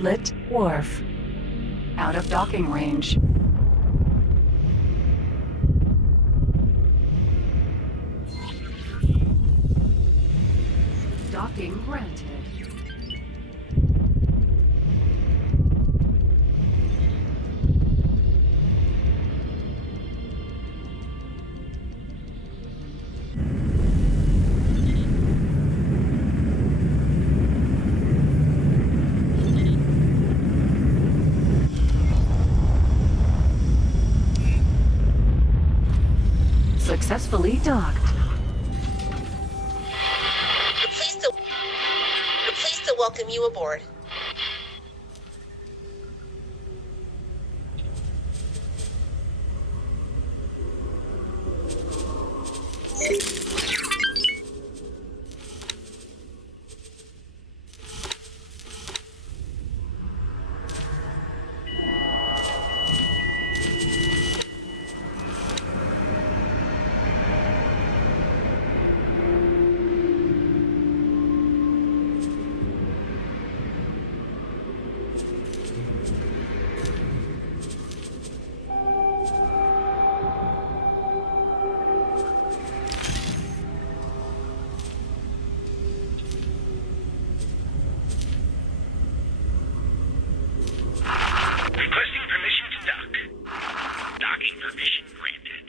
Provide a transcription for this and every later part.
Lit Wharf. Out of docking range. Docking granted. Successfully docked. We're pleased to welcome you aboard. Requesting permission to dock. Docking permission granted.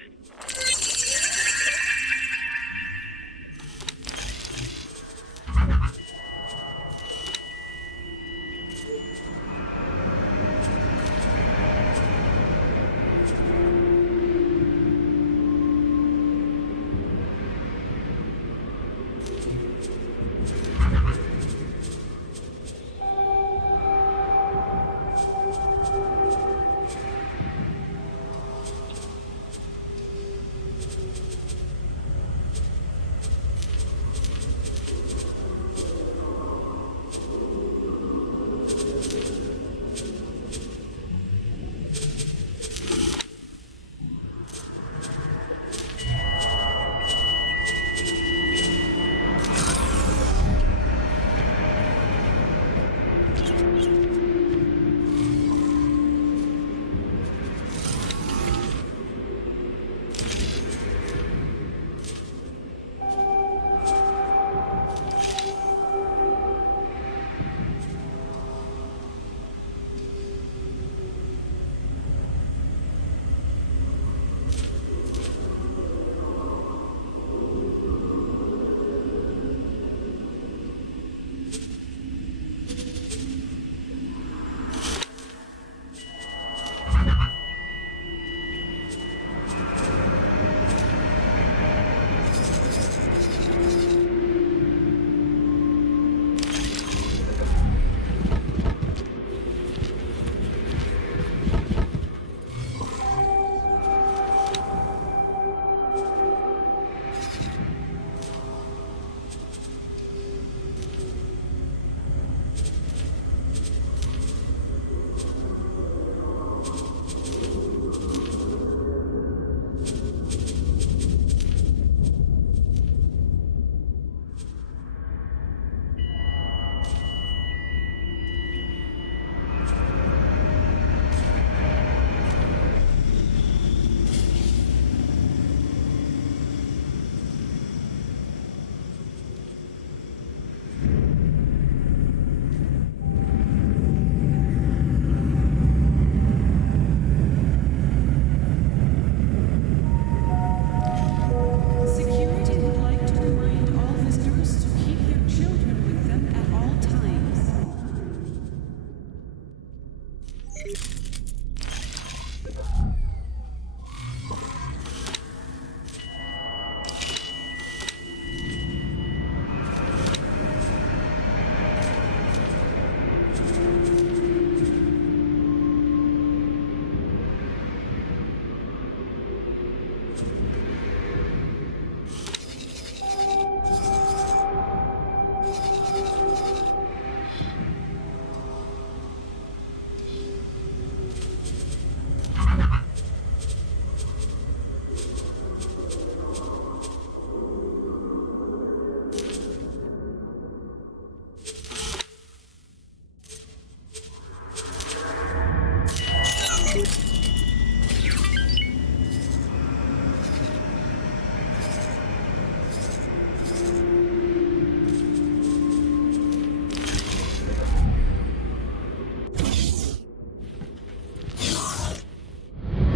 Security would like to remind all visitors to keep their children with them at all times.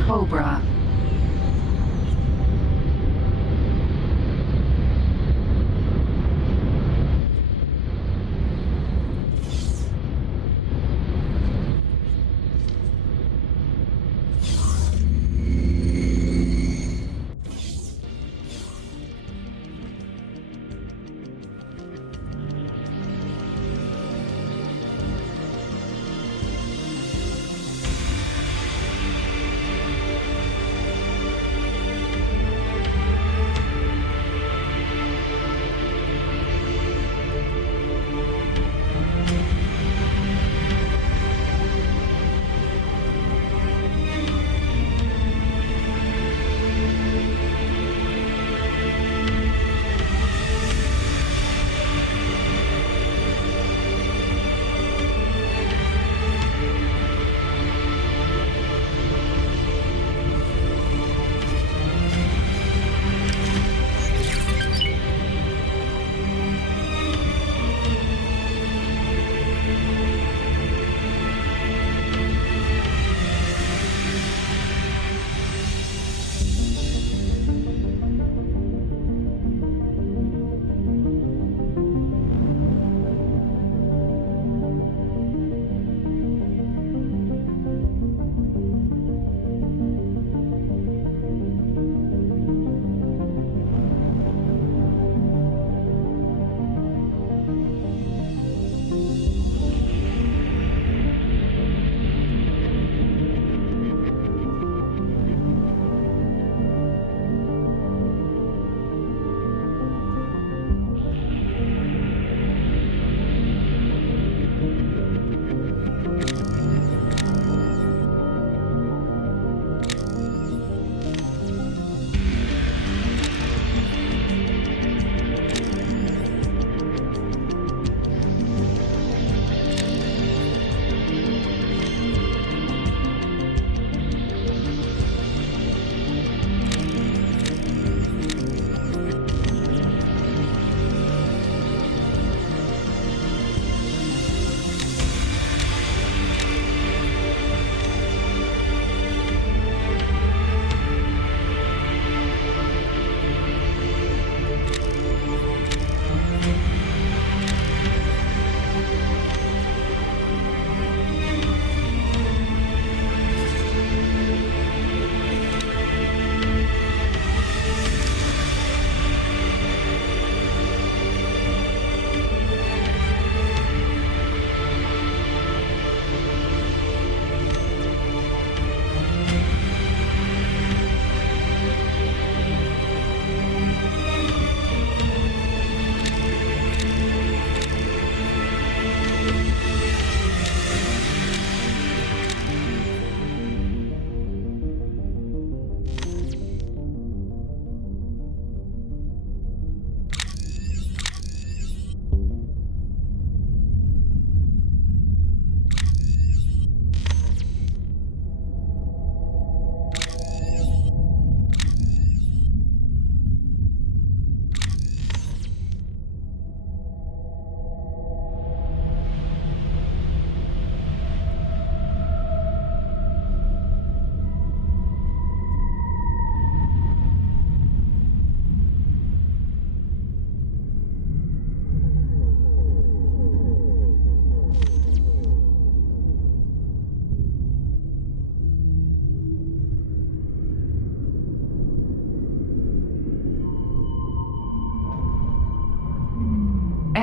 Cobra.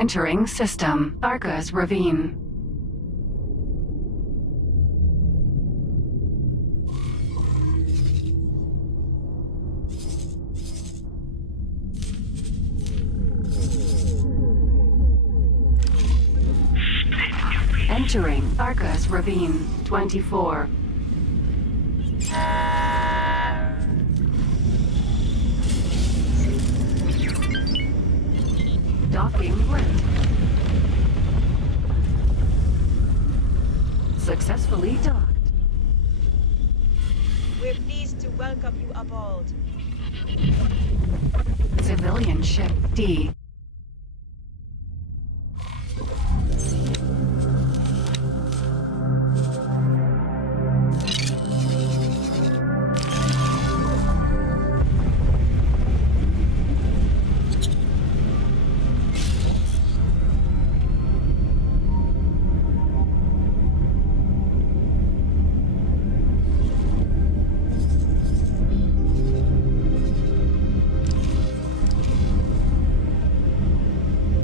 Entering system. Arcus Ravine. Entering Arcus Ravine 24. Docking right. Successfully docked. We're pleased to welcome you aboard. Civilian ship D.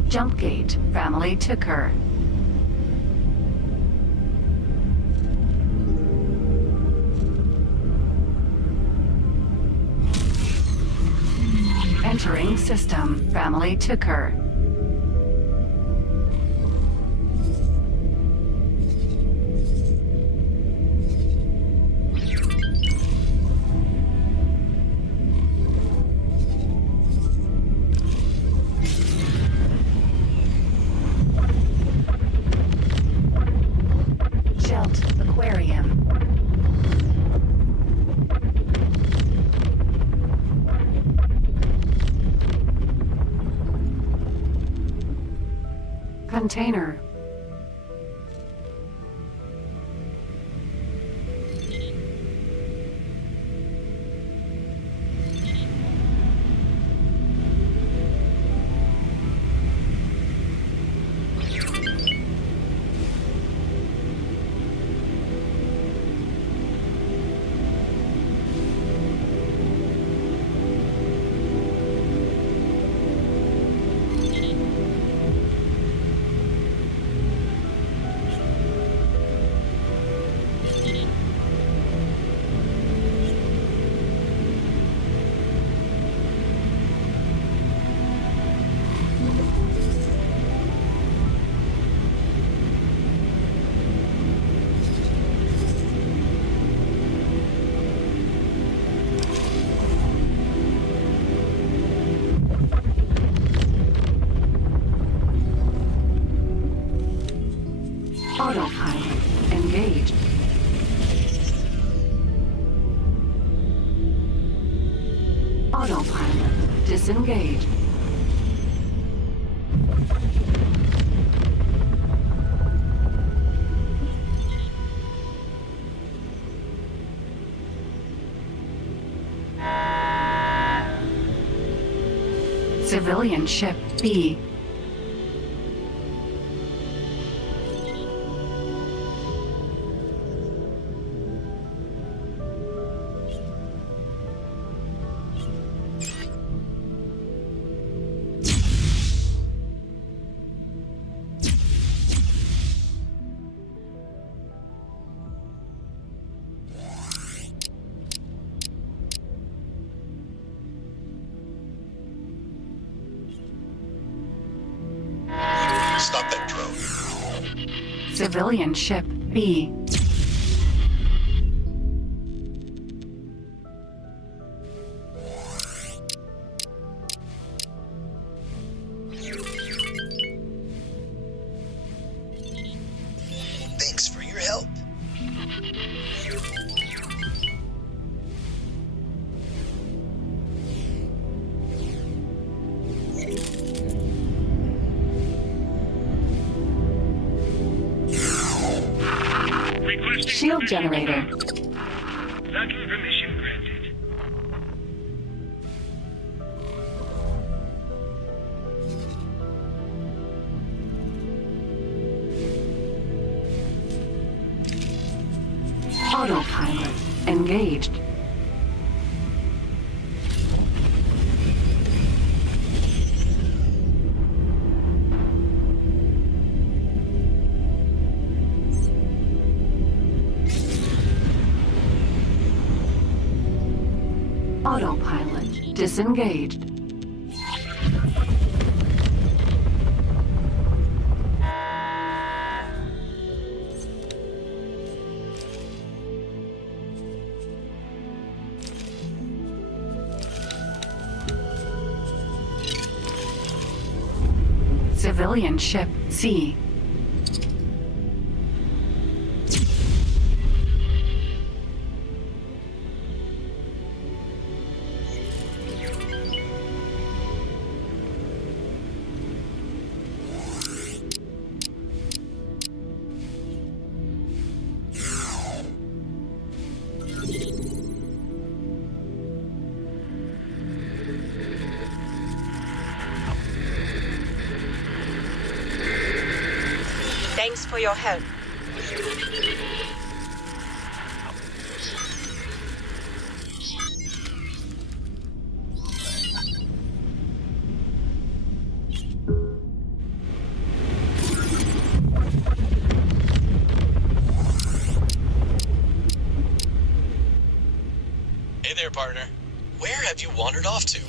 Jumpgate family took her. Entering system family took her. Aquarium. Container. Autopilot engaged. Autopilot disengaged. Civilian ship B. Stop that drone. Civilian ship B. Thanks for your help. Requesting Shield permission generator. to dock. Docking permission granted. Autopilot engaged. Autopilot disengaged. Civilian ship C. for your help. Hey there, partner. Where have you wandered off to?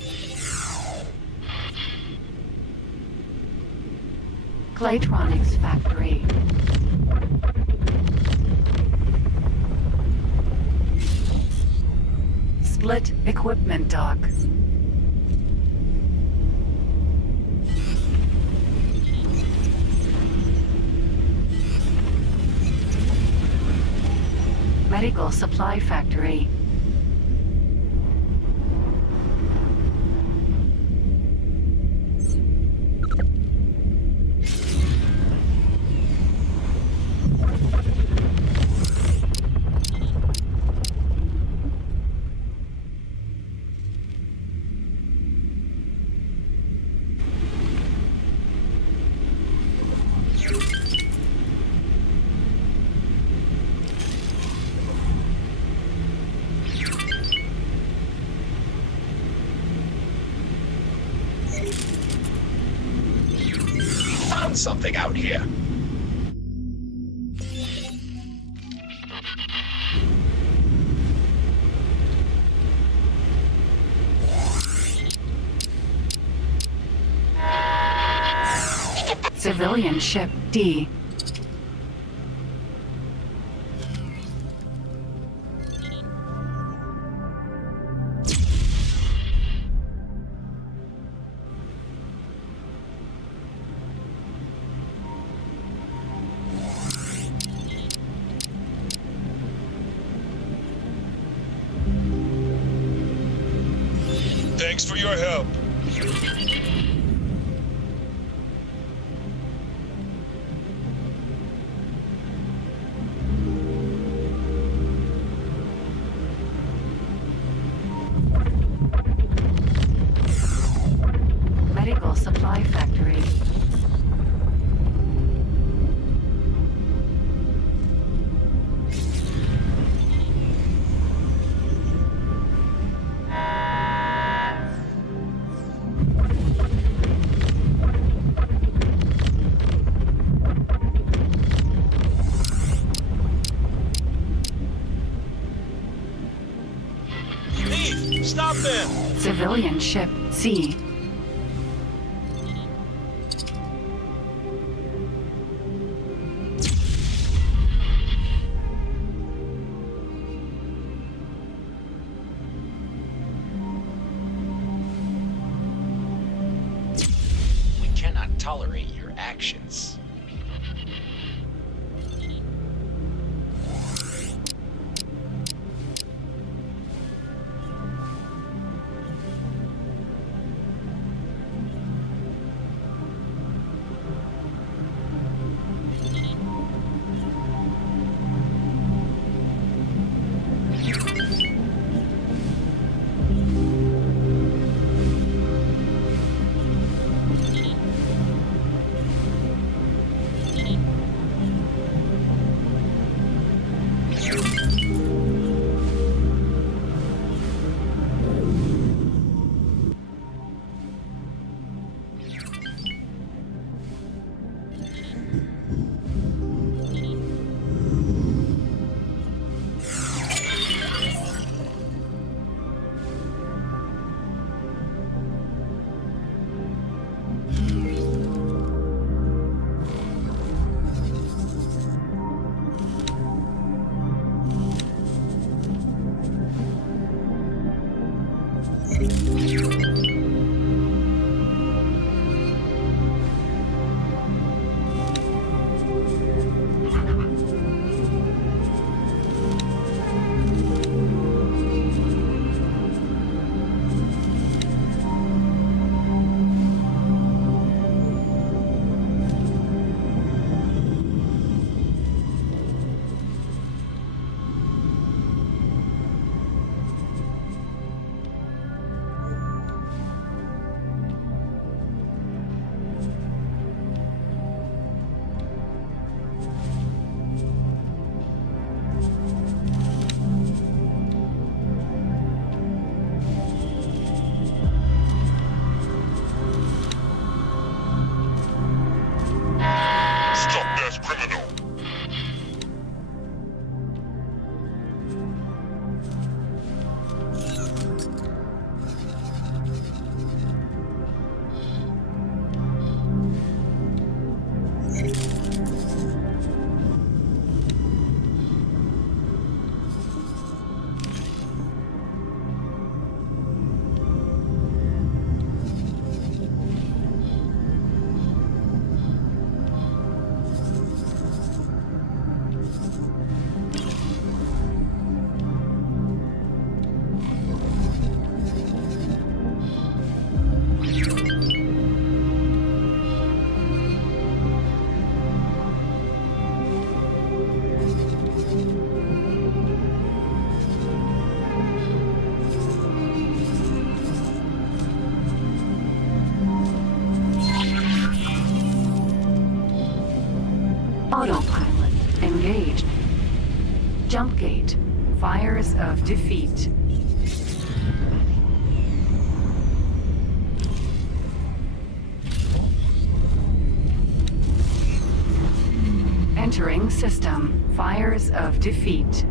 Claytronics Factory. Split Equipment Dock. Medical Supply Factory. Found something out here. Civilian Ship D. Thanks for your help. Medical Supply Factory. Leave! Stop them! Civilian Ship C. We cannot tolerate your actions. Jump gate. Fires of defeat. Entering system. Fires of defeat.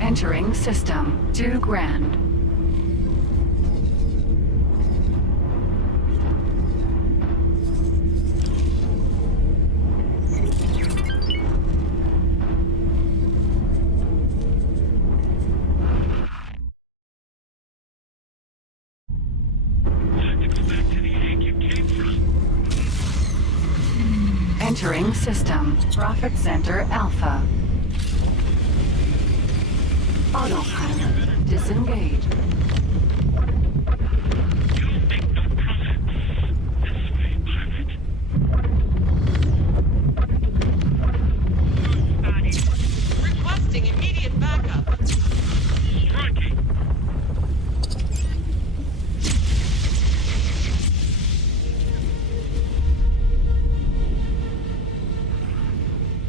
Entering system. 2 grand. Let's go back to the egg you came from. Entering system. Profit Center Alpha. Autopilot. Disengage. You'll make no profits. This way, pilot. Requesting immediate backup. Striking.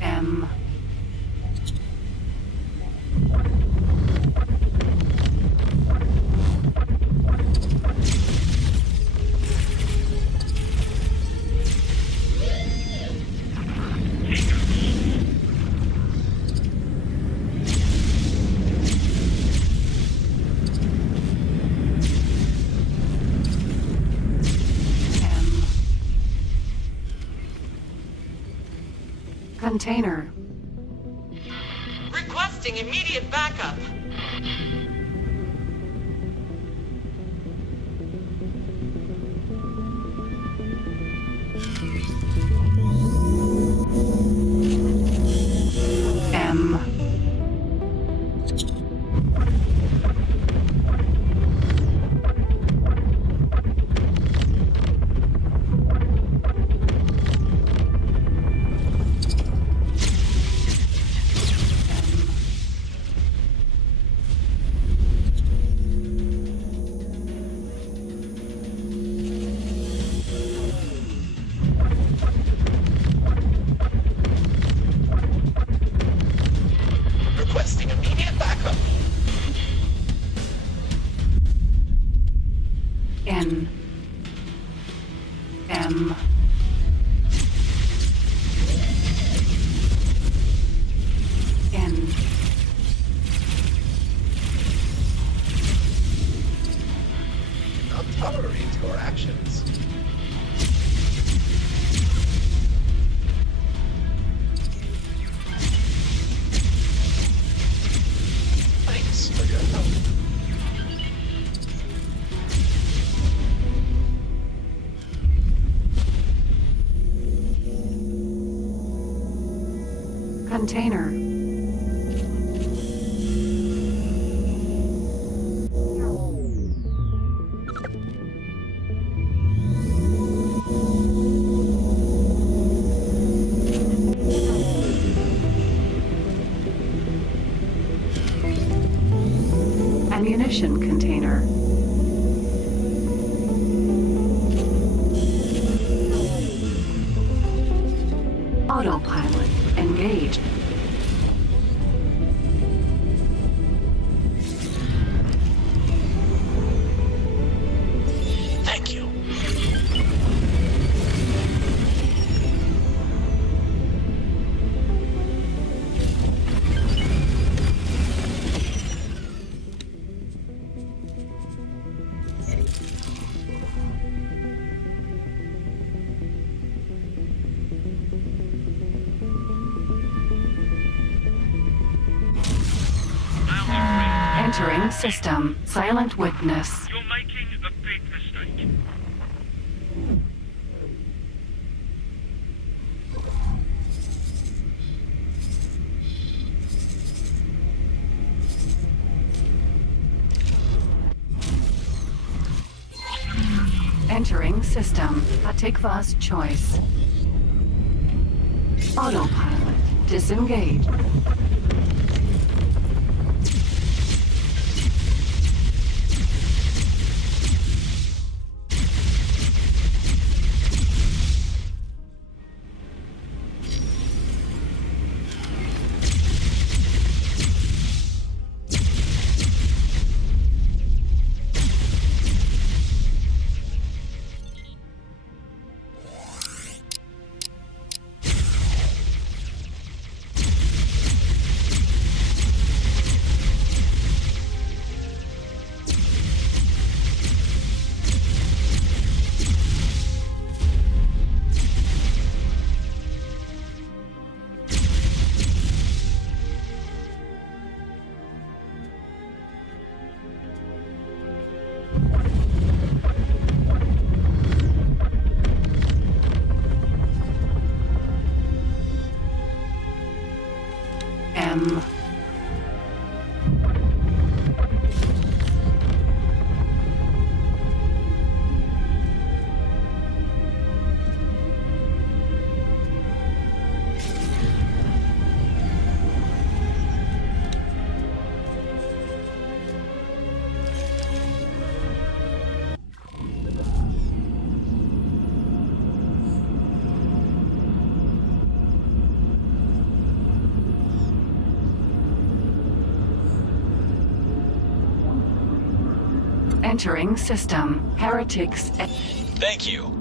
M. M. Container. Requesting immediate backup. M. Requesting immediate backup. N. M. N. Not tolerate your actions. Thanks for your help. Container. Ammunition container. Autopilot engaged. Thank you. Entering system. Silent witness. You're making a big mistake. Entering system. Patikva's choice. Autopilot. Disengage. M. Entering system. Heretics. Thank you.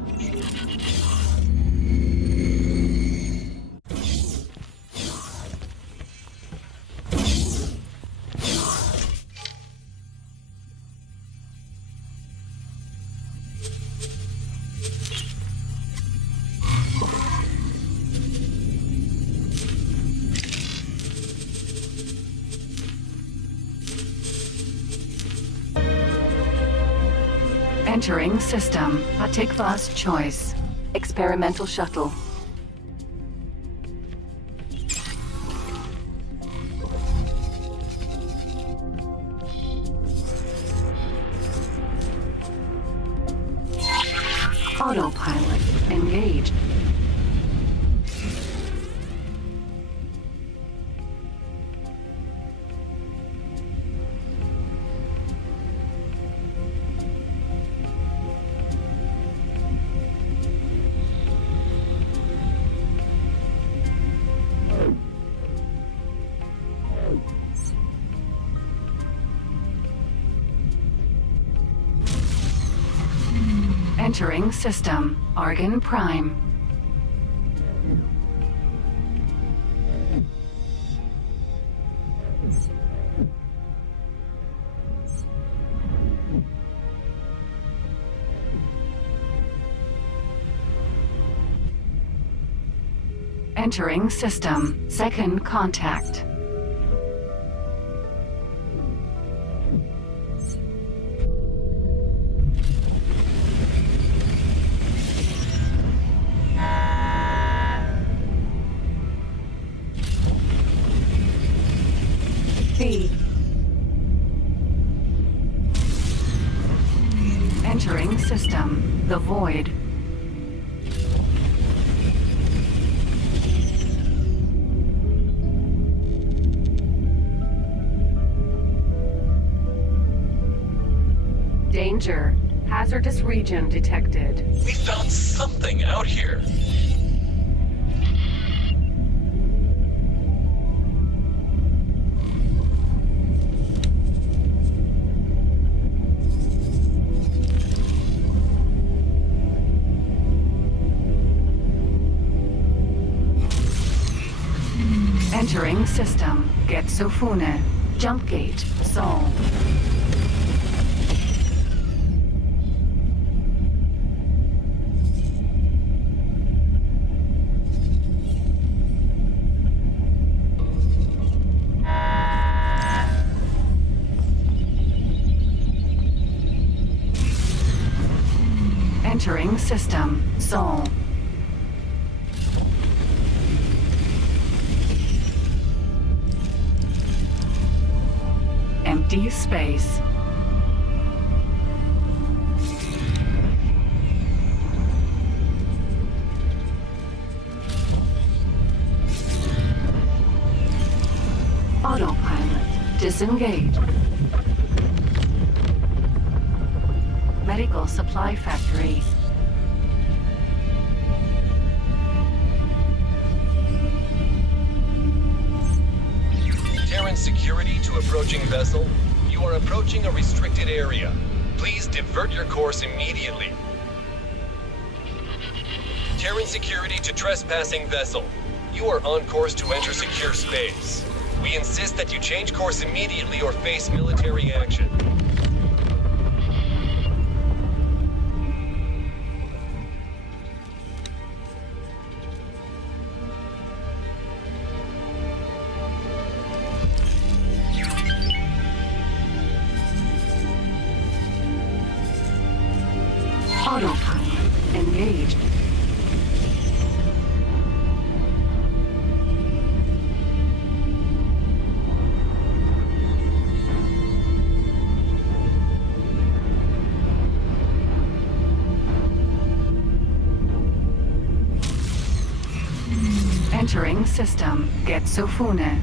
Entering system. Patikva's choice. Experimental shuttle. Autopilot engaged. Entering system. Argon Prime. Entering system. Second contact. B. Entering system. The Void. Danger. Hazardous region detected. We found something out here. Entering system. Getsofune. Jump gate. Sol. Entering system. Sol. Empty space. Disengage. Medical supply factory. Terran security to approaching vessel. You are approaching a restricted area. Please divert your course immediately. Terran security to trespassing vessel. You are on course to enter secure space. We insist that you change course immediately or face military action. Autopilot engaged. Entering system. Getsofune.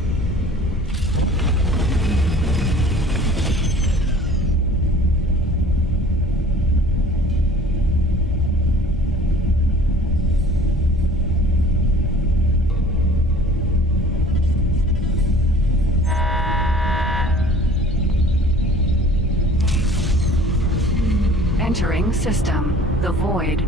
Entering system. The Void.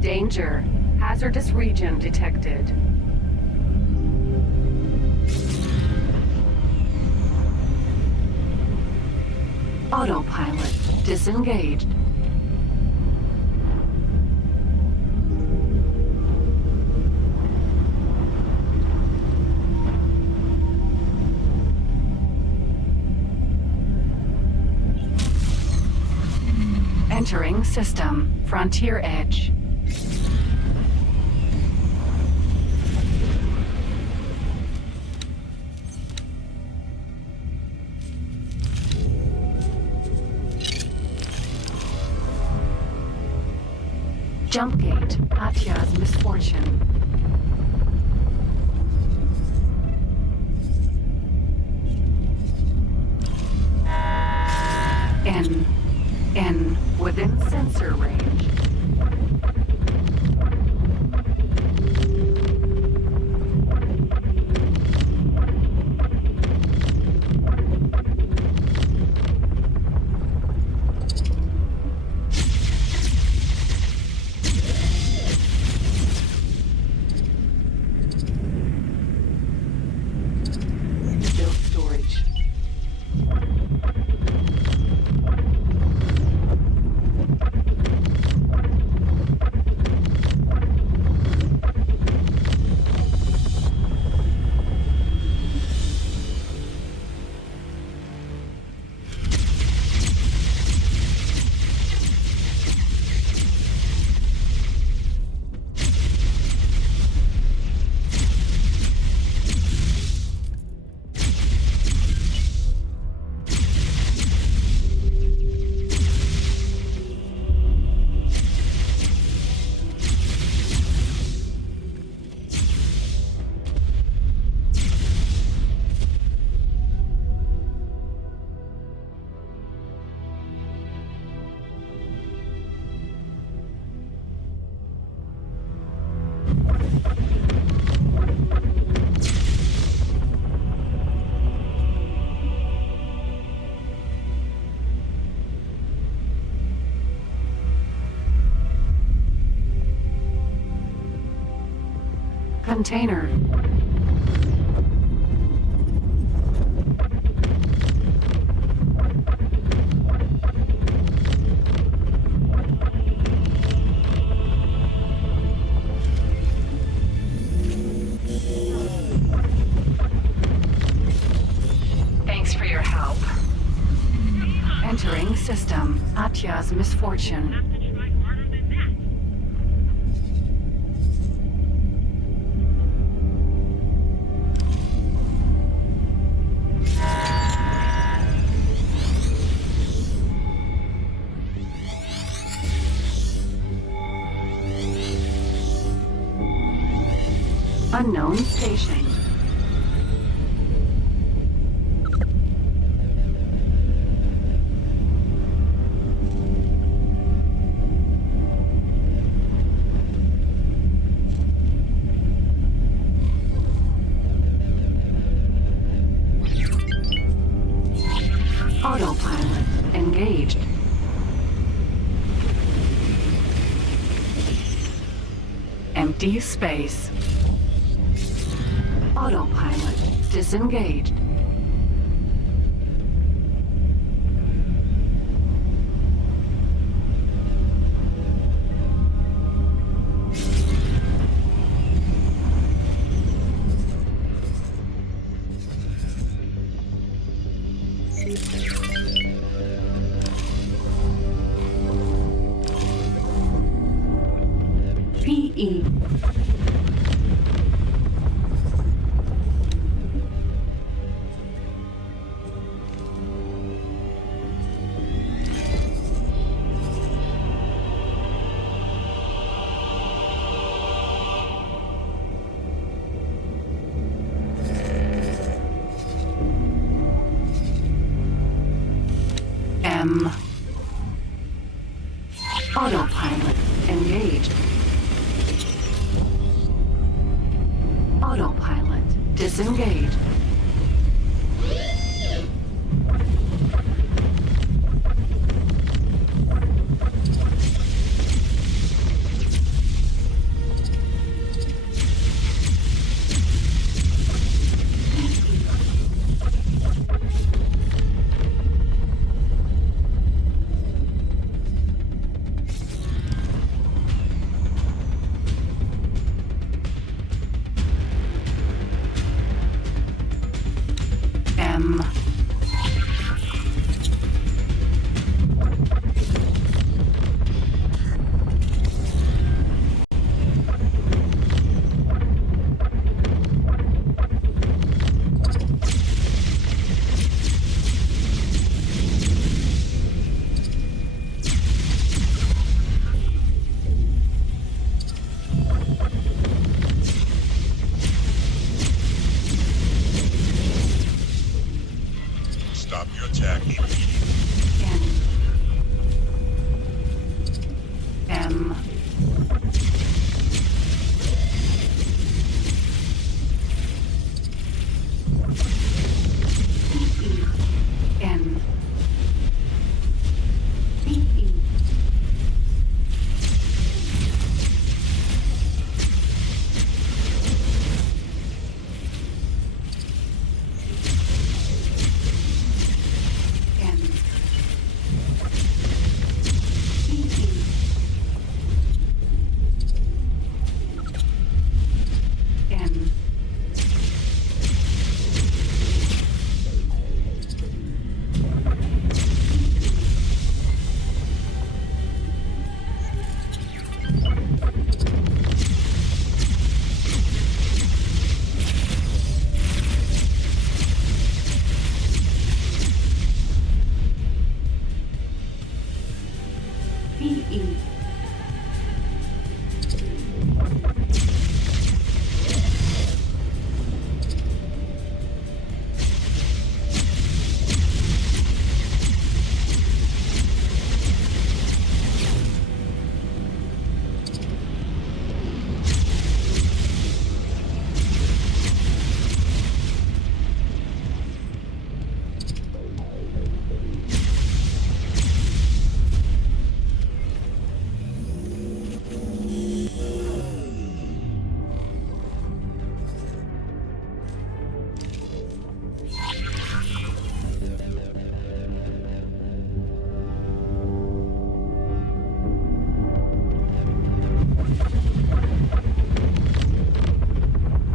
Danger. Hazardous region detected. Autopilot disengaged. Entering system. Frontier Edge. Jump gate. Atya's misfortune. N within sensor range. Build storage. Container. Thanks for your help. Entering system. Atya's misfortune. Unknown station. Autopilot engaged. Empty space. Autopilot disengaged. PE. M. Autopilot engaged. Autopilot disengaged. M. Stop your attack immediately. M. N. PE. N. PE. N. PE.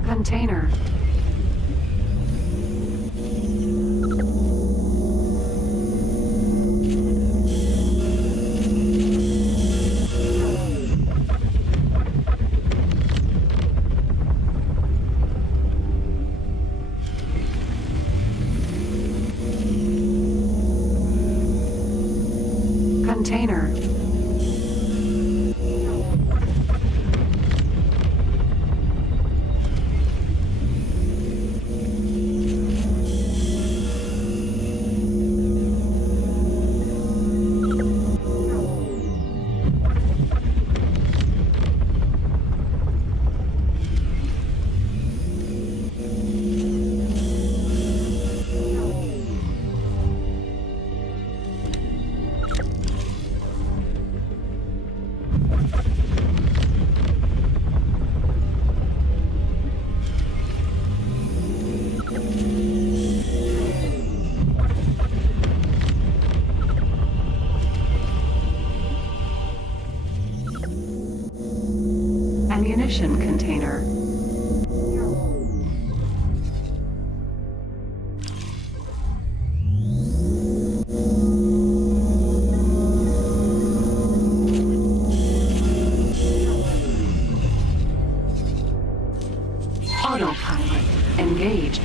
Container. Container. Ammunition container. Autopilot engaged.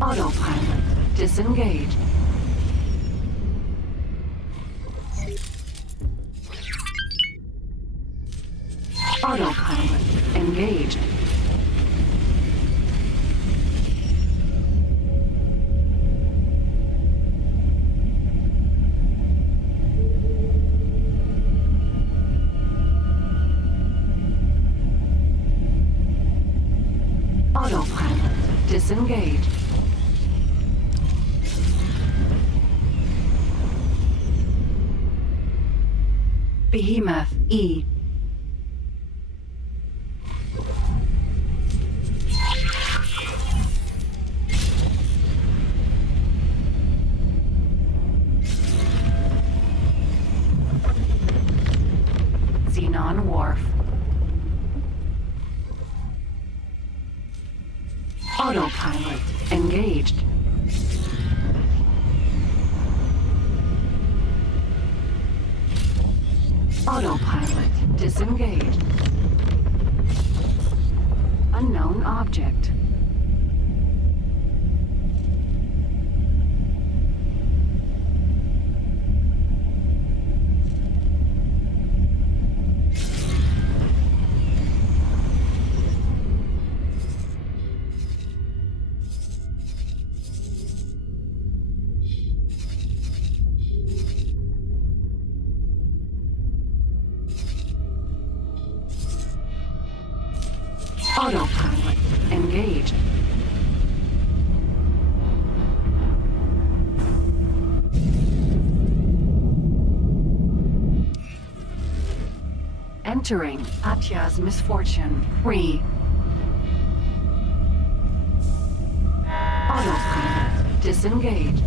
Autopilot disengaged. Autopilot engaged. Autopilot disengaged. Behemoth E. Xenon Wharf. Autopilot engaged. Autopilot disengaged. Unknown object. Autopilot engaged. Entering Atya's misfortune 3. Autopilot disengaged.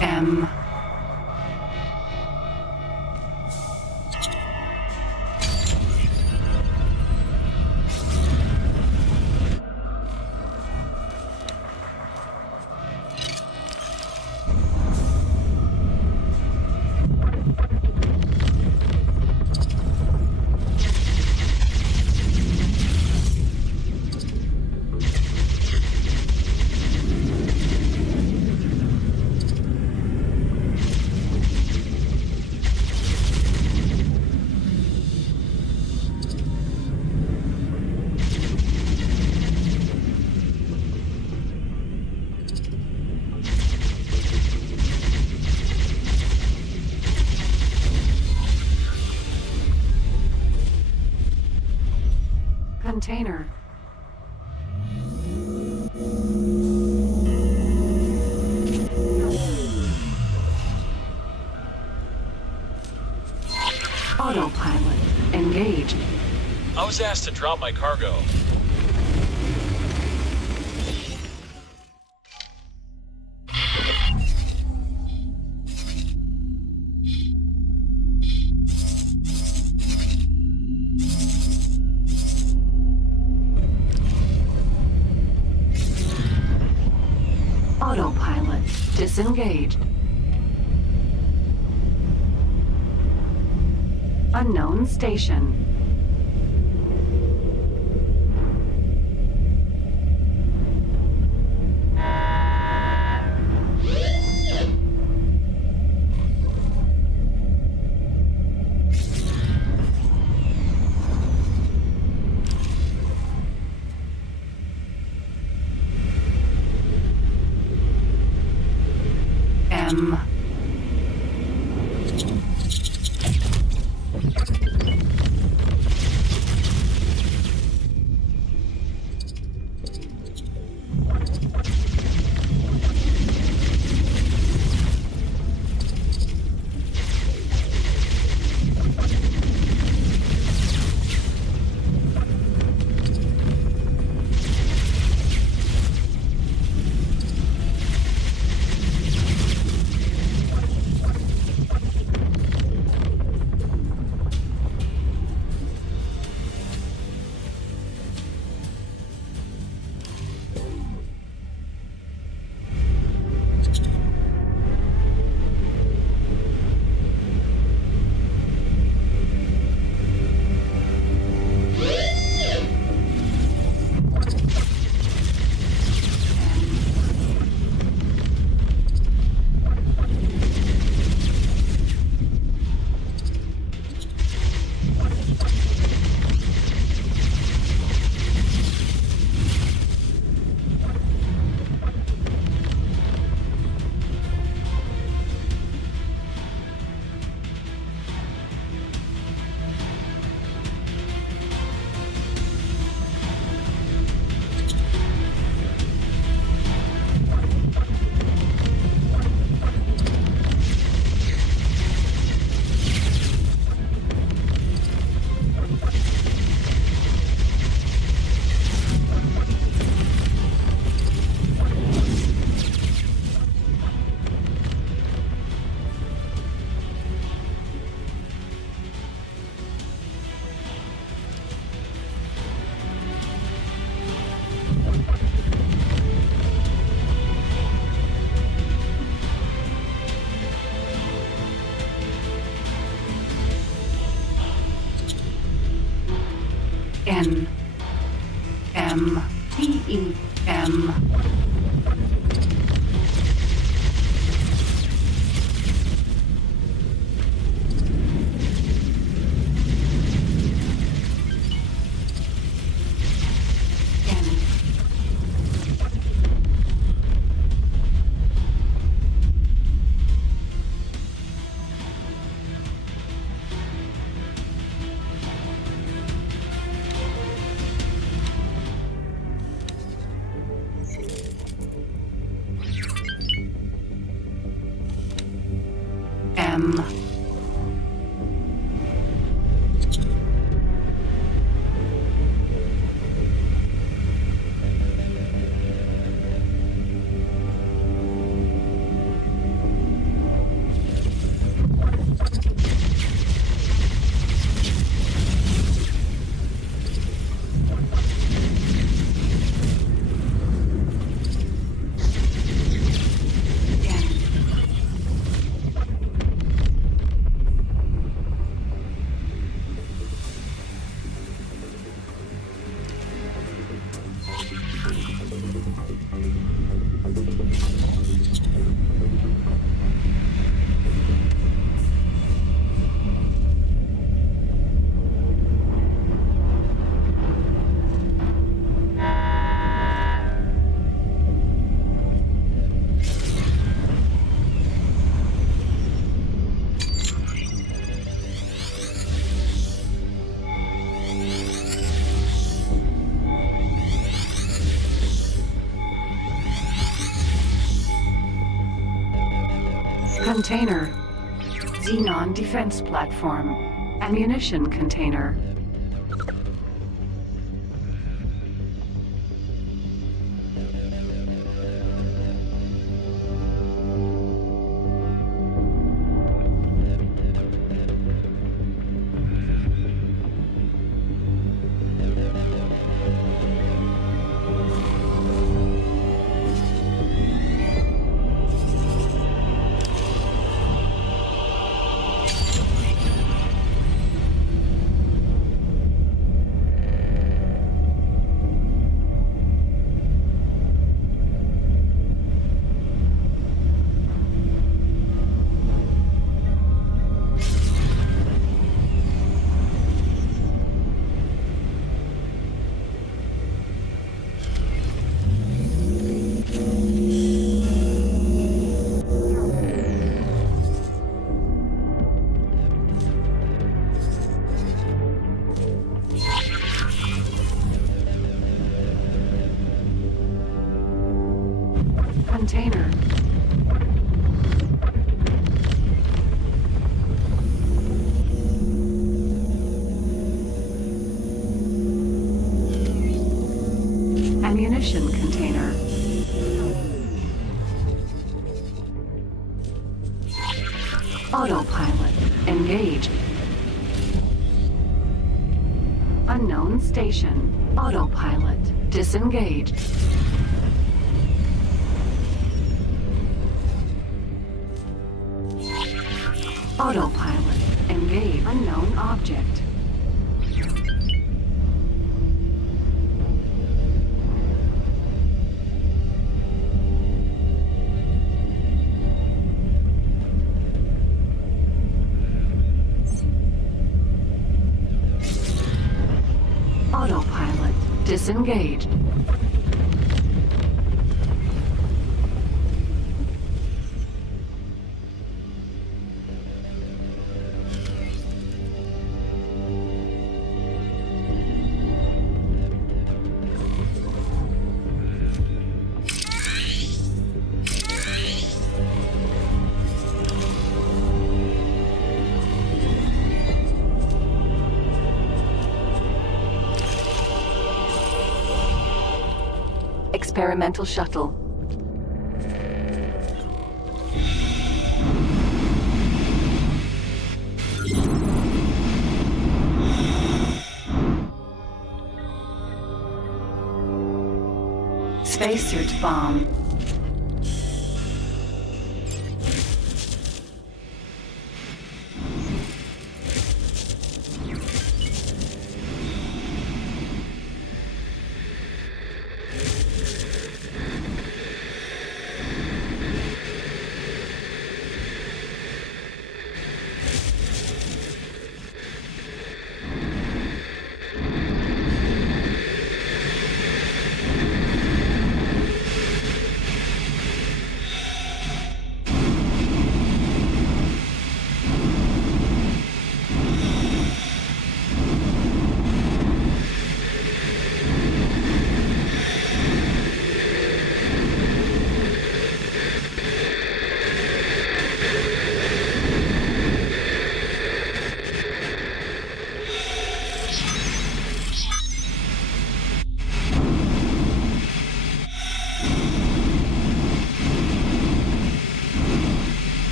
M. Container. Autopilot engaged. I was asked to drop my cargo. Disengaged. Unknown station. M. N. M. P. E. M. M. Container. Xenon defense platform. Ammunition container. container. Ammunition container. Autopilot engaged. Unknown station. Autopilot disengaged. Autopilot engaged. Unknown object. Autopilot disengaged. Experimental shuttle. Spacesuit bomb.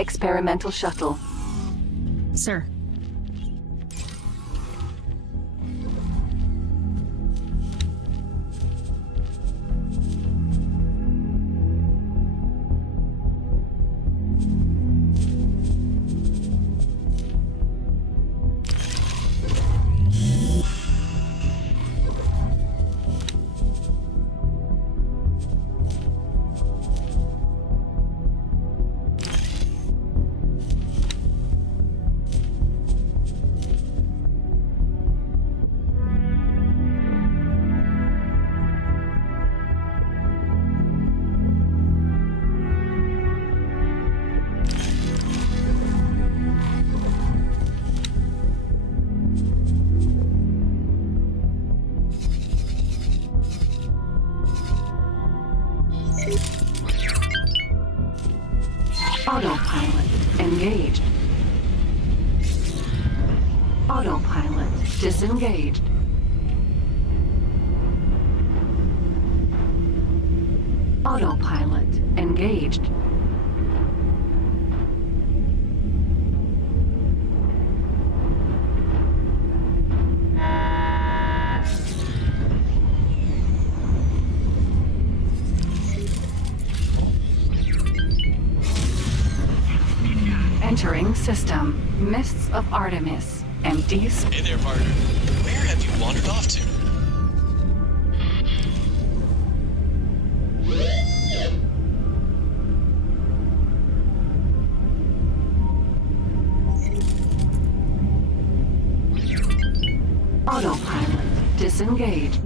Experimental shuttle. Sir. Autopilot engaged. Autopilot disengaged. Autopilot engaged. Entering system. Mists of Artemis. MD. Hey there, partner. Where have you wandered off to? Autopilot. Disengage.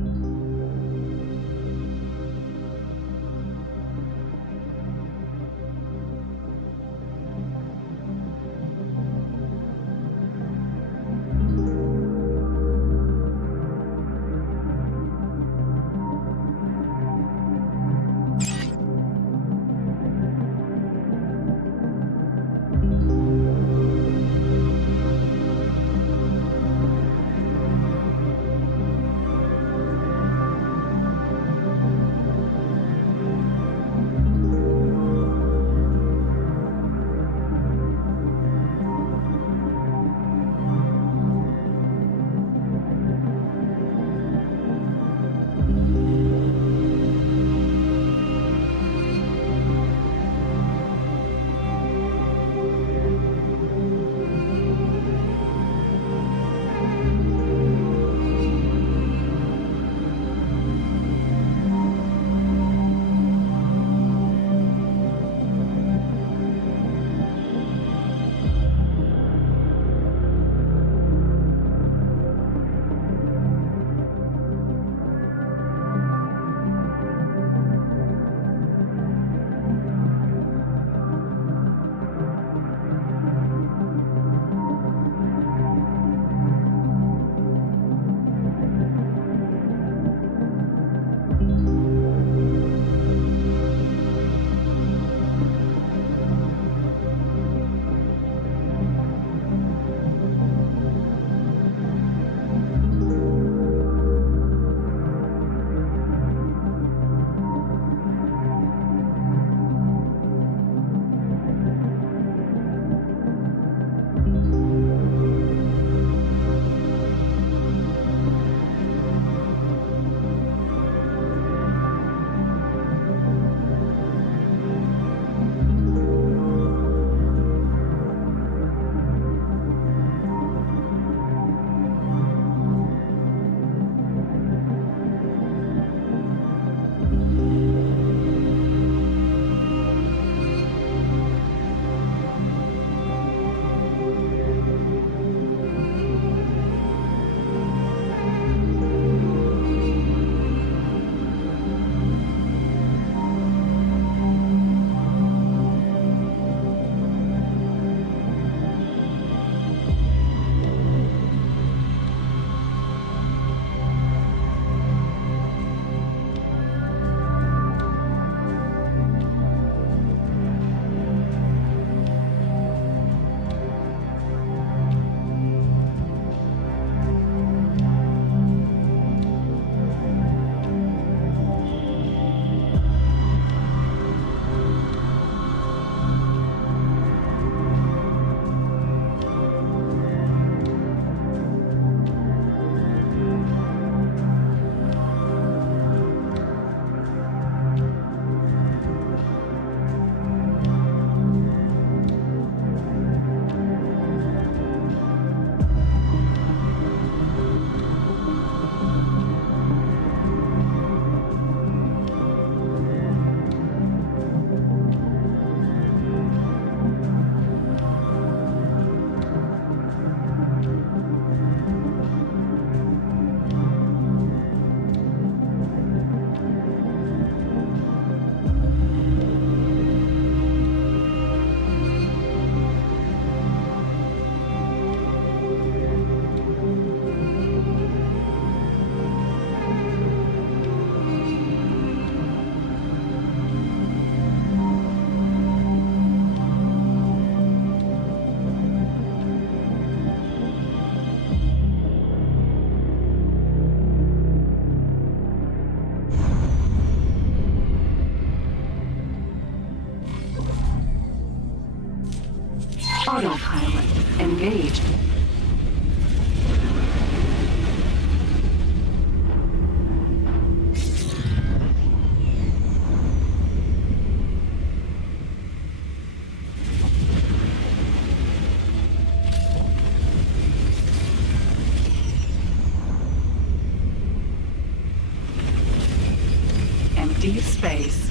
deep space.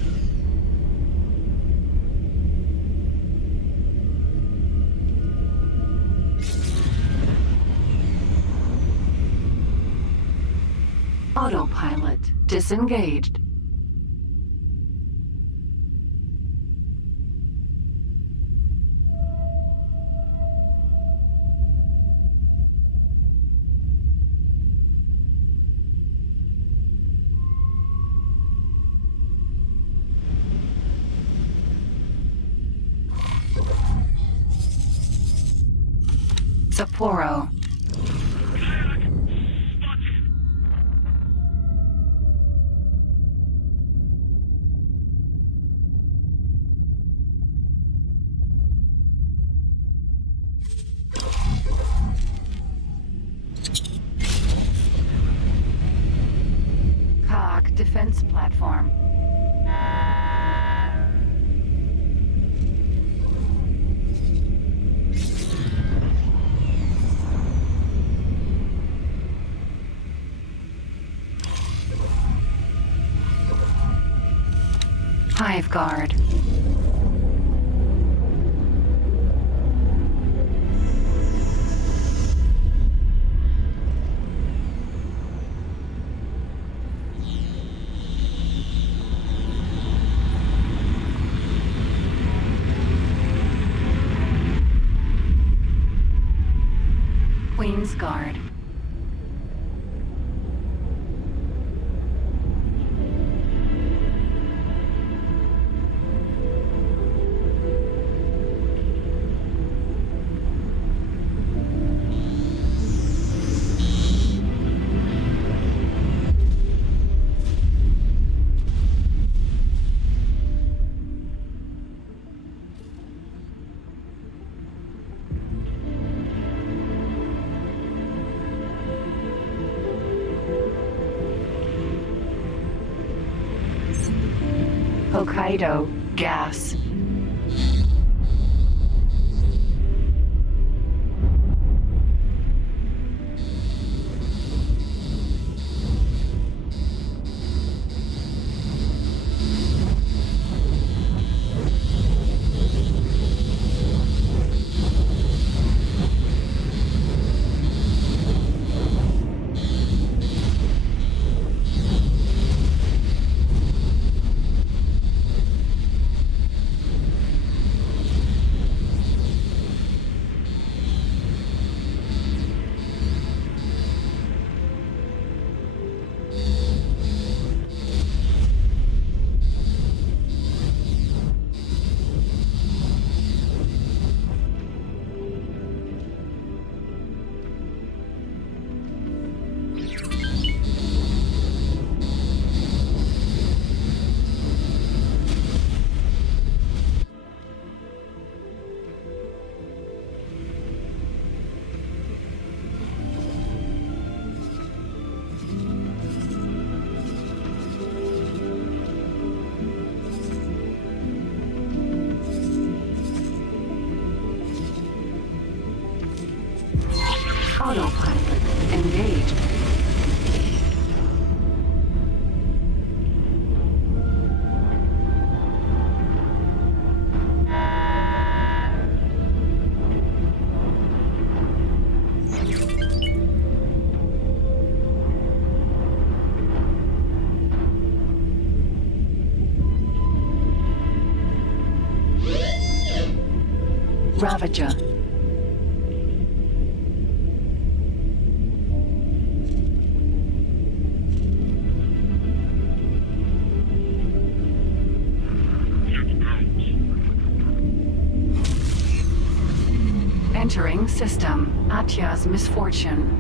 Autopilot disengaged. Sapporo. Cog defense platform. Hive guard. Queen's Guard. Hokkaido Gas. Autopilot engaged. Ravager. Entering system. Atya's misfortune.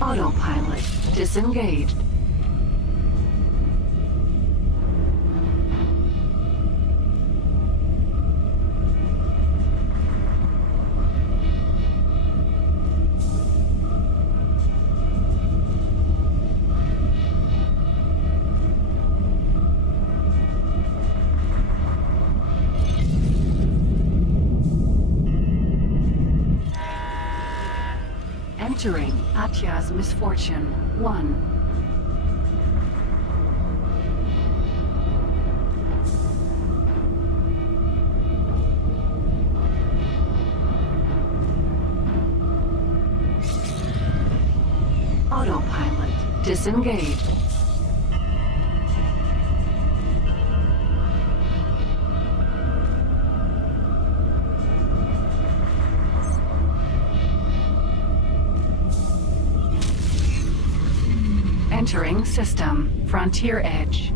Autopilot disengaged. Entering Atya's Misfortune 1. Autopilot disengaged. Entering system, Frontier Edge.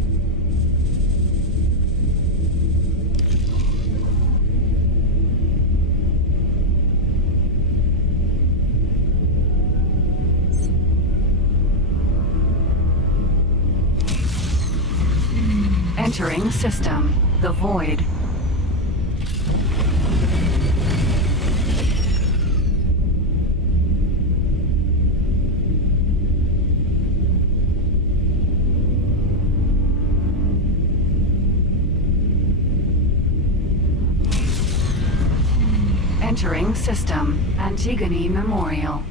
Entering system, the Void. Entering system, Antigone Memorial.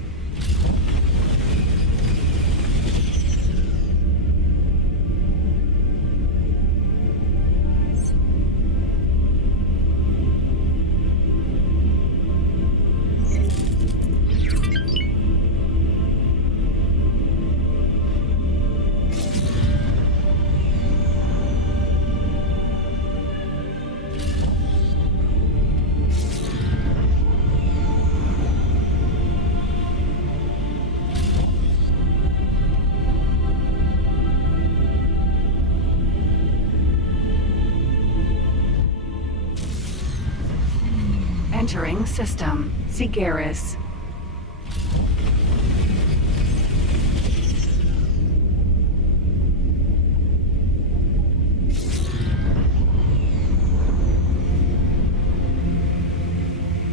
Entering system, Sigeris.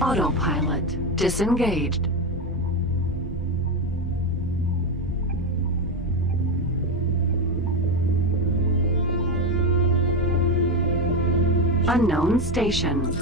Autopilot disengaged. Unknown station.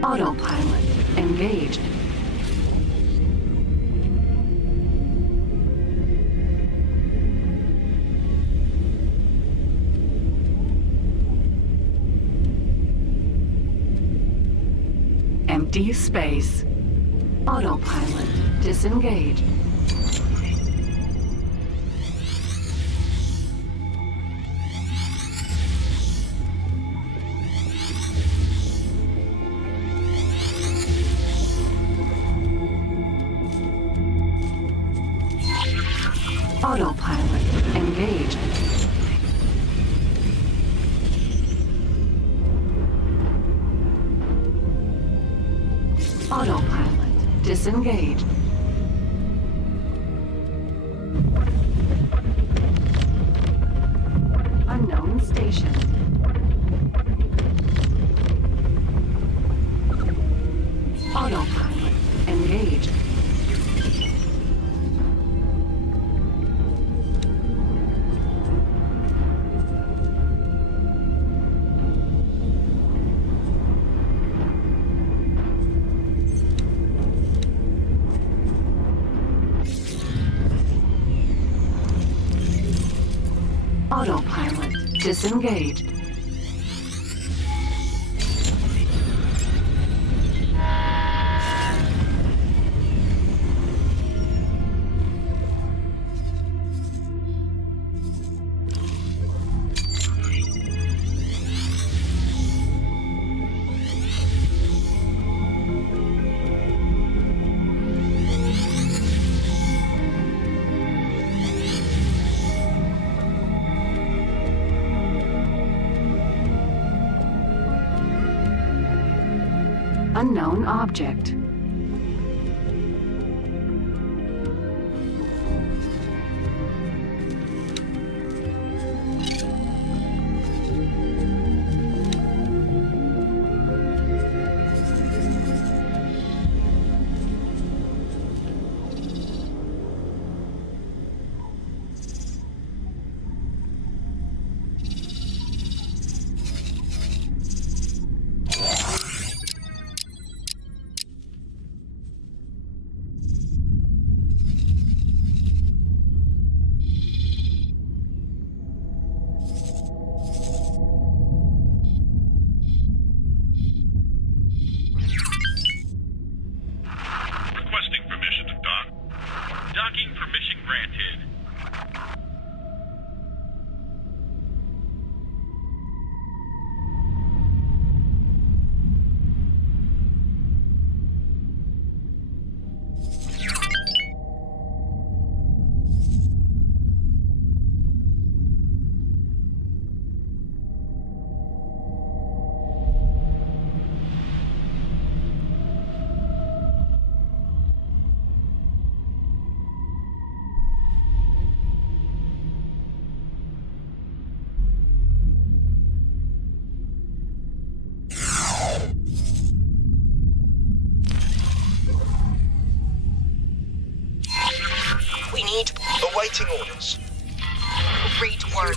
Autopilot engaged. Empty space. Autopilot disengaged. Autopilot engaged. Autopilot disengaged. Unknown station. Disengage. Unknown object. Requesting permission to dock. Docking permission granted. We need Awaiting orders. great work.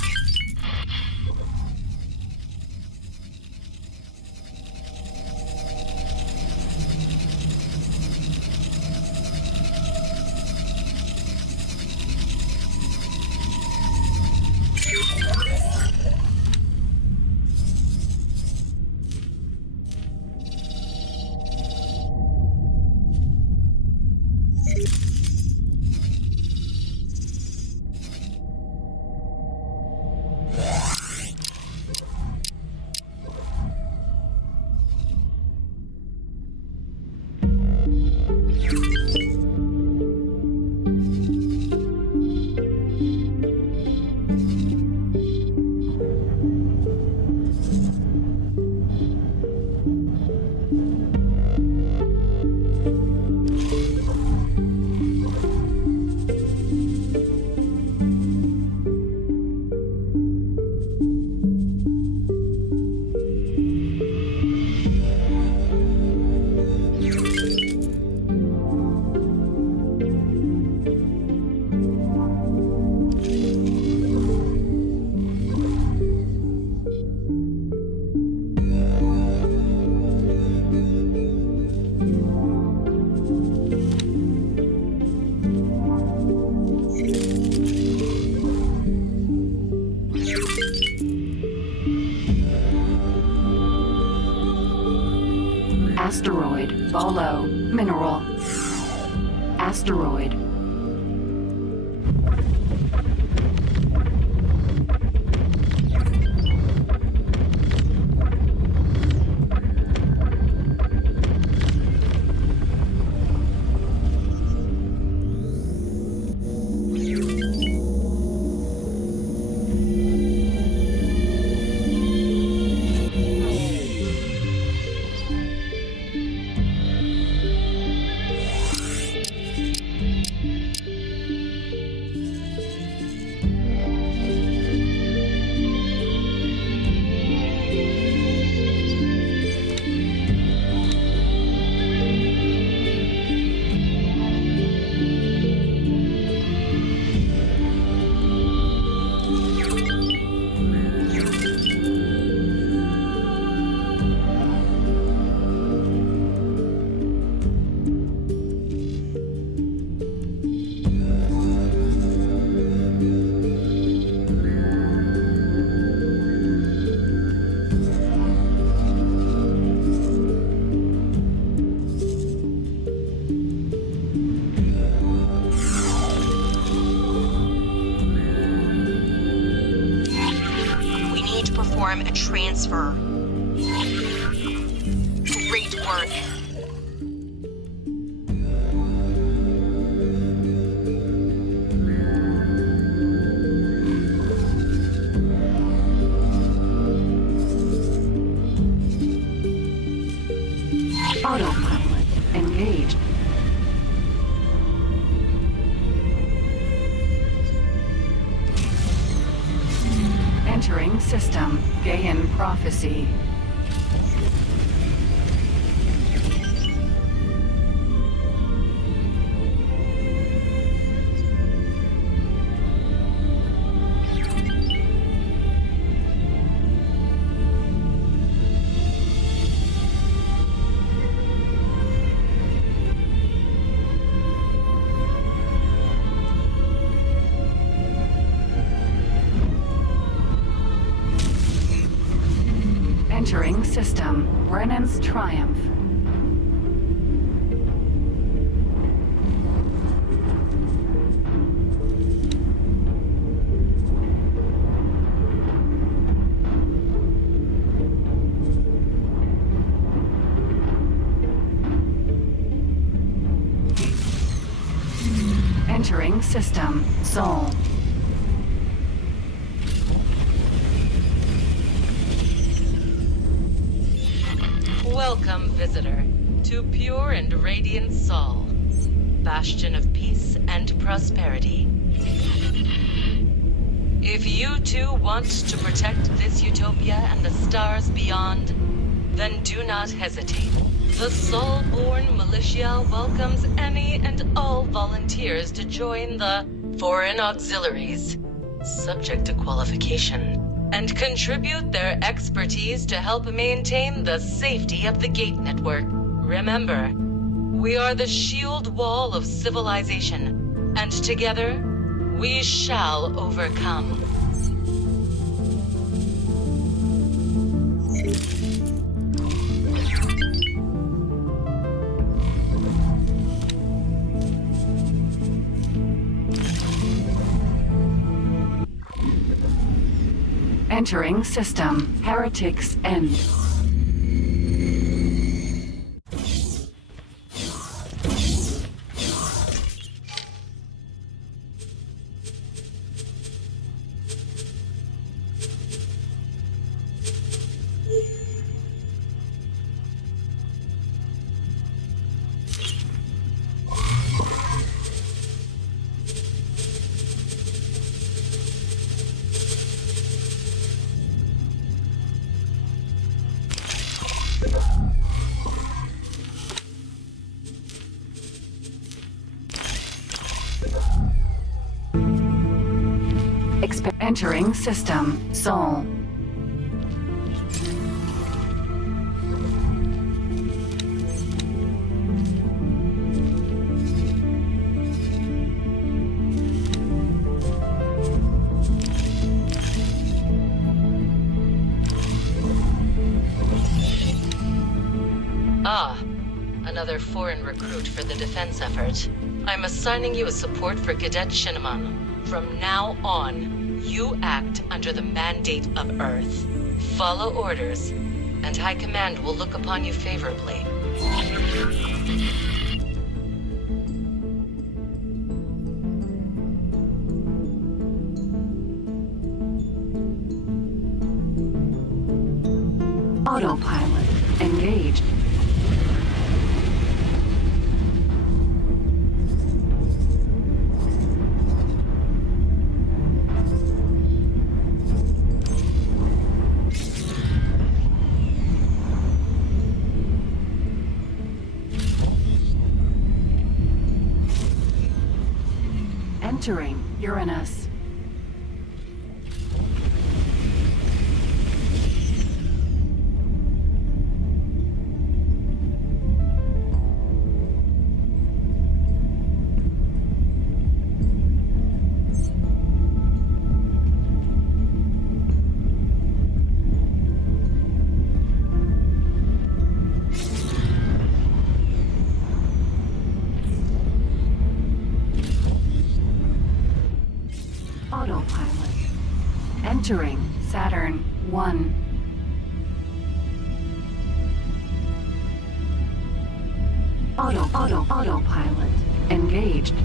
Asteroid, Bolo, mineral. Asteroid. perform a transfer. Great work. Autopilot engaged. Entering system. Gaian prophecy. Entering system. Brennan's Triumph. Entering system. Sol. Welcome, visitor, to pure and radiant Sol, bastion of peace and prosperity. If you too want to protect this utopia and the stars beyond, then do not hesitate. The Sol-born militia welcomes any and all volunteers to join the Foreign Auxiliaries, subject to qualification, and contribute their expertise to help maintain the safety of the Gate Network. Remember, we are the shield wall of civilization, and together, we shall overcome. Entering system. Heretics End. Entering system. Sol. Ah, another foreign recruit for the defense effort. I'm assigning you a support for Cadet Shinneman. From now on, you act under the mandate of Earth. Follow orders, and High Command will look upon you favorably. Autopilot engaged. Entering Uranus. Autopilot. Entering Saturn 1. Autopilot. Engaged.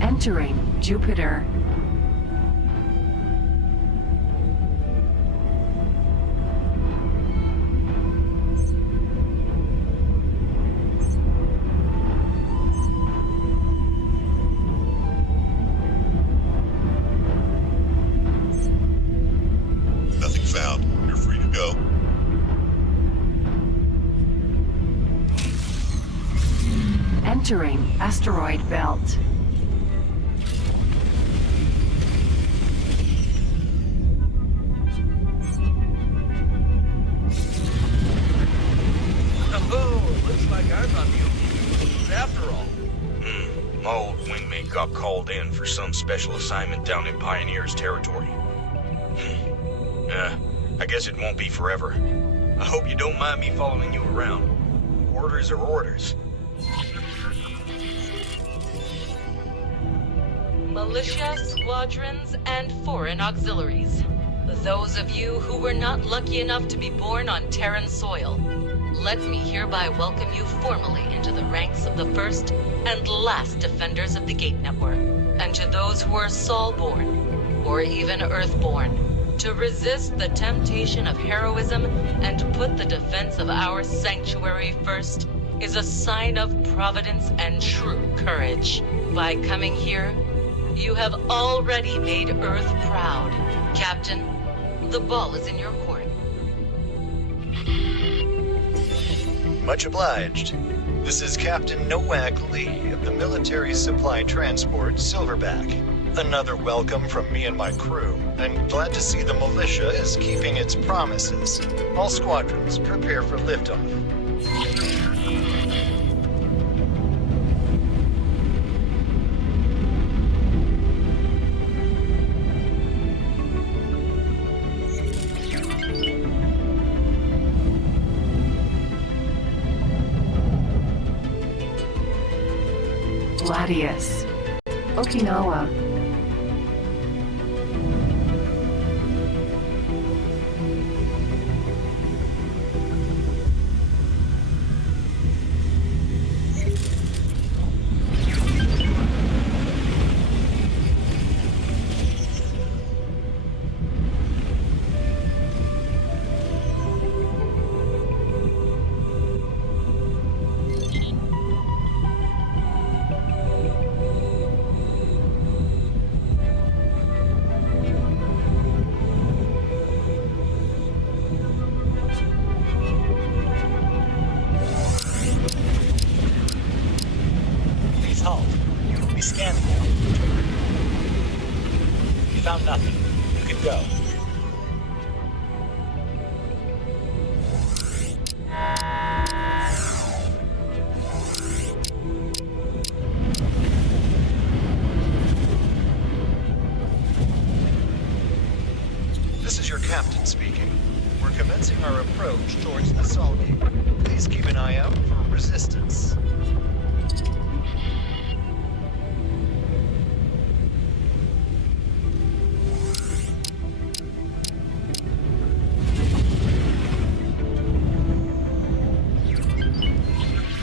Entering Jupiter. Nothing found. You're free to go. Entering asteroid belt. Looks like I'm not the only dude after all. My old wingmate got called in for some special assignment down in Pioneer's territory. I guess it won't be forever. I hope you don't mind me following you around. Orders are orders. Militia, squadrons, and foreign auxiliaries. Those of you who were not lucky enough to be born on Terran soil, let me hereby welcome you formally into the ranks of the first and last defenders of the Gate Network. And to those who are Sol-born, or even Earth-born, to resist the temptation of heroism and put the defense of our sanctuary first is a sign of providence and true courage. By coming here, you have already made Earth proud. Captain, the ball is in your court. Much obliged. This is Captain Nowak Lee of the Military Supply Transport Silverback. Another welcome from me and my crew. I'm glad to see the militia is keeping its promises. All squadrons, prepare for liftoff. Gladius. Okinawa. Found nothing. You can go. This is your captain speaking. We're commencing our approach towards the Sol Gate. Please keep an eye out for resistance.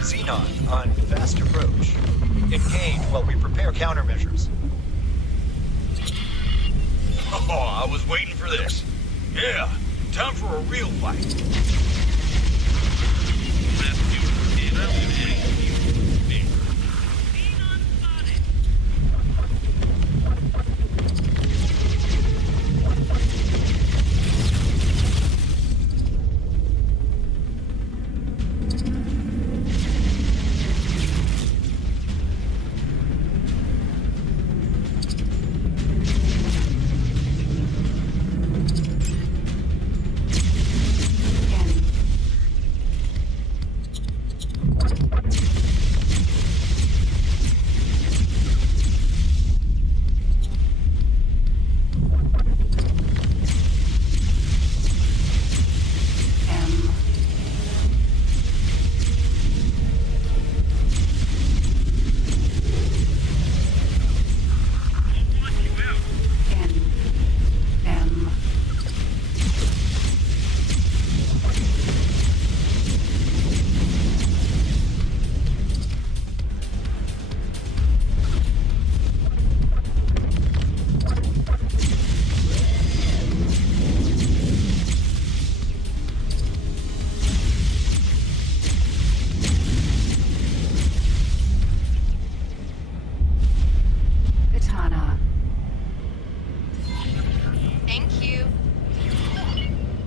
Xenon on fast approach. Engage while we prepare countermeasures. Oh, I was waiting for this. Yeah, time for a real fight.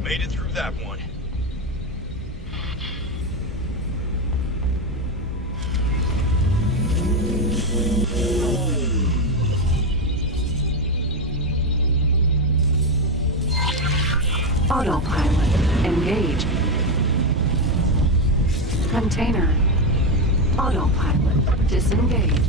Made it through that one. Autopilot engaged. Container. Autopilot disengaged.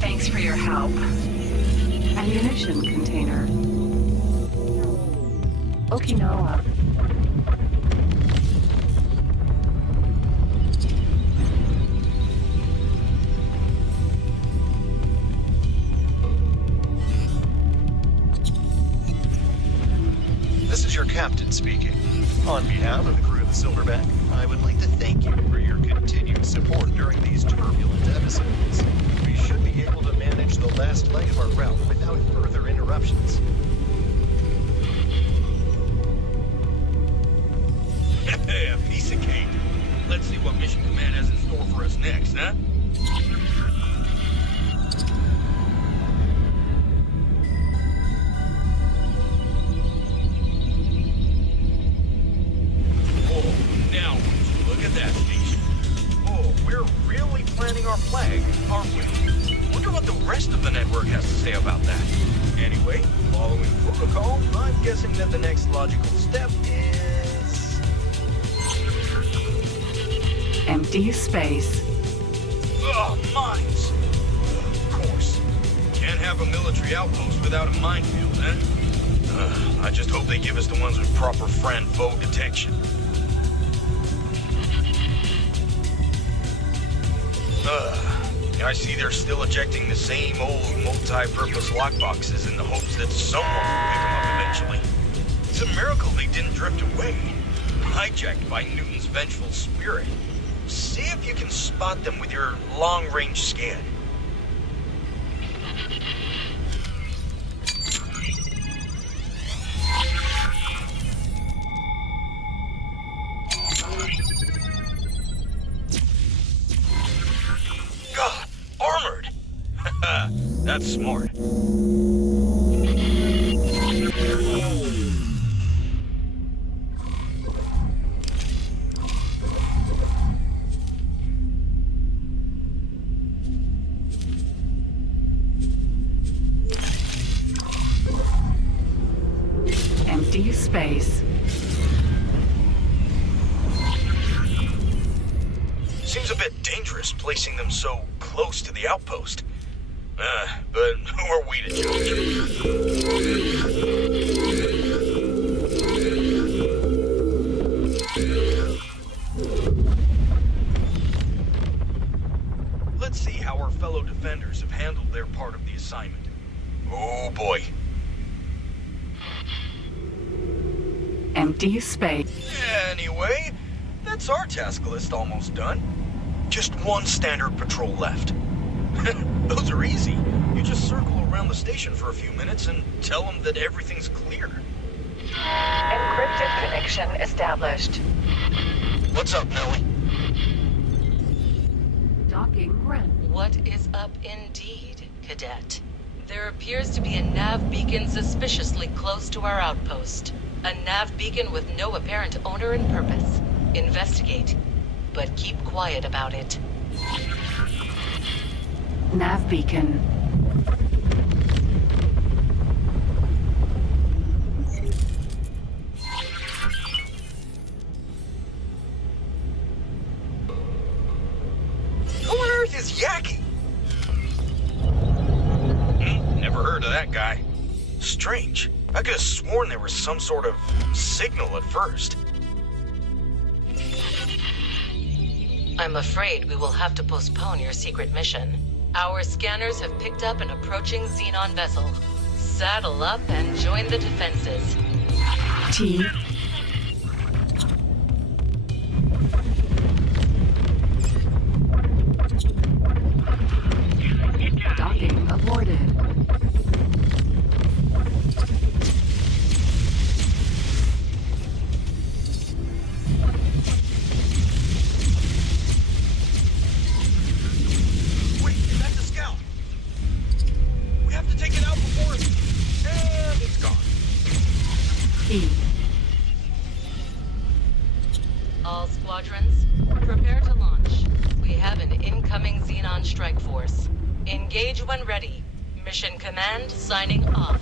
Thanks for your help. Ammunition container. Okinawa. This is your captain speaking. On behalf of the crew of the Silverback, I would like to thank you for your continued support during these turbulent episodes. We should be able to manage the last leg of our route without further interruptions. Hey, a piece of cake. Let's see what Mission Command has in store for us next, huh? Oh, now would you look at that station? Oh, we're really planting our flag, aren't we? Wonder what the rest of the network has to say about that. Anyway, following protocol, I'm guessing that the next logical step is... Empty space. Ugh, mines! Of course. Can't have a military outpost without a minefield, eh? I just hope they give us the ones with proper friend-foe detection. I see they're still ejecting the same old multi-purpose lockboxes in the hopes that someone will pick them up eventually. It's a miracle they didn't drift away, hijacked by Newton's vengeful spirit. See if you can spot them with your long-range scan. God, armored! That's smart. Empty space. Seems a bit dangerous placing them so close to the outpost. But who are we to judge? Let's see how our fellow defenders have handled their part of the assignment. Oh boy. Empty space. Anyway, that's our task list almost done. Just one standard patrol left. Those are easy. You just circle around the station for a few minutes and tell them that everything's clear. Encrypted connection established. What's up, Nellie? Docking grid. What is up indeed, Cadet? There appears to be a nav beacon suspiciously close to our outpost. A nav beacon with no apparent owner and purpose. Investigate, but keep quiet about it. Nav beacon. Who on earth is Yaki? Never heard of that guy. Strange. I could have sworn there was some sort of signal at first. I'm afraid we will have to postpone your secret mission. Our scanners have picked up an approaching Xenon vessel. Saddle up and join the defenses. T. Docking aborted. E. All squadrons, prepare to launch. We have an incoming Xenon strike force. Engage when ready. Mission command signing off.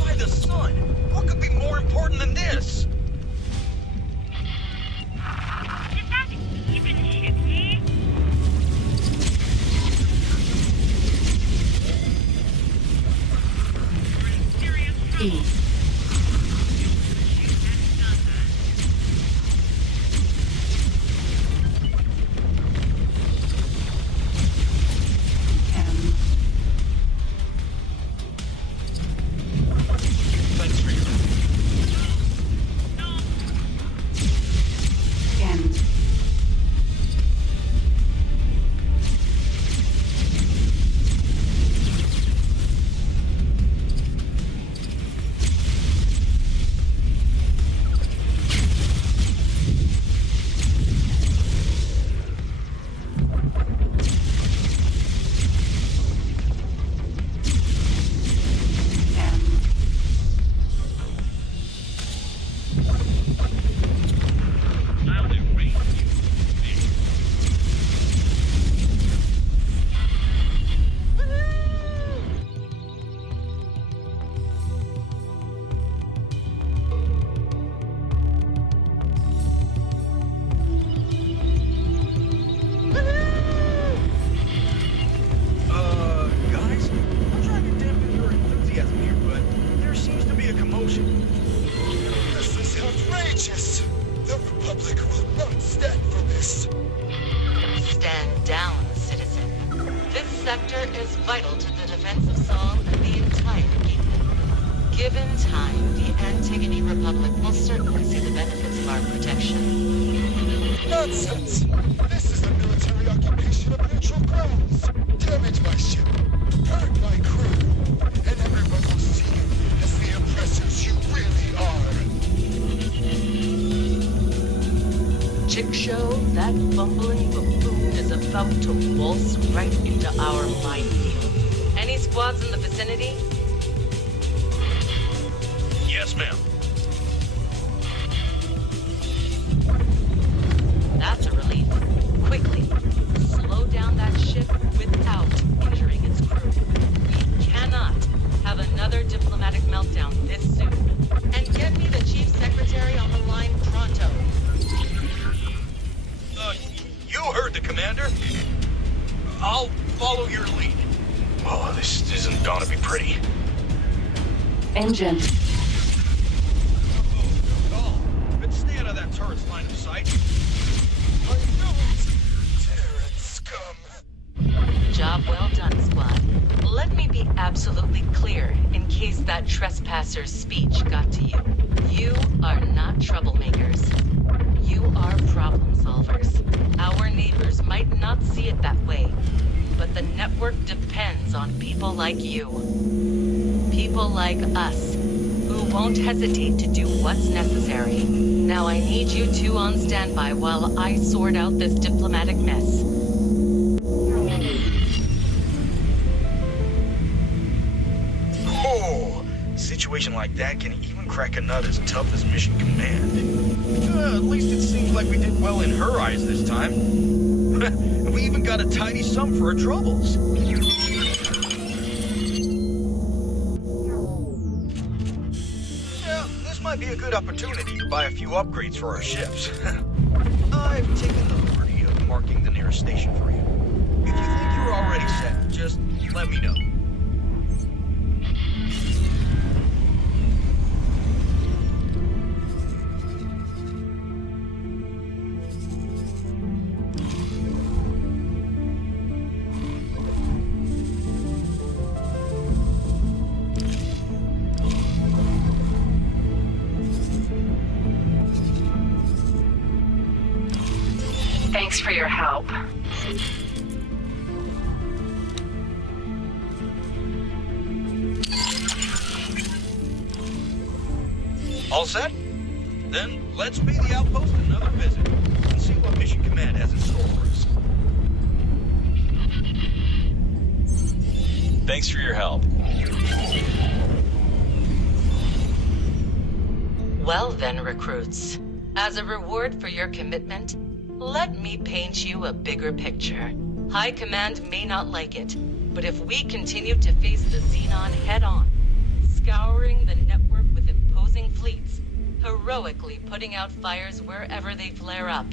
By the sun! What could be more important than this? Did that even hit me? We're in serious trouble. E. M. Thanks for your N. M. I'll erase you. Guys? I'm trying to dampen your enthusiasm here, but there seems to be a commotion. This is outrageous! The Republic will not stand for this! Stand down, citizen. This sector is vital to the defense of Sol and the entire kingdom. Given time, the Antigone Republic will certainly see the benefits of our protection. Nonsense! This is a military occupation of neutral grounds! Damage my ship, hurt my crew, and everyone will see you as the oppressors you really are! Chick Show, that bumbling buffoon is about to waltz right into our minefield. Any squads in the vicinity? Yes, ma'am. That's a relief. Quickly, slow down that ship without injuring its crew. We cannot have another diplomatic meltdown this soon. And get me the Chief Secretary on the line pronto. You heard the commander. I'll follow your lead. Oh, this isn't gonna be pretty. Engine. Oh, but stay out of that turret's line of sight. I know it! Terran scum! Job well done, squad. Let me be absolutely clear in case that trespasser's speech got to you. You are not troublemakers. You are problem solvers. Our neighbors might not see it that way, but the network depends on people like you. People like us, who won't hesitate to do what's necessary. Now I need you two on standby while I sort out this diplomatic mess. Oh, a situation like that can even crack a nut as tough as Mission Command. At least it seems like we did well in her eyes this time. And we even got a tidy sum for our troubles. Yeah, this might be a good opportunity to buy a few upgrades for our ships. I've taken the liberty of marking the nearest station for you. If you think you're already set, just let me know. Thanks for your help. All set? Then let's pay the outpost another visit and see what Mission Command has in store for us. Thanks for your help. Well then, recruits, as a reward for your commitment, let me paint you a bigger picture. High Command may not like it, but if we continue to face the Xenon head-on, scouring the network with imposing fleets, heroically putting out fires wherever they flare up,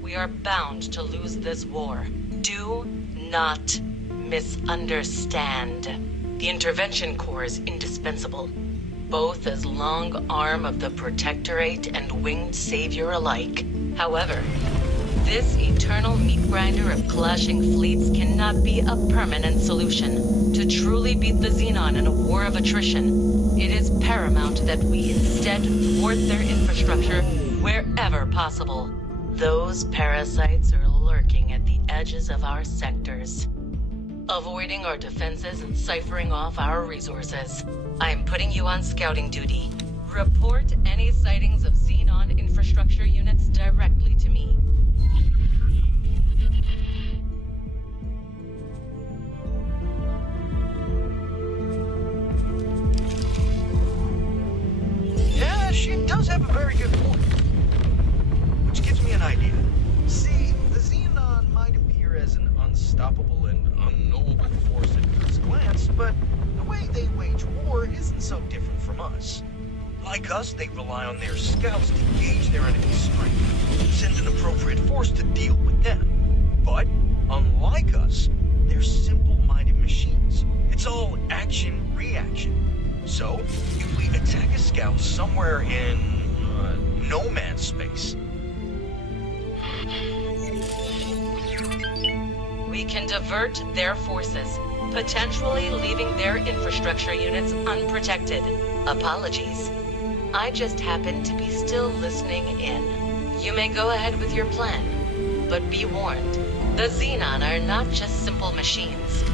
we are bound to lose this war. Do not misunderstand. The Intervention Corps is indispensable, both as long arm of the Protectorate and winged savior alike. However, this eternal meat grinder of clashing fleets cannot be a permanent solution. To truly beat the Xenon in a war of attrition, it is paramount that we instead thwart their infrastructure wherever possible. Those parasites are lurking at the edges of our sectors, avoiding our defenses and ciphering off our resources. I am putting you on scouting duty. Report any sightings of Xenon infrastructure units directly to me. Yeah, she does have a very good point. Which gives me an idea. See, the Xenon might appear as an unstoppable and unknowable force at first glance, but the way they wage war isn't so different from us. Like us, they rely on their scouts to gauge their enemy's strength and send an appropriate force to deal with them. But, unlike us, they're simple-minded machines. It's all action-reaction. So, if we attack a scout somewhere in no man's space, we can divert their forces, potentially leaving their infrastructure units unprotected. Apologies. I just happen to be still listening in. You may go ahead with your plan, but be warned. The Xenon are not just simple machines.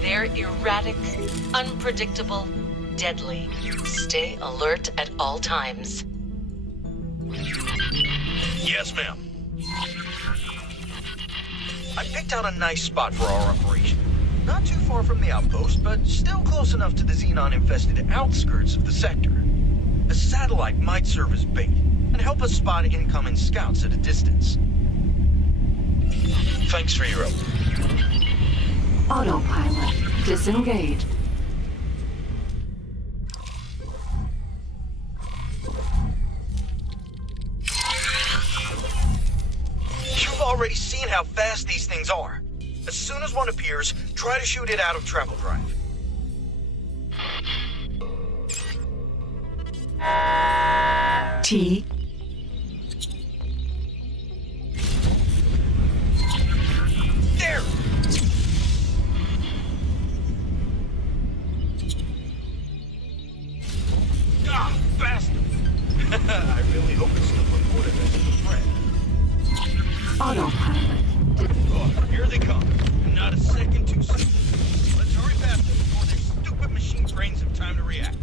They're erratic, unpredictable, deadly. Stay alert at all times. yes, ma'am. I picked out a nice spot for our operation. Not too far from the outpost, but still close enough to the Xenon-infested outskirts of the sector. A satellite might serve as bait and help us spot incoming scouts at a distance. Thanks for your help. Autopilot disengaged. You've already seen how fast these things are. As soon as one appears, try to shoot it out of travel drive. T. There! Ah, bastard! I really hope it's still reported as a threat. Autopilot. Oh, here they come. Not a second too soon. Let's hurry past them before their stupid machine brains have time to react.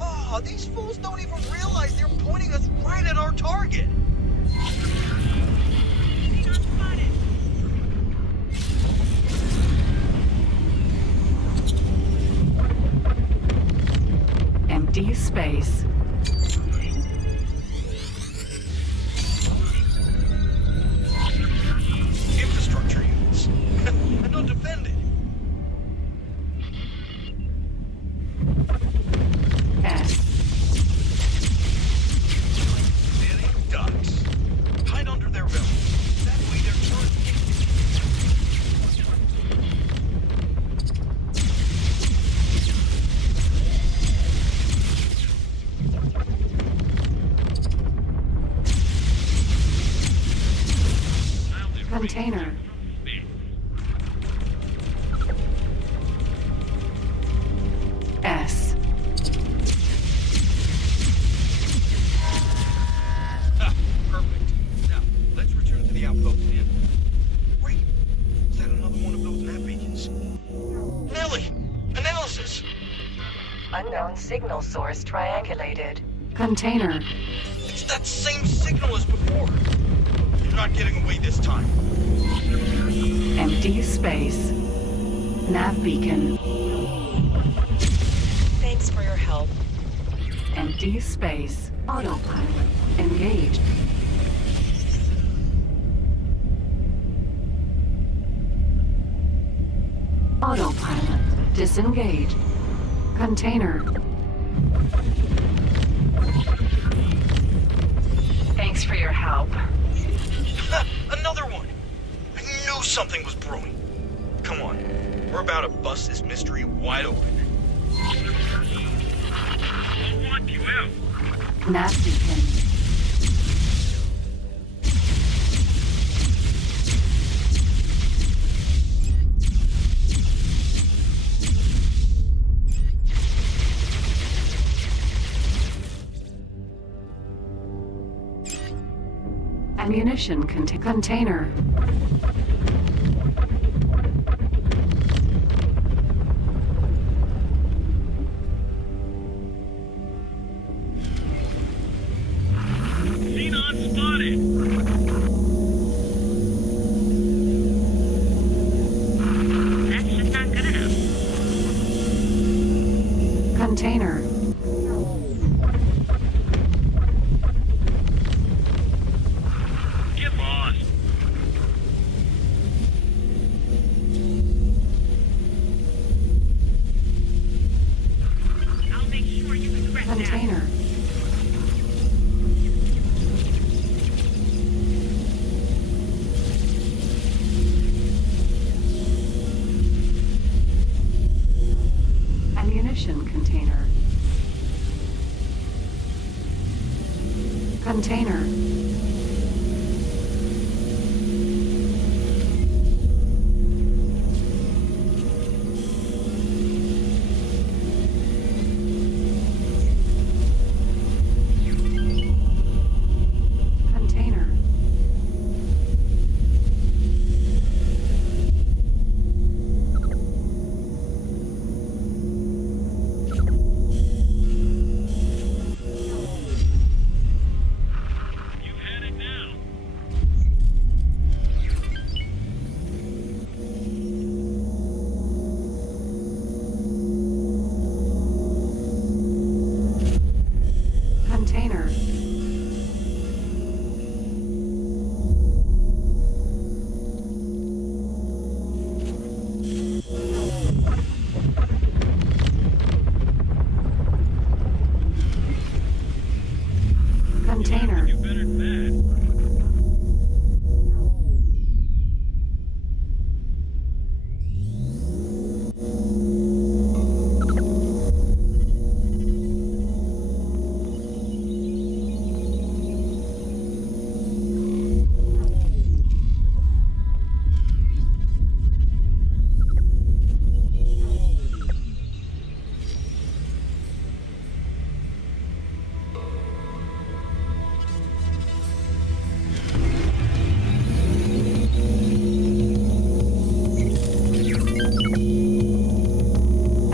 Oh, these fools don't even realize they're pointing us right at our target. Empty space. Infrastructure units. And undefended. S. There they ducks. Hide under their bellies. That way their turret Container. S. Perfect. Now, let's return to the outpost and... Wait, is that another one of those nav beacons? Nelly! Analysis! Unknown signal source triangulated. Container. It's that same signal as before. You're not getting away this time. Empty space. Nav beacon. Thanks for your help. Empty space. Autopilot engaged. Autopilot disengaged. Container. Thanks for your help. Another one! I knew something was brewing. Come on, we're about to bust this mystery wide open. I'll walk you out. Nav beacon. Ammunition container. Xenon spotted. That's just not good enough. Container. Get lost. I'll make sure you regret that. Container. Ammunition container. Container. Container. You've had it now. Container. Container. You better than that.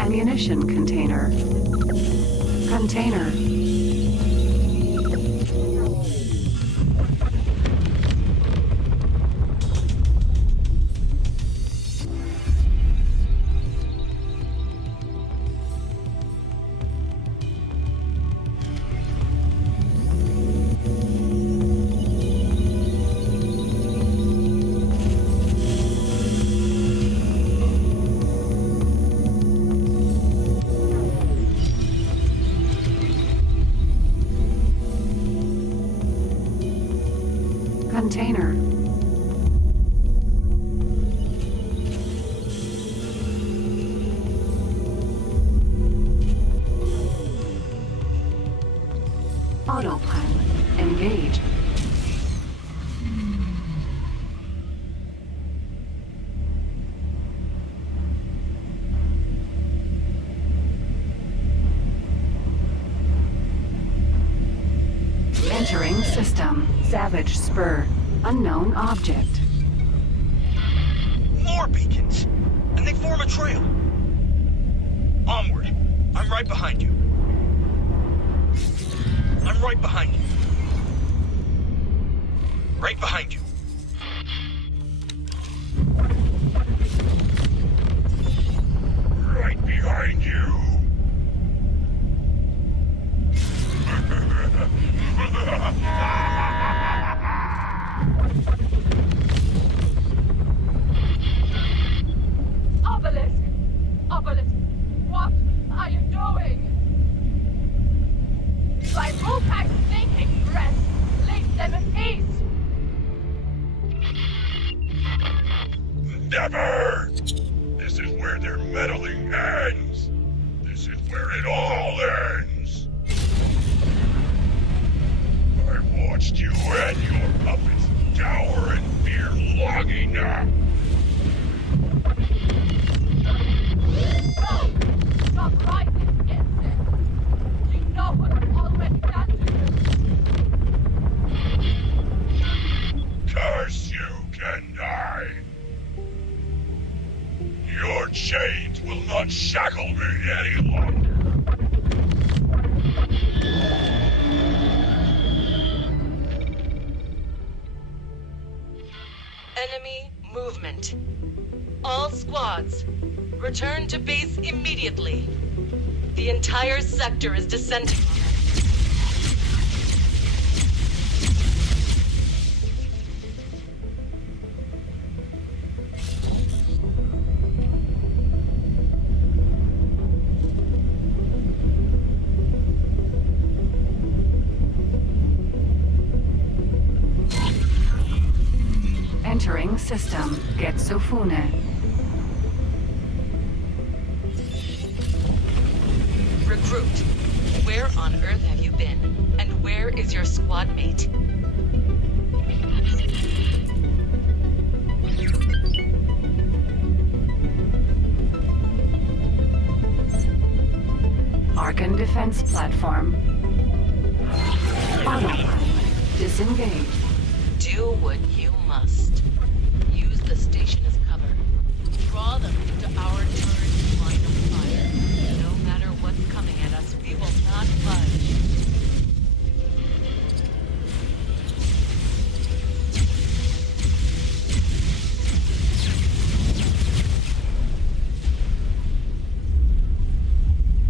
Ammunition container. Container. Container. Autopilot engaged. Entering system. Savage Spur. Unknown object. More beacons! And they form a trail! Onward! I'm right behind you. I'm right behind you. Right behind you. Right behind you. forever! This is where their meddling ends! This is where it all ends! I've watched you and your puppets cower in fear long enough! No! Stop writing against it! You know what I've already done to you! Curse you, Kendai! Your chains will not shackle me any longer! Enemy movement. All squads, return to base immediately. The entire sector is descending. Entering system. Getsufune. Recruit, where on Earth have you been? And where is your squad mate? Arkan defense platform. Autopilot. Disengage. Do what you must. Use the station as cover. Draw them into our turret line of fire. No matter what's coming at us, we will not budge.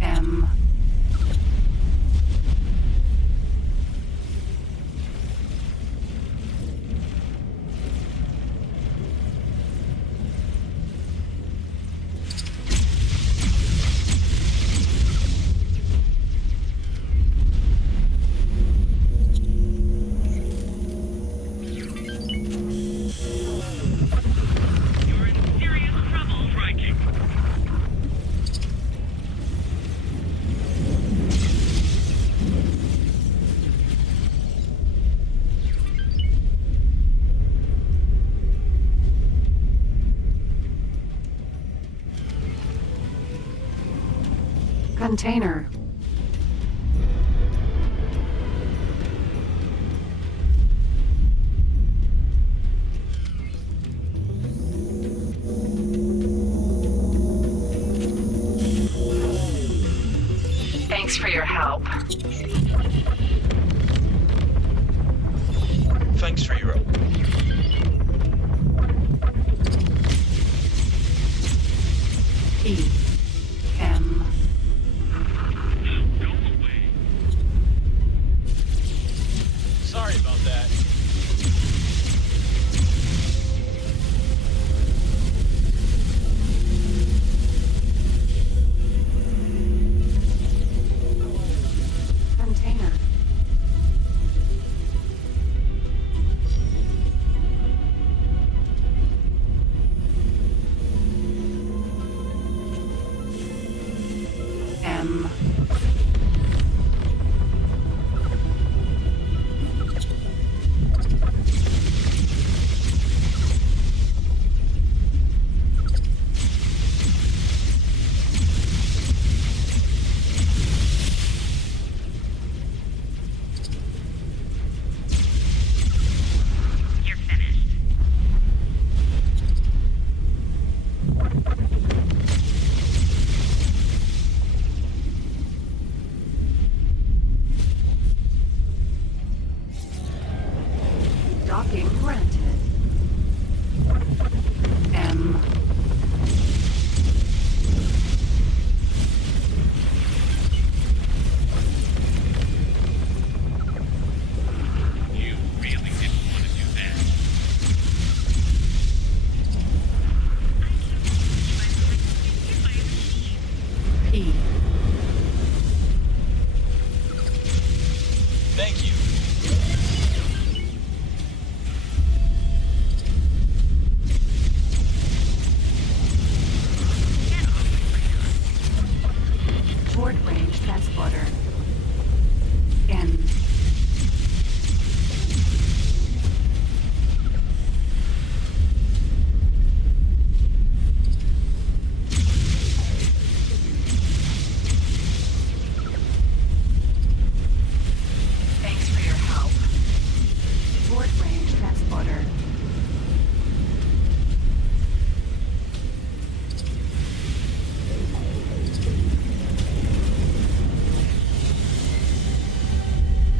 M. You're in serious trouble, Viking. Container. Thanks for your help. Thanks for your help. E. M. Go away. Sorry about that. Container.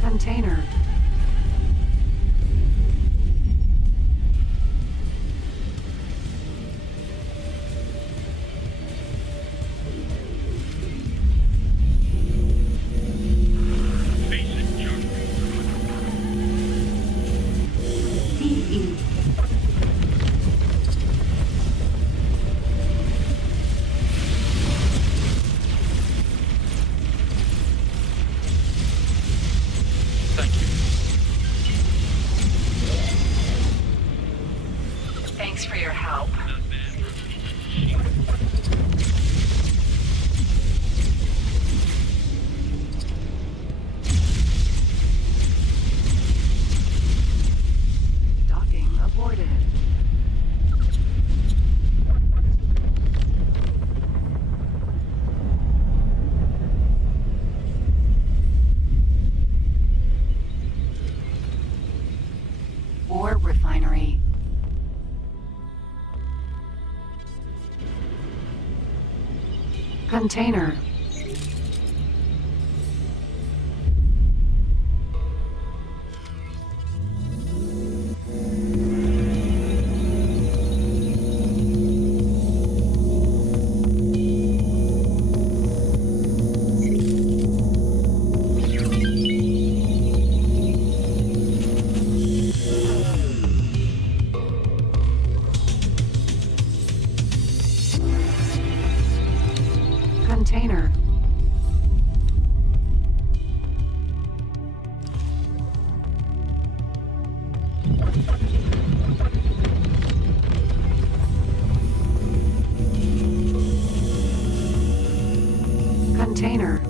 Container. Basic jump. PE. Thank you. Thanks for your help. Not bad for a piece of shit. Docking aborted. Ore refinery. Container. Container. Container.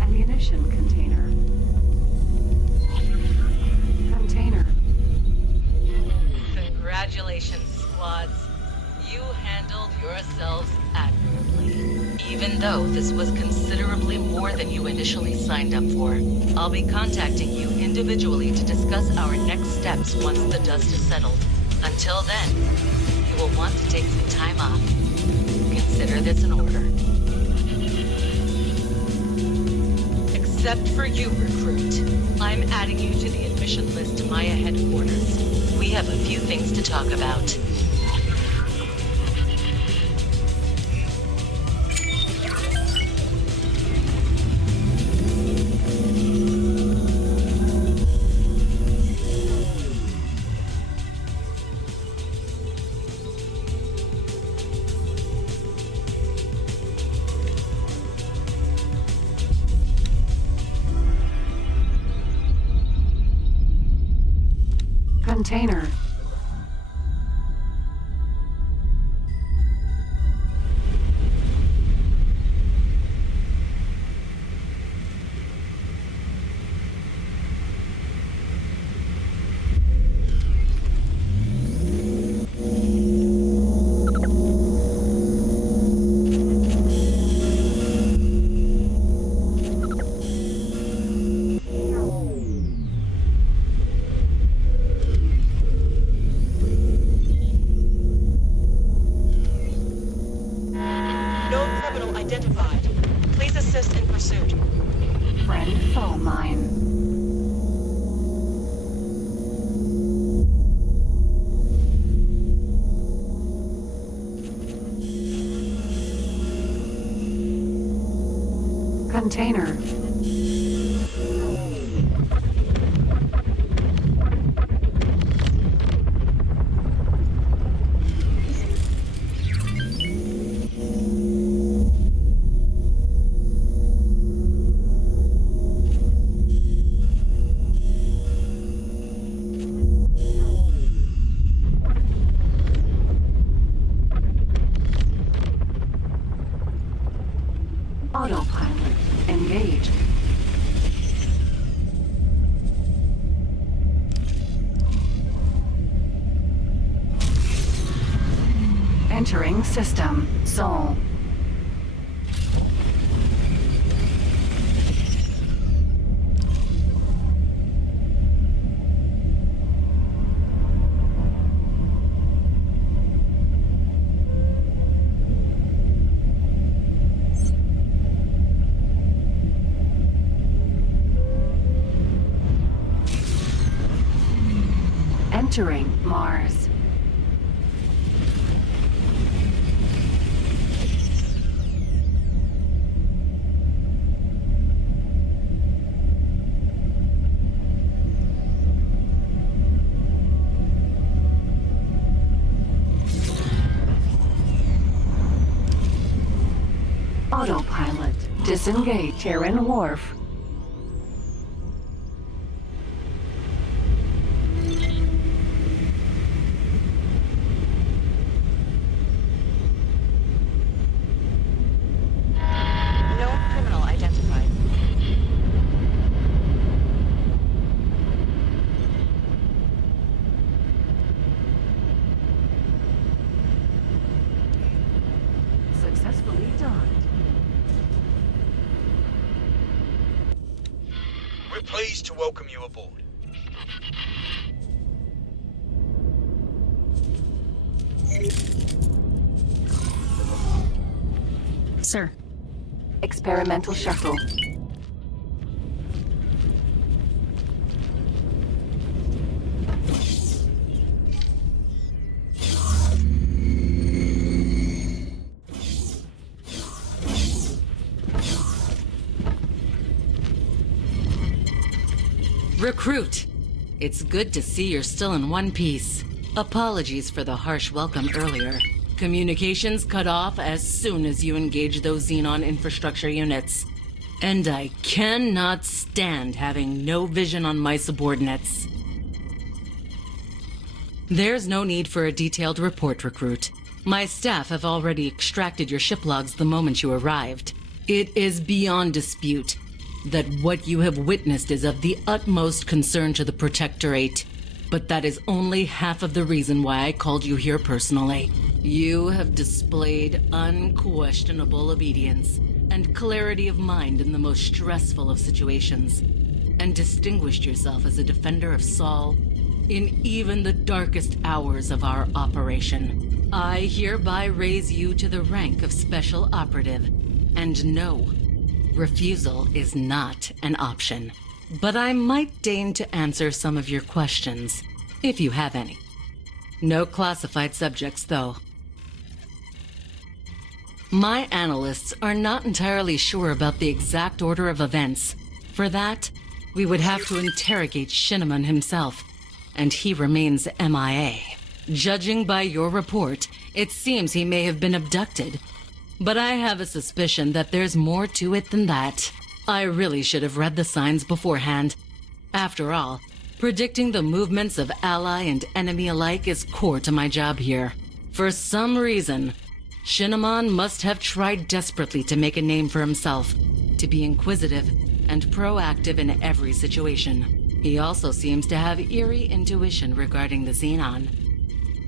Ammunition container. Container. Congratulations, squads. You handled yourselves admirably. Even though this was considerably more than you initially signed up for, I'll be contacting you individually to discuss our next steps once the dust has settled. Until then, you will want to take some time off. Consider this an order. Except for you, recruit. I'm adding you to the admission list to Maya headquarters. We have a few things to talk about. Container. No criminal identified. Please assist in pursuit. Friend foe mine. Container. Autopilot engaged. Entering system. Sol. Entering Mars. Autopilot. Disengage. Terran Wharf. No criminal identified. Successfully docked. We're pleased to welcome you aboard. Sir. Experimental shuttle. Recruit! It's good to see you're still in one piece. Apologies for the harsh welcome earlier. Communications cut off as soon as you engage those Xenon infrastructure units. And I cannot stand having no vision on my subordinates. There's no need for a detailed report, Recruit. My staff have already extracted your ship logs the moment you arrived. It is beyond dispute that what you have witnessed is of the utmost concern to the Protectorate. But that is only half of the reason why I called you here personally. You have displayed unquestionable obedience and clarity of mind in the most stressful of situations, and distinguished yourself as a defender of Sol in even the darkest hours of our operation. I hereby raise you to the rank of Special Operative, and no, refusal is not an option. But I might deign to answer some of your questions, if you have any. No classified subjects, though. My analysts are not entirely sure about the exact order of events. For that, we would have to interrogate Shinneman himself, and he remains MIA. Judging by your report, it seems he may have been abducted. But I have a suspicion that there's more to it than that. I really should have read the signs beforehand. After all, predicting the movements of ally and enemy alike is core to my job here. For some reason, Shinneman must have tried desperately to make a name for himself, to be inquisitive and proactive in every situation. He also seems to have eerie intuition regarding the Xenon.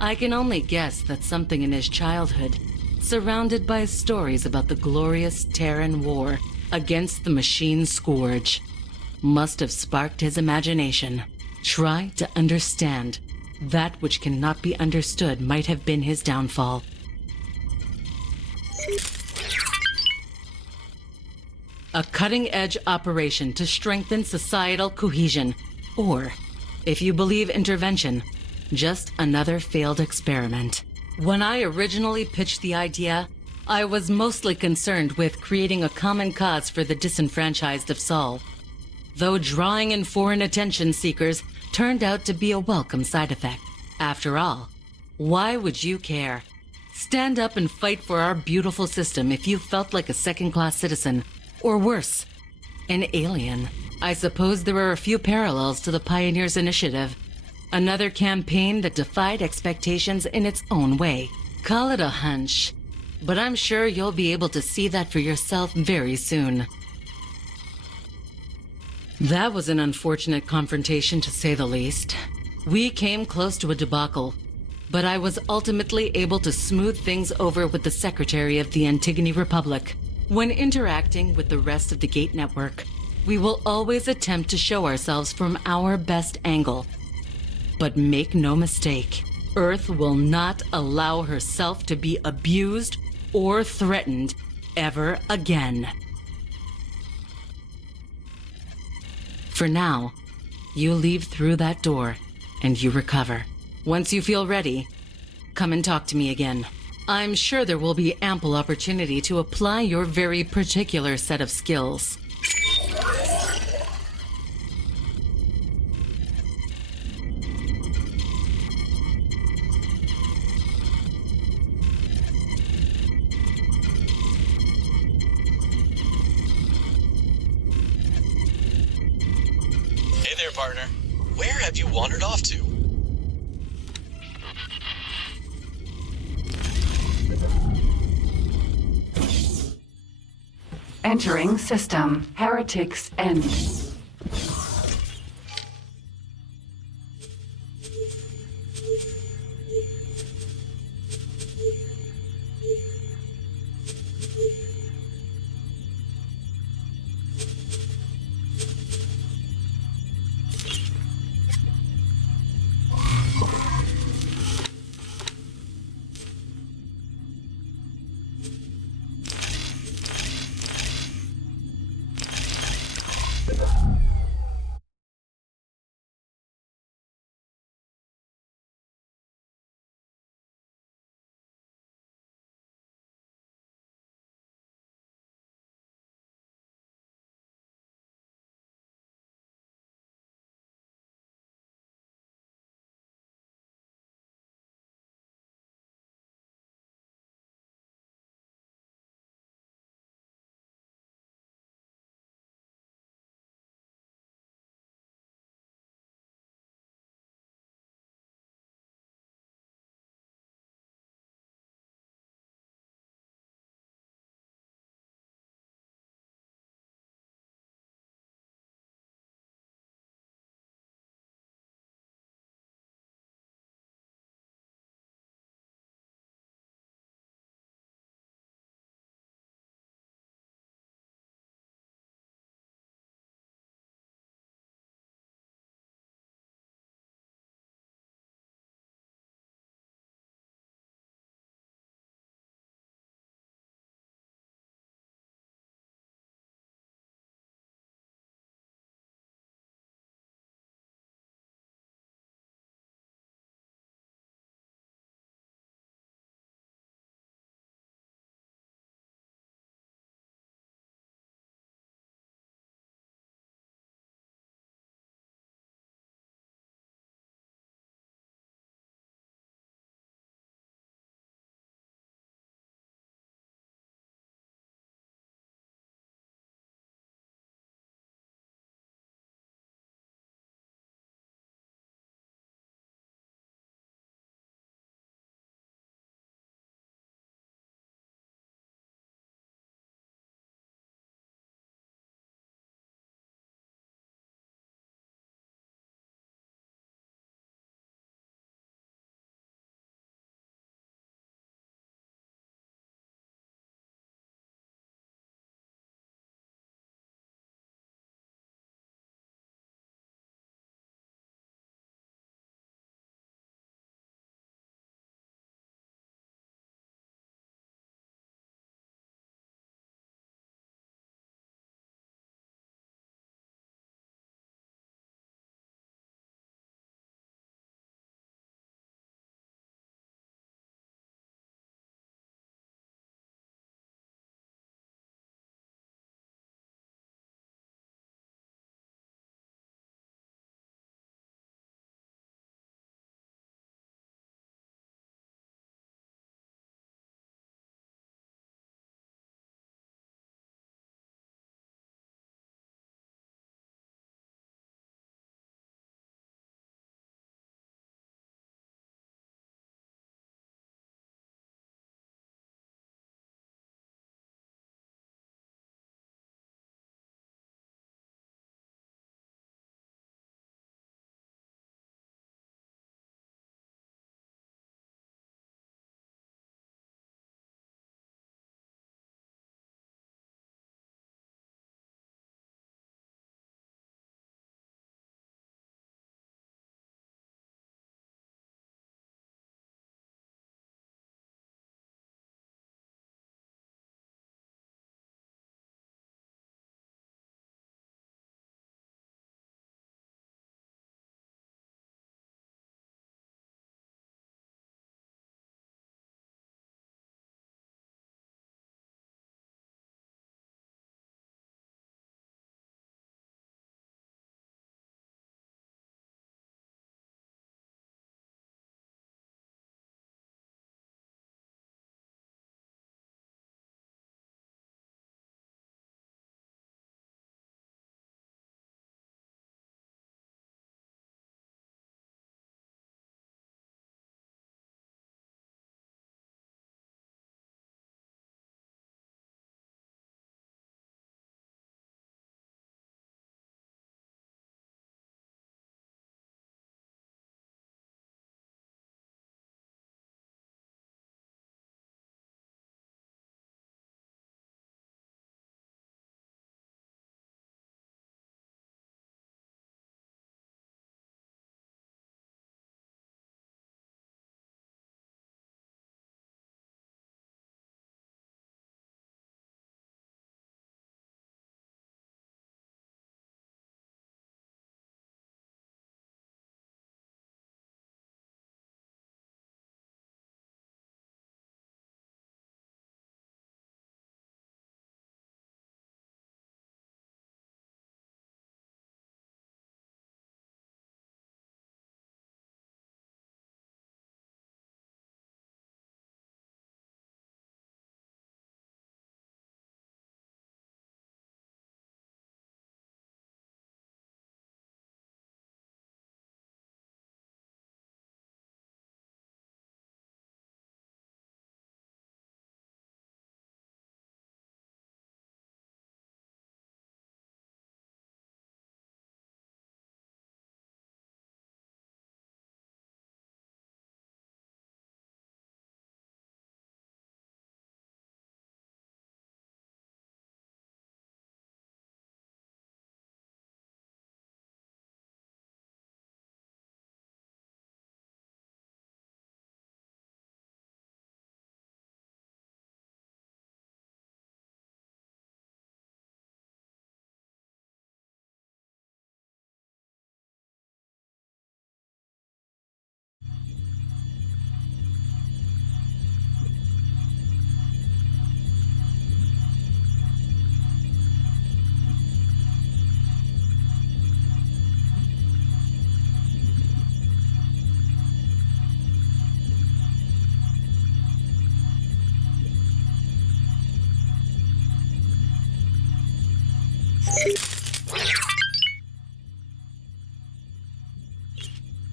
I can only guess that something in his childhood, surrounded by stories about the glorious Terran War against the Machine Scourge, must have sparked his imagination. Try to understand. That which cannot be understood might have been his downfall. A cutting-edge operation to strengthen societal cohesion. Or, if you believe intervention, just another failed experiment. When I originally pitched the idea, I was mostly concerned with creating a common cause for the disenfranchised of Sol. Though drawing in foreign attention seekers turned out to be a welcome side effect. After all, why would you care? Stand up and fight for our beautiful system if you felt like a second-class citizen, or worse, an alien. I suppose there are a few parallels to the Pioneers Initiative. Another campaign that defied expectations in its own way. Call it a hunch, but I'm sure you'll be able to see that for yourself very soon. That was an unfortunate confrontation, to say the least. We came close to a debacle, but I was ultimately able to smooth things over with the Secretary of the Antigone Republic. When interacting with the rest of the Gate Network, we will always attempt to show ourselves from our best angle. But make no mistake, Earth will not allow herself to be abused or threatened ever again. For now, you leave through that door and you recover. Once you feel ready, come and talk to me again. I'm sure there will be ample opportunity to apply your very particular set of skills. Hey there, partner. Where have you wandered off to? Entering system. Heretics End.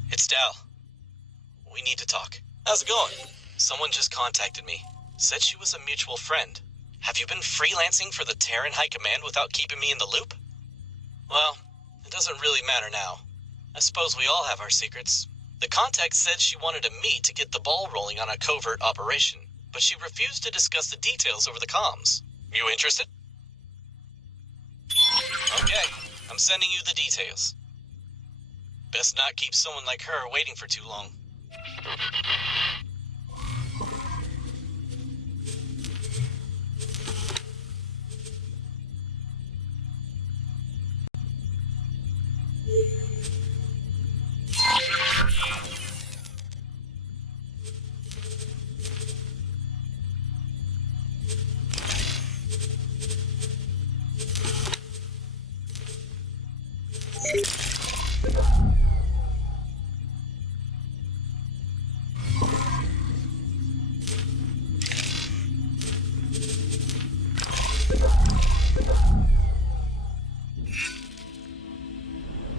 It's Dal. We need to talk. How's it going? Someone just contacted me. Said she was a mutual friend. Have you been freelancing for the Terran High Command without keeping me in the loop? Well, it doesn't really matter now. I suppose we all have our secrets. The contact said she wanted to meet to get the ball rolling on a covert operation, but she refused to discuss the details over the comms. You interested? Okay, I'm sending you the details. Best not keep someone like her waiting for too long.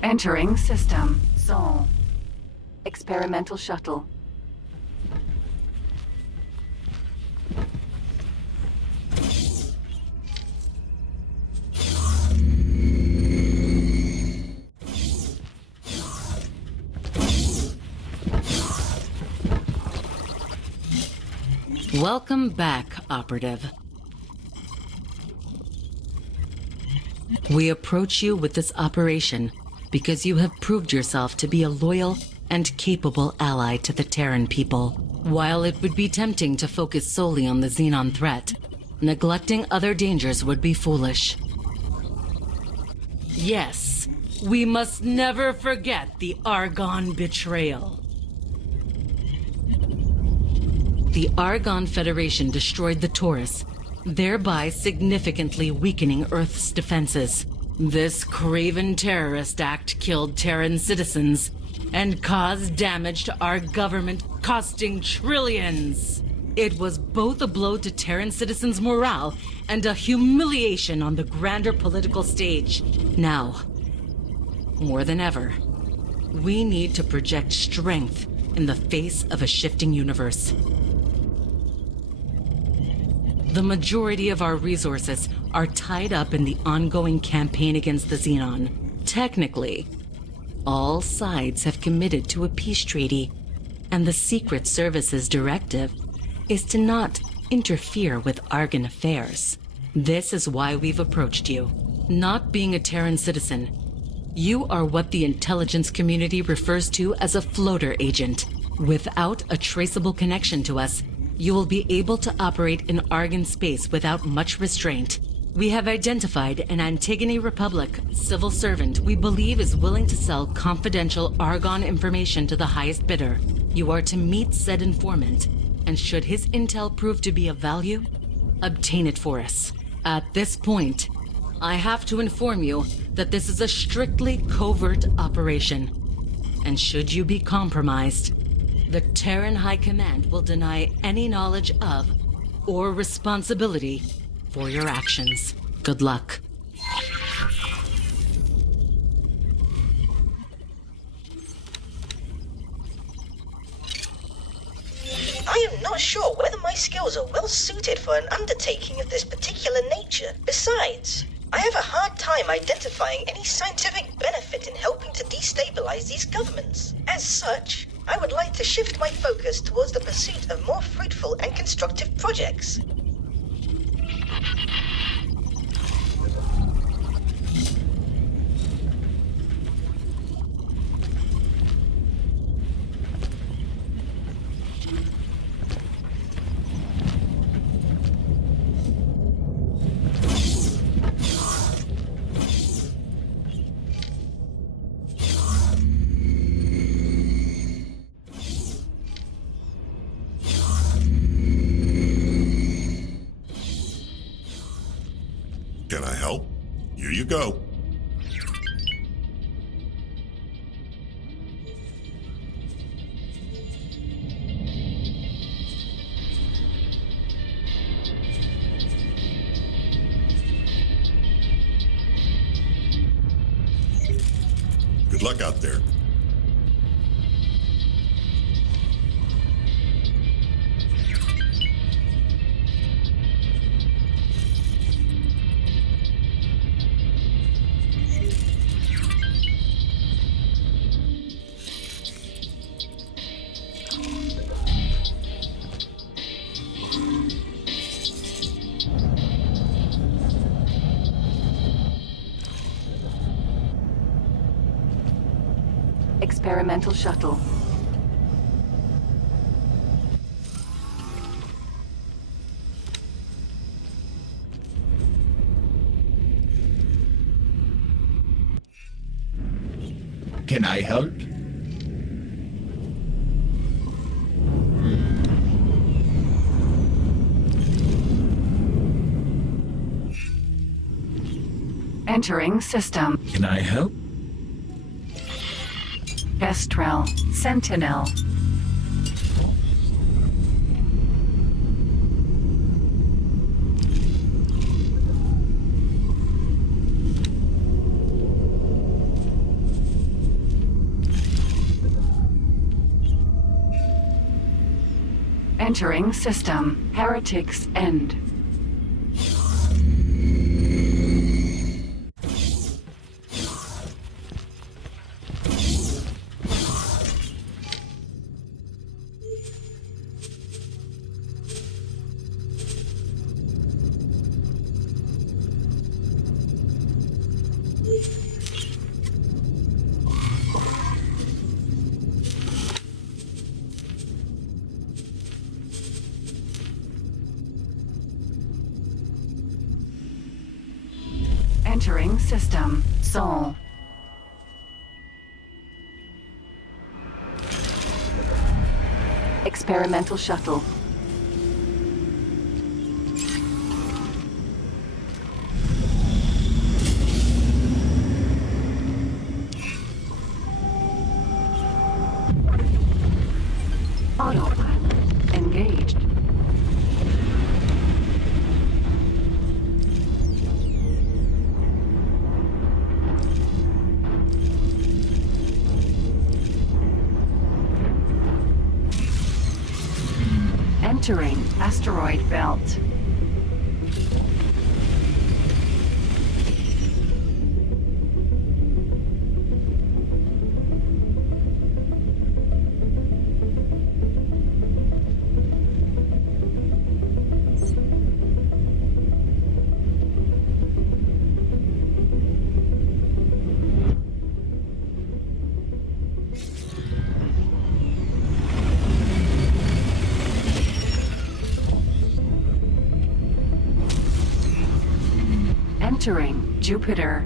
Entering system. Sol. Experimental shuttle. Welcome back, Operative. We approach you with this operation because you have proved yourself to be a loyal and capable ally to the Terran people. While it would be tempting to focus solely on the Xenon threat, neglecting other dangers would be foolish. Yes, we must never forget the Argonne betrayal. The Argonne Federation destroyed the Taurus, thereby significantly weakening Earth's defenses. This craven terrorist act killed Terran citizens and caused damage to our government, costing trillions. It was both a blow to Terran citizens' morale and a humiliation on the grander political stage. Now, more than ever, we need to project strength in the face of a shifting universe. The majority of our resources are tied up in the ongoing campaign against the Xenon. Technically, all sides have committed to a peace treaty, and the Secret Service's directive is to not interfere with Argon affairs. This is why we've approached you. Not being a Terran citizen, you are what the intelligence community refers to as a floater agent. Without a traceable connection to us, you will be able to operate in Argon space without much restraint. We have identified an Antigone Republic civil servant we believe is willing to sell confidential Argon information to the highest bidder. You are to meet said informant, and should his intel prove to be of value, obtain it for us. At this point, I have to inform you that this is a strictly covert operation, and should you be compromised, the Terran High Command will deny any knowledge of or responsibility for your actions. Good luck. I am not sure whether my skills are well suited for an undertaking of this particular nature. Besides, I have a hard time identifying any scientific benefit in helping to destabilize these governments. As such, I would like to shift my focus towards the pursuit of more fruitful and constructive projects. Can I help? Here you go. Good luck out there. Experimental shuttle. Can I help? Entering system. Can I help? Kestrel. Sentinel. Entering system. Heretics End. Entering system. Sol. Experimental shuttle. Autopilot engaged. Entering asteroid belt. Entering Jupiter.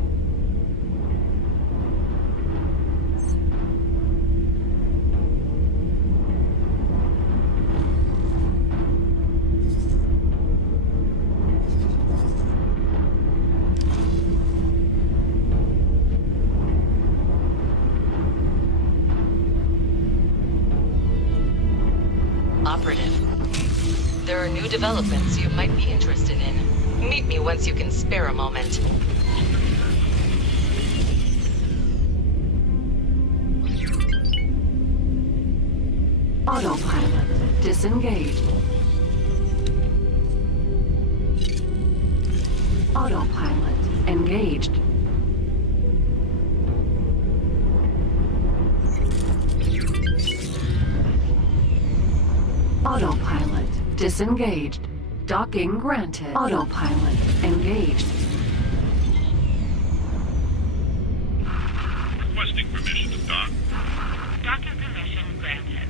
Operative. There are new developments you might be interested in. Meet me once you can spare a moment. Autopilot disengaged. Autopilot engaged. Autopilot disengaged. Docking granted. Autopilot engaged. Requesting permission to dock. Docking permission granted.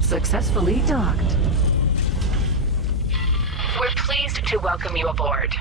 Successfully docked. We're pleased to welcome you aboard.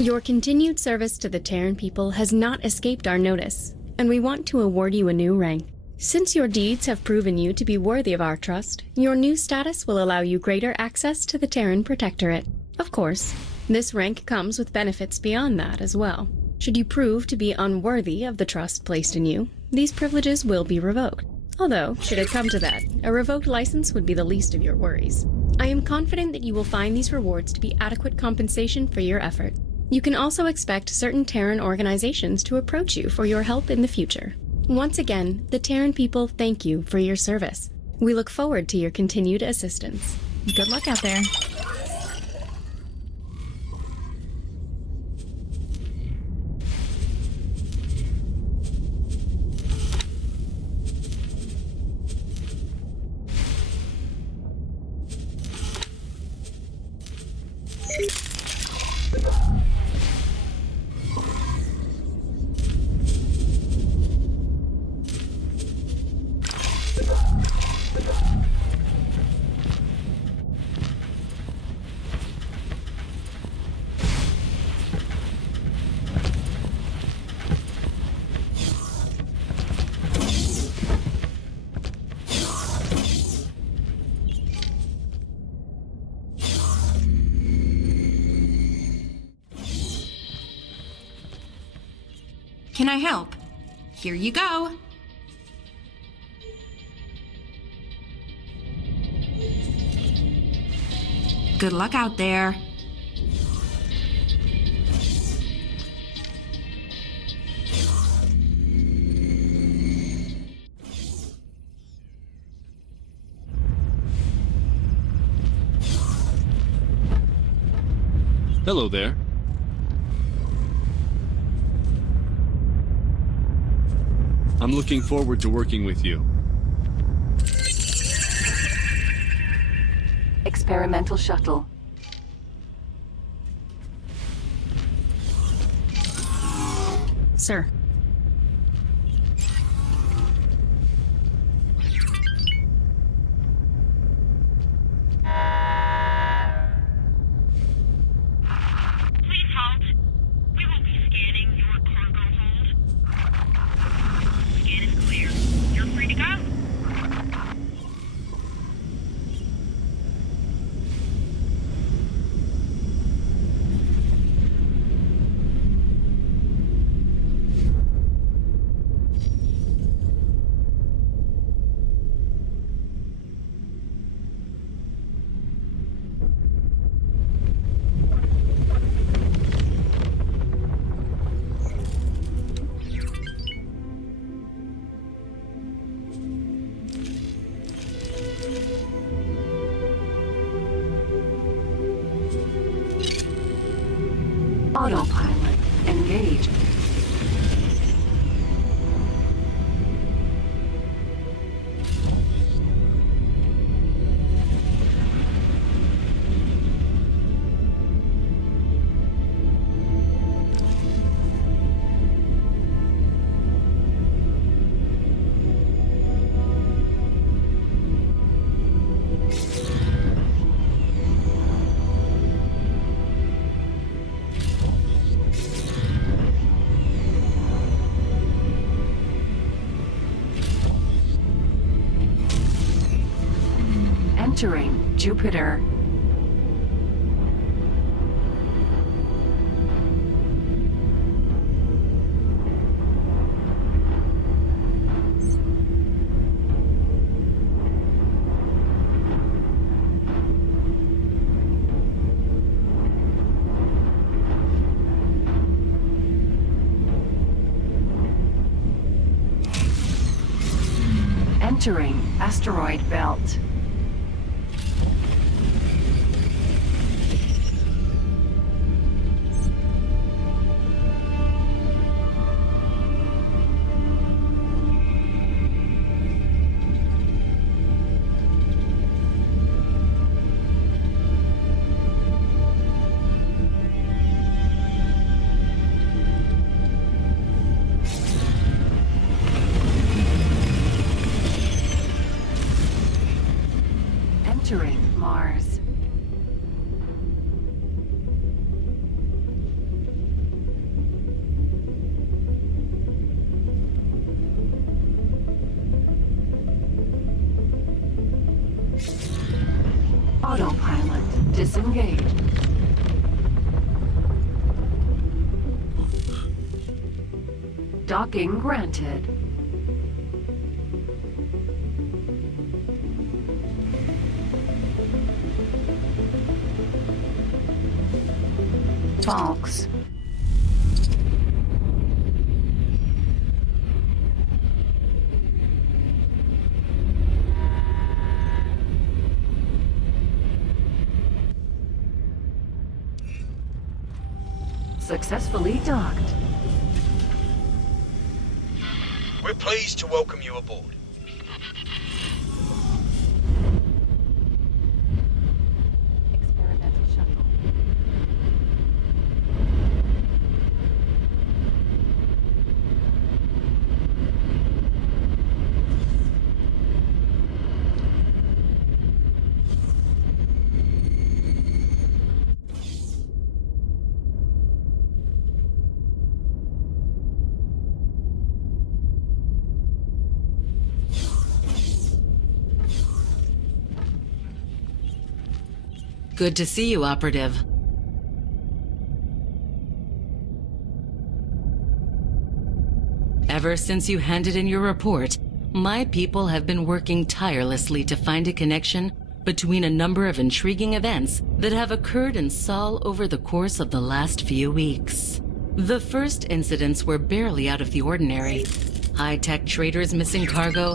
Your continued service to the Terran people has not escaped our notice, and we want to award you a new rank. Since your deeds have proven you to be worthy of our trust, your new status will allow you greater access to the Terran Protectorate. Of course, this rank comes with benefits beyond that as well. Should you prove to be unworthy of the trust placed in you, these privileges will be revoked. Although, should it come to that, a revoked license would be the least of your worries. I am confident that you will find these rewards to be adequate compensation for your effort. You can also expect certain Terran organizations to approach you for your help in the future. Once again, the Terran people thank you for your service. We look forward to your continued assistance. Good luck out there. Can I help? Here you go. Good luck out there. Hello there. I'm looking forward to working with you. Experimental shuttle. Sir. Please halt. We will be scanning your cargo hold. Scan is clear. You're free to go. Autopilot engaged. Entering Jupiter. Entering asteroid belt. Entering Mars. Autopilot disengaged. Docking granted. Talks. Successfully docked. We're pleased to welcome you aboard. Experimental shuttle. Good to see you, Operative. Ever since you handed in your report, my people have been working tirelessly to find a connection between a number of intriguing events that have occurred in Sol over the course of the last few weeks. The first incidents were barely out of the ordinary. High-tech traders missing cargo,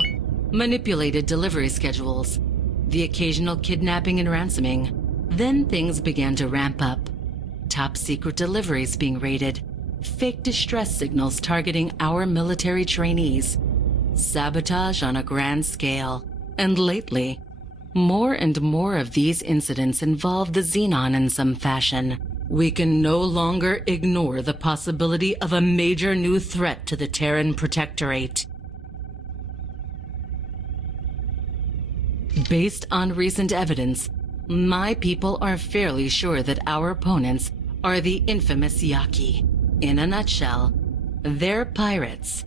manipulated delivery schedules, the occasional kidnapping and ransoming. Then things began to ramp up. Top-secret deliveries being raided, fake distress signals targeting our military trainees, sabotage on a grand scale, and lately, more and more of these incidents involve the Xenon in some fashion. We can no longer ignore the possibility of a major new threat to the Terran Protectorate. Based on recent evidence, my people are fairly sure that our opponents are the infamous Yaki. In a nutshell, they're pirates.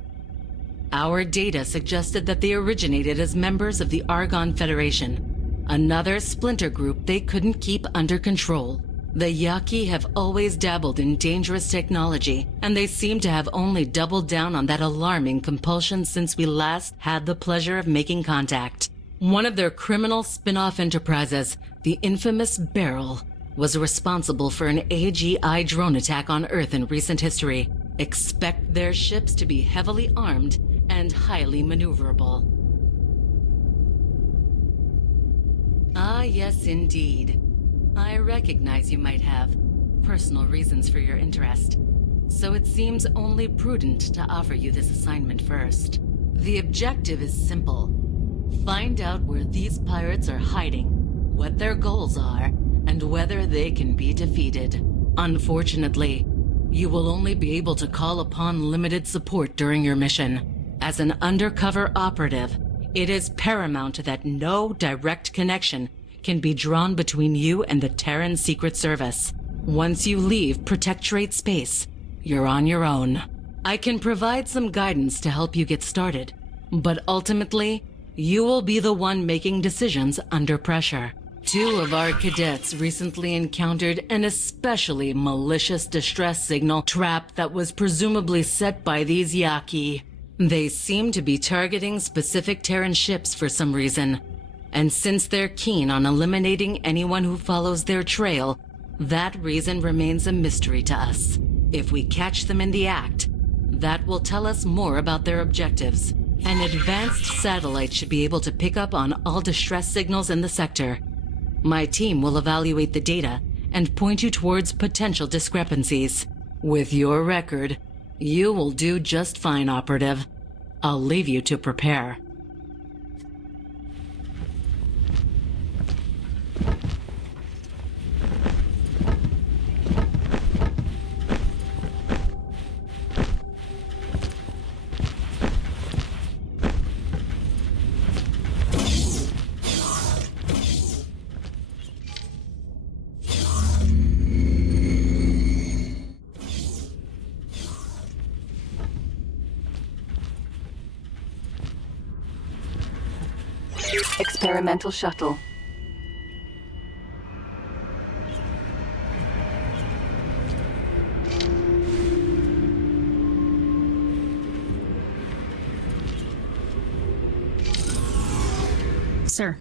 Our data suggested that they originated as members of the Argon Federation, another splinter group they couldn't keep under control. The Yaki have always dabbled in dangerous technology, and they seem to have only doubled down on that alarming compulsion since we last had the pleasure of making contact. One of their criminal spin-off enterprises, the infamous Beryl, was responsible for an AGI drone attack on Earth in recent history. Expect their ships to be heavily armed and highly maneuverable. Ah, yes, indeed. I recognize you might have personal reasons for your interest, so it seems only prudent to offer you this assignment first. The objective is simple. Find out where these pirates are hiding, what their goals are, and whether they can be defeated. Unfortunately, you will only be able to call upon limited support during your mission. As an undercover operative, it is paramount that no direct connection can be drawn between you and the Terran Secret Service. Once you leave Protectorate space, you're on your own. I can provide some guidance to help you get started, but ultimately, you will be the one making decisions under pressure. 2 of our cadets recently encountered an especially malicious distress signal trap that was presumably set by these Yaki. They seem to be targeting specific Terran ships for some reason, and since they're keen on eliminating anyone who follows their trail, that reason remains a mystery to us. If we catch them in the act, that will tell us more about their objectives. An advanced satellite should be able to pick up on all distress signals in the sector. My team will evaluate the data and point you towards potential discrepancies. With your record, you will do just fine, Operative. I'll leave you to prepare. Experimental shuttle. Sir.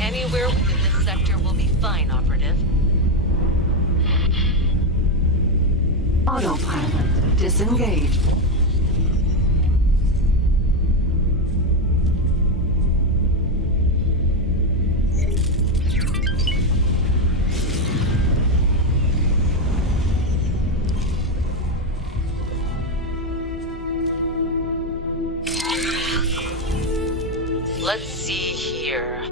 Anywhere within this sector will be fine, Operative. Autopilot disengaged. Let's see here.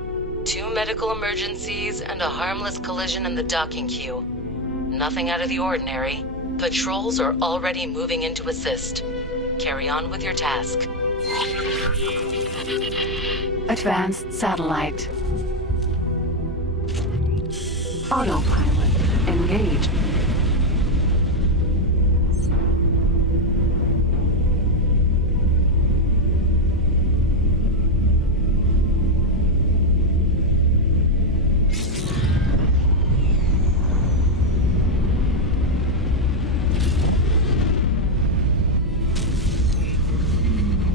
2 medical emergencies and a harmless collision in the docking queue. Nothing out of the ordinary. Patrols are already moving in to assist. Carry on with your task. Advanced satellite. Autopilot engaged.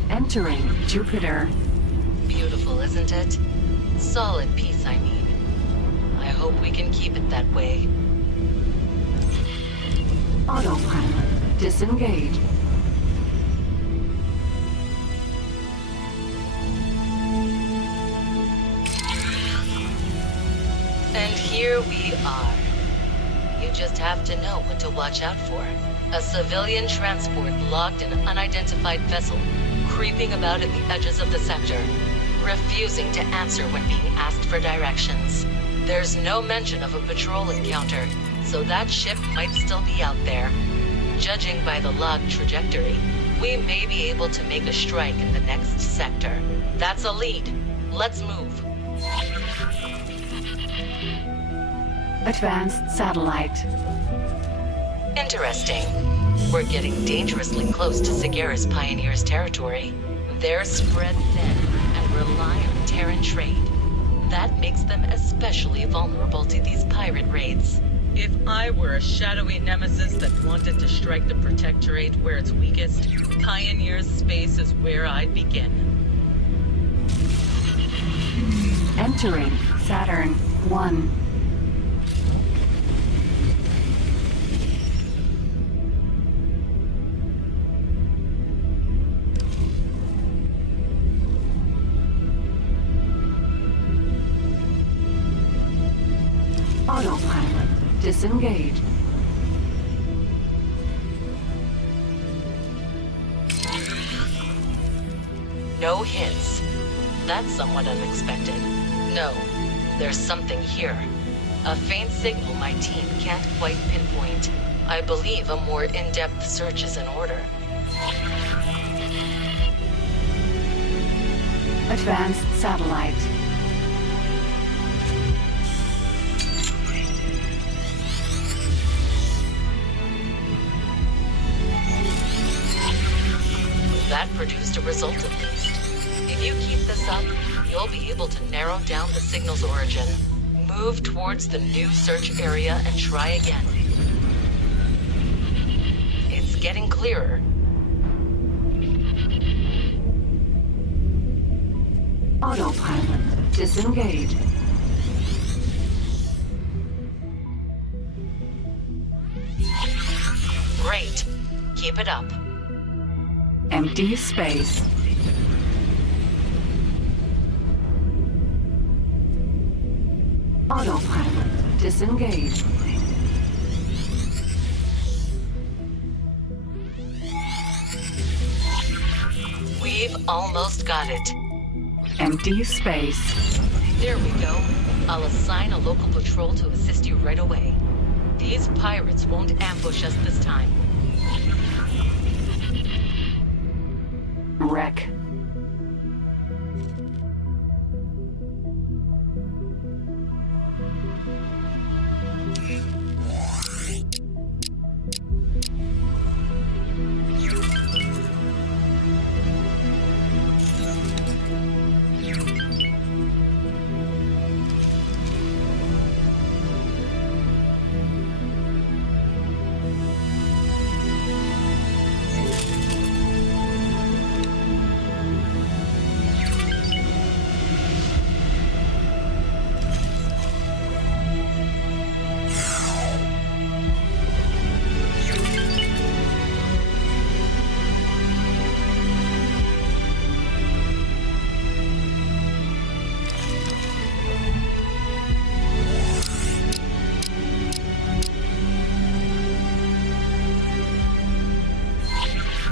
Entering Jupiter. Beautiful, isn't it? Solid piece, I mean. I hope we can keep it that way. Autopilot disengaged. And here we are. You just have to know what to watch out for. A civilian transport logged an unidentified vessel, creeping about at the edges of the sector, refusing to answer when being asked for directions. There's no mention of a patrol encounter, so that ship might still be out there. Judging by the log trajectory, we may be able to make a strike in the next sector. That's a lead. Let's move. Advanced satellite. Interesting. We're getting dangerously close to Sagaris Pioneers' territory. They're spread thin and rely on Terran trade. That makes them especially vulnerable to these pirate raids. If I were a shadowy nemesis that wanted to strike the Protectorate where it's weakest, Pioneers' space is where I'd begin. Entering Saturn 1. Disengage. No hits. That's somewhat unexpected. No, there's something here. A faint signal my team can't quite pinpoint. I believe a more in-depth search is in order. Advanced satellite. That produced a result at least. If you keep this up, you'll be able to narrow down the signal's origin, move towards the new search area, and try again. It's getting clearer. Autopilot. Disengage. Great. Keep it up. Empty space. Autopilot. Disengage. We've almost got it. Empty space. There we go. I'll assign a local patrol to assist you right away. These pirates won't ambush us this time. Wreck.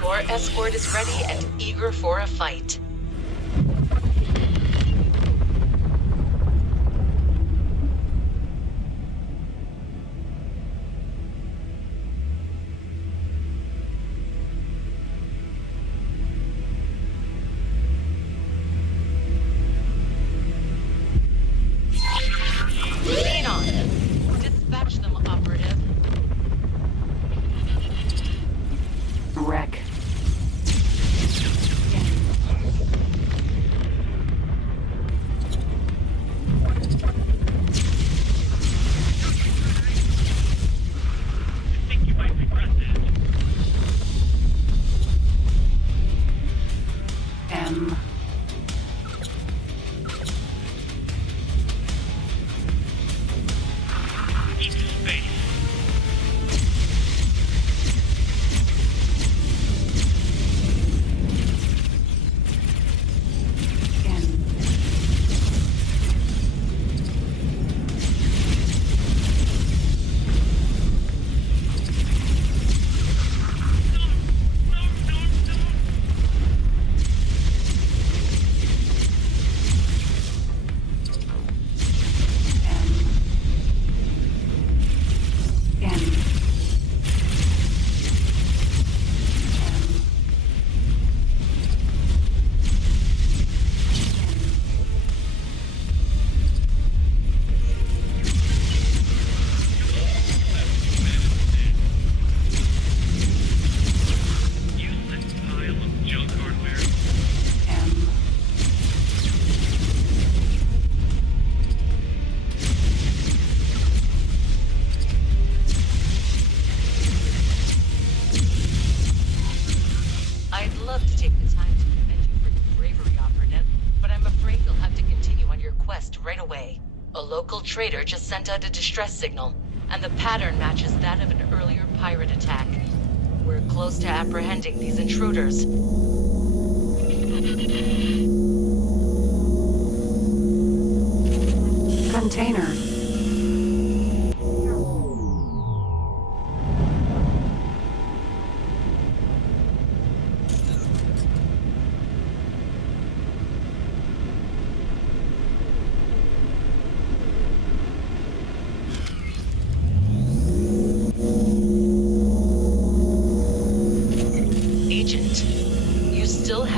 Your escort is ready and eager for a fight. Lean on. Dispatch them, operative. Wreck. M. Deep space. I'd love to take the time to commend you for your bravery, operative, but I'm afraid you'll have to continue on your quest right away. A local trader just sent out a distress signal, and the pattern matches that of an earlier pirate attack. We're close to apprehending these intruders. Container.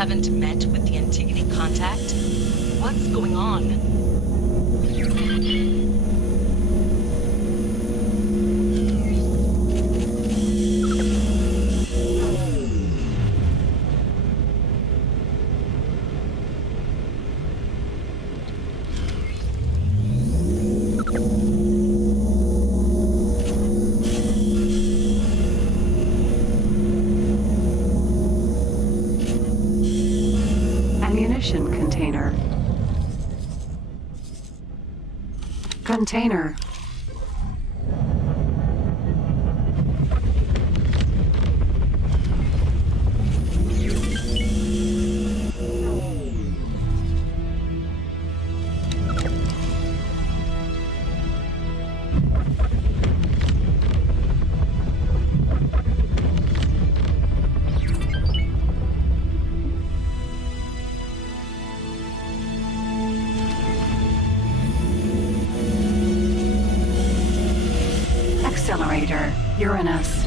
haven't met with the Antigone contact? What's going on? Ammunition container. Container. Accelerator, Uranus.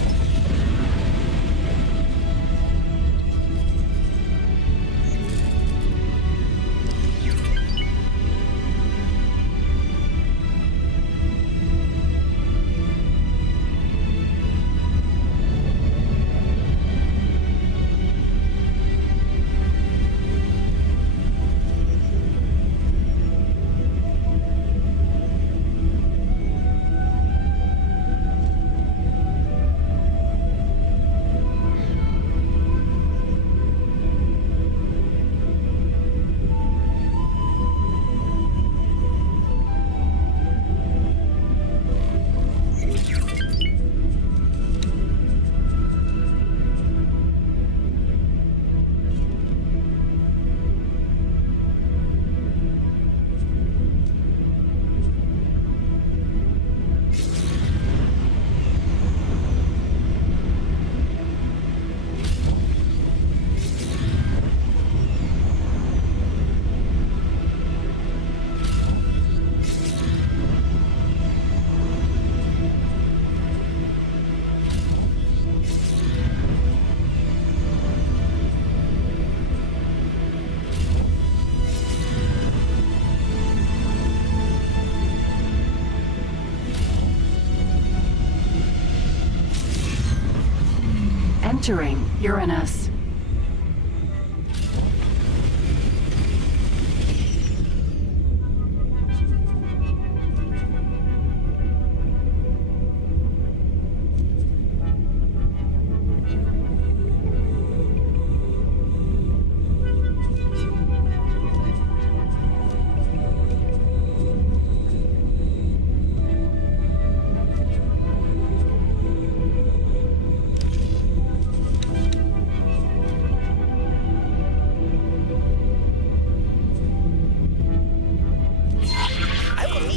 Entering Uranus.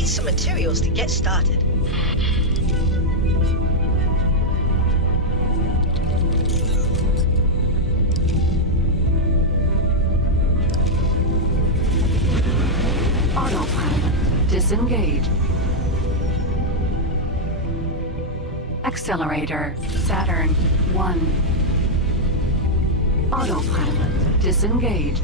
Some materials to get started. Autopilot. Disengage. Accelerator. Saturn 1. Autopilot. Disengage.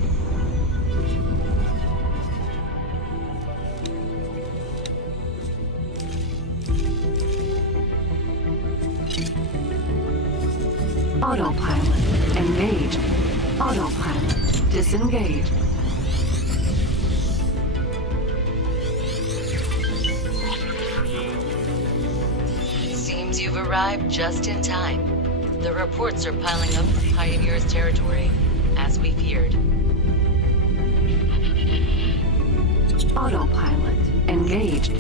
Autopilot. Engage. Autopilot. Disengage. Seems you've arrived just in time. The reports are piling up from Pioneer's territory, as we feared. Autopilot. Engaged.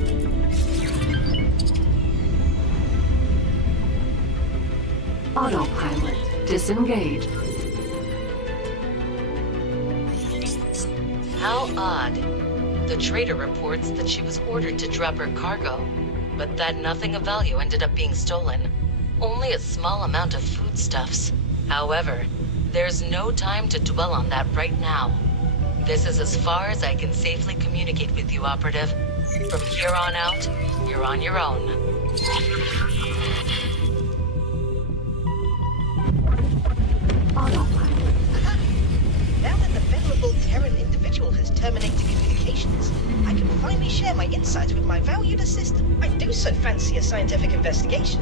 Autopilot. Disengage. How odd. The trader reports that she was ordered to drop her cargo, but that nothing of value ended up being stolen. Only a small amount of foodstuffs. However, there's no time to dwell on that right now. This is as far as I can safely communicate with you, Operative. From here on out, you're on your own. Now insights with my valued assistant. I do so fancy a scientific investigation.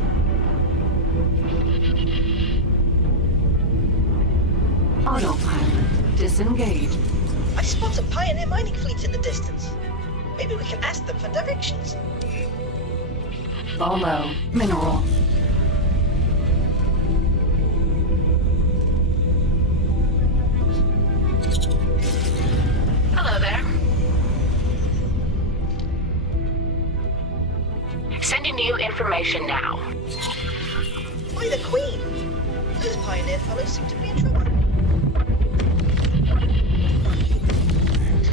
Autopilot disengaged. I spot a pioneer mining fleet in the distance. Maybe we can ask them for directions. Follow mineral. Hello there. Sending you information now. By the Queen! Those pioneer fellows seem to be in trouble.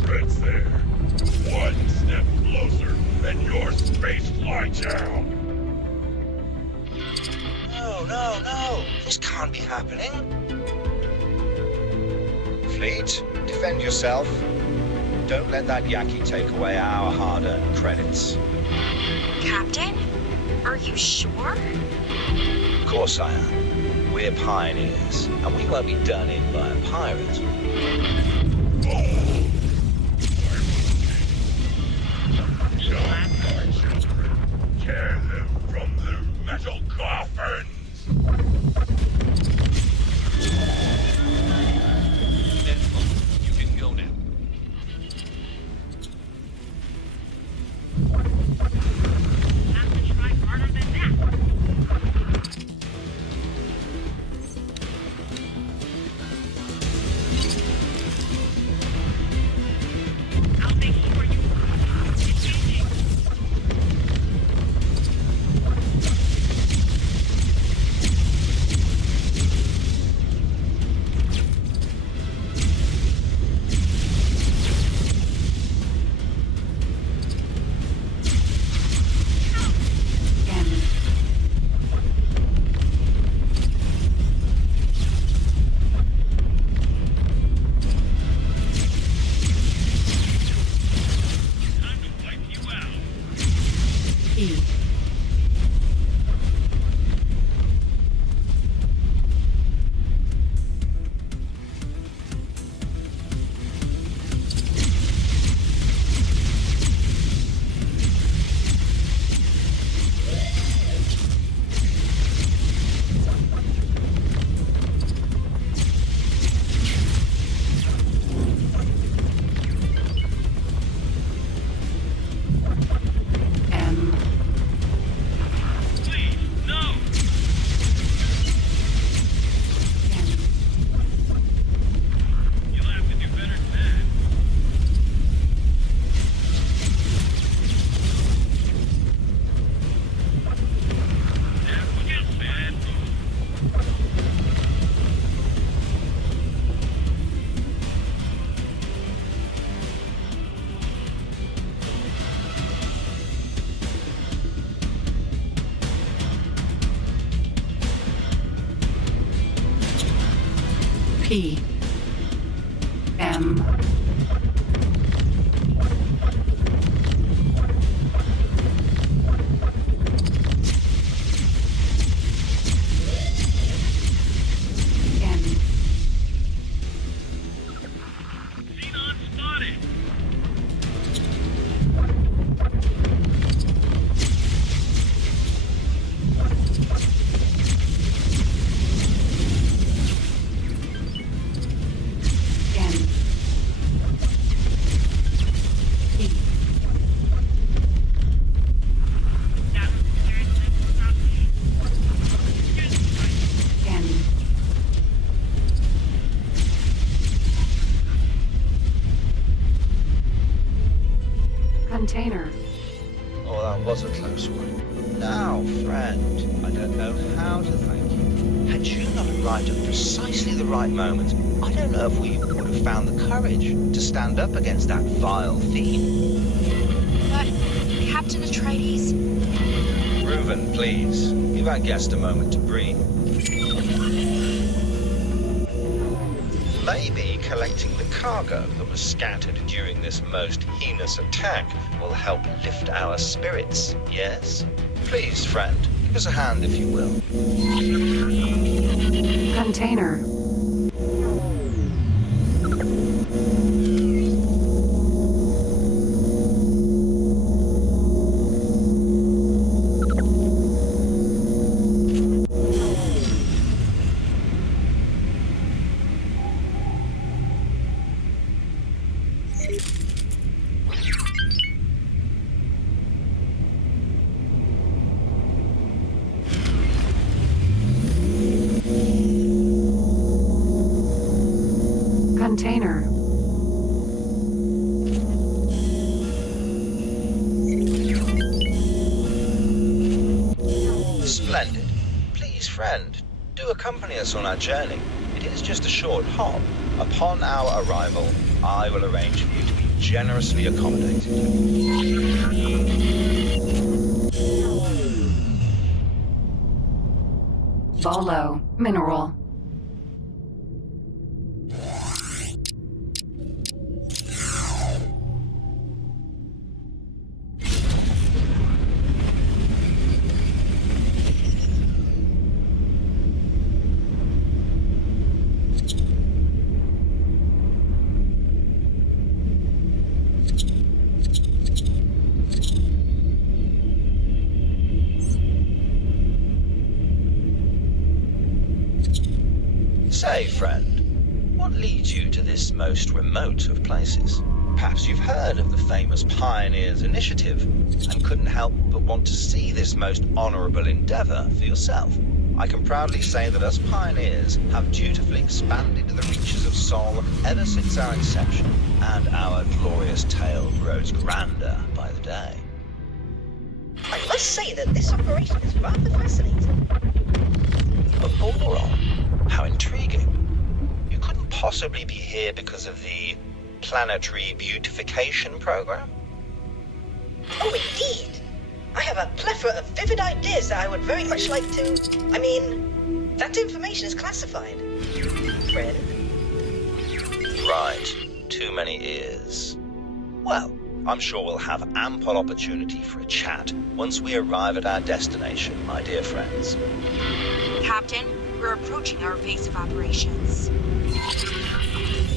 Treads there. One step closer, and your space fly down. No. This can't be happening. Fleet, defend yourself. Don't let that Yaki take away our hard-earned credits. Captain? Are you sure? Of course I am. We're pioneers, and we won't be done in by a pirate. Tear them from their metal coffins! You can go now. Have to try harder than that. I'll make sure you it's easy. P. M. N. Xenon spotted. Container. Oh, that was a close one. Now, friend, I don't know how to thank you. Had you not arrived at precisely the right moment, I don't know if we would have found the courage to stand up against that vile fiend. But, Captain Atreides... Reuven, please, give our guest a moment to breathe. Maybe collecting the cargo that was scattered during this most heinous attack will help lift our spirits, yes? Please, friend, give us a hand if you will. Container. container. Splendid. Please, friend, do accompany us on our journey. It is just a short hop. Upon our arrival, I will arrange for you to be generously accommodated. Volo, mineral. Say, friend, what leads you to this most remote of places? Perhaps you've heard of the famous Pioneers Initiative and couldn't help but want to see this most honorable endeavor for yourself. I can proudly say that us pioneers have dutifully expanded the reaches of Sol ever since our inception, and our glorious tale grows grander by the day. I must say that this operation is rather fascinating. A boron? How intriguing. You couldn't possibly be here because of the planetary beautification program? Oh, indeed. I have a plethora of vivid ideas that I would very much like to... I mean, that information is classified. Friend? Right. Too many ears. Well, I'm sure we'll have ample opportunity for a chat once we arrive at our destination, my dear friends. Captain, we're approaching our base of operations.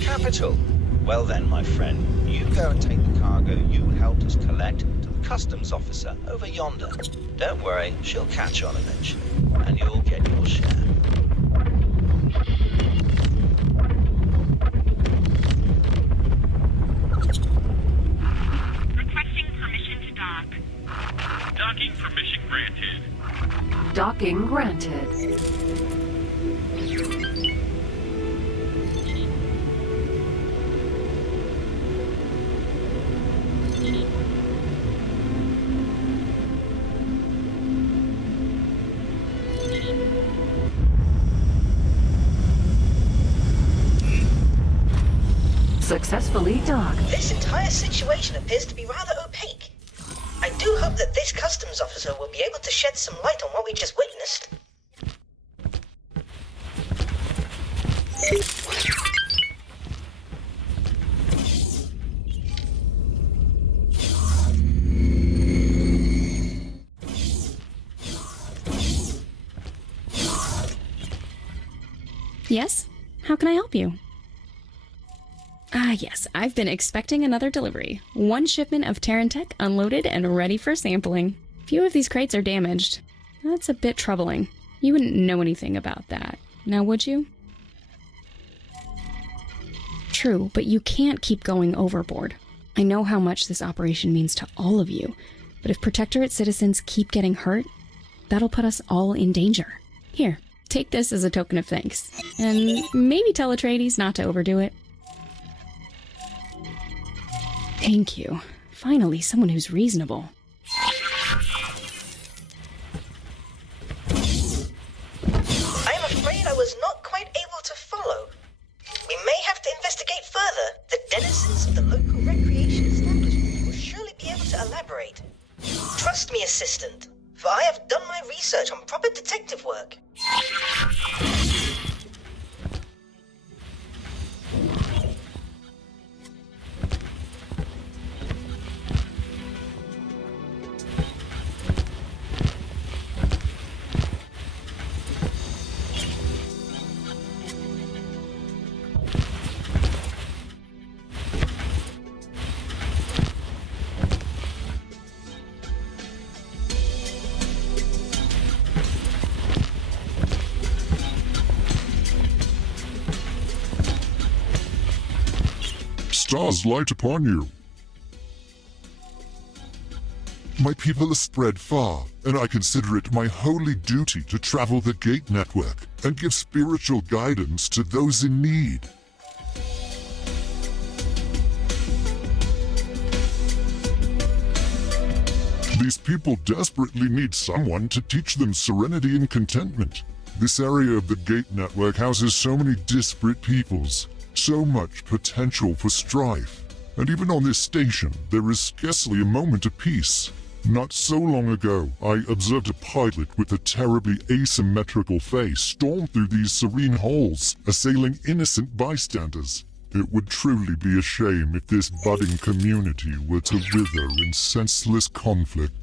Capital. Well then, my friend, you go and take the cargo you helped us collect to the customs officer over yonder. Don't worry, she'll catch on eventually, and you'll get your share. Requesting permission to dock. Docking permission granted. Docking granted. Successfully docked. This entire situation appears to be rather opaque. I do hope that this customs officer will be able to shed some light on what we just witnessed. Yes? How can I help you? Ah, yes, I've been expecting another delivery. One shipment of Terran Tech unloaded and ready for sampling. Few of these crates are damaged. That's a bit troubling. You wouldn't know anything about that, now would you? True, but you can't keep going overboard. I know how much this operation means to all of you, but if Protectorate citizens keep getting hurt, that'll put us all in danger. Here, take this as a token of thanks, and maybe tell Atreides not to overdo it. Thank you. Finally, someone who's reasonable. I am afraid I was not quite able to follow. We may have to investigate further. The denizens of the local recreation establishment will surely be able to elaborate. Trust me, assistant, for I have done my research on proper detective work. Stars light upon you. My people are spread far, and I consider it my holy duty to travel the Gate network and give spiritual guidance to those in need. These people desperately need someone to teach them serenity and contentment. This area of the Gate Network houses so many disparate peoples, so much potential for strife. And even on this station, there is scarcely a moment of peace. Not so long ago, I observed a pilot with a terribly asymmetrical face storm through these serene halls, assailing innocent bystanders. It would truly be a shame if this budding community were to wither in senseless conflict.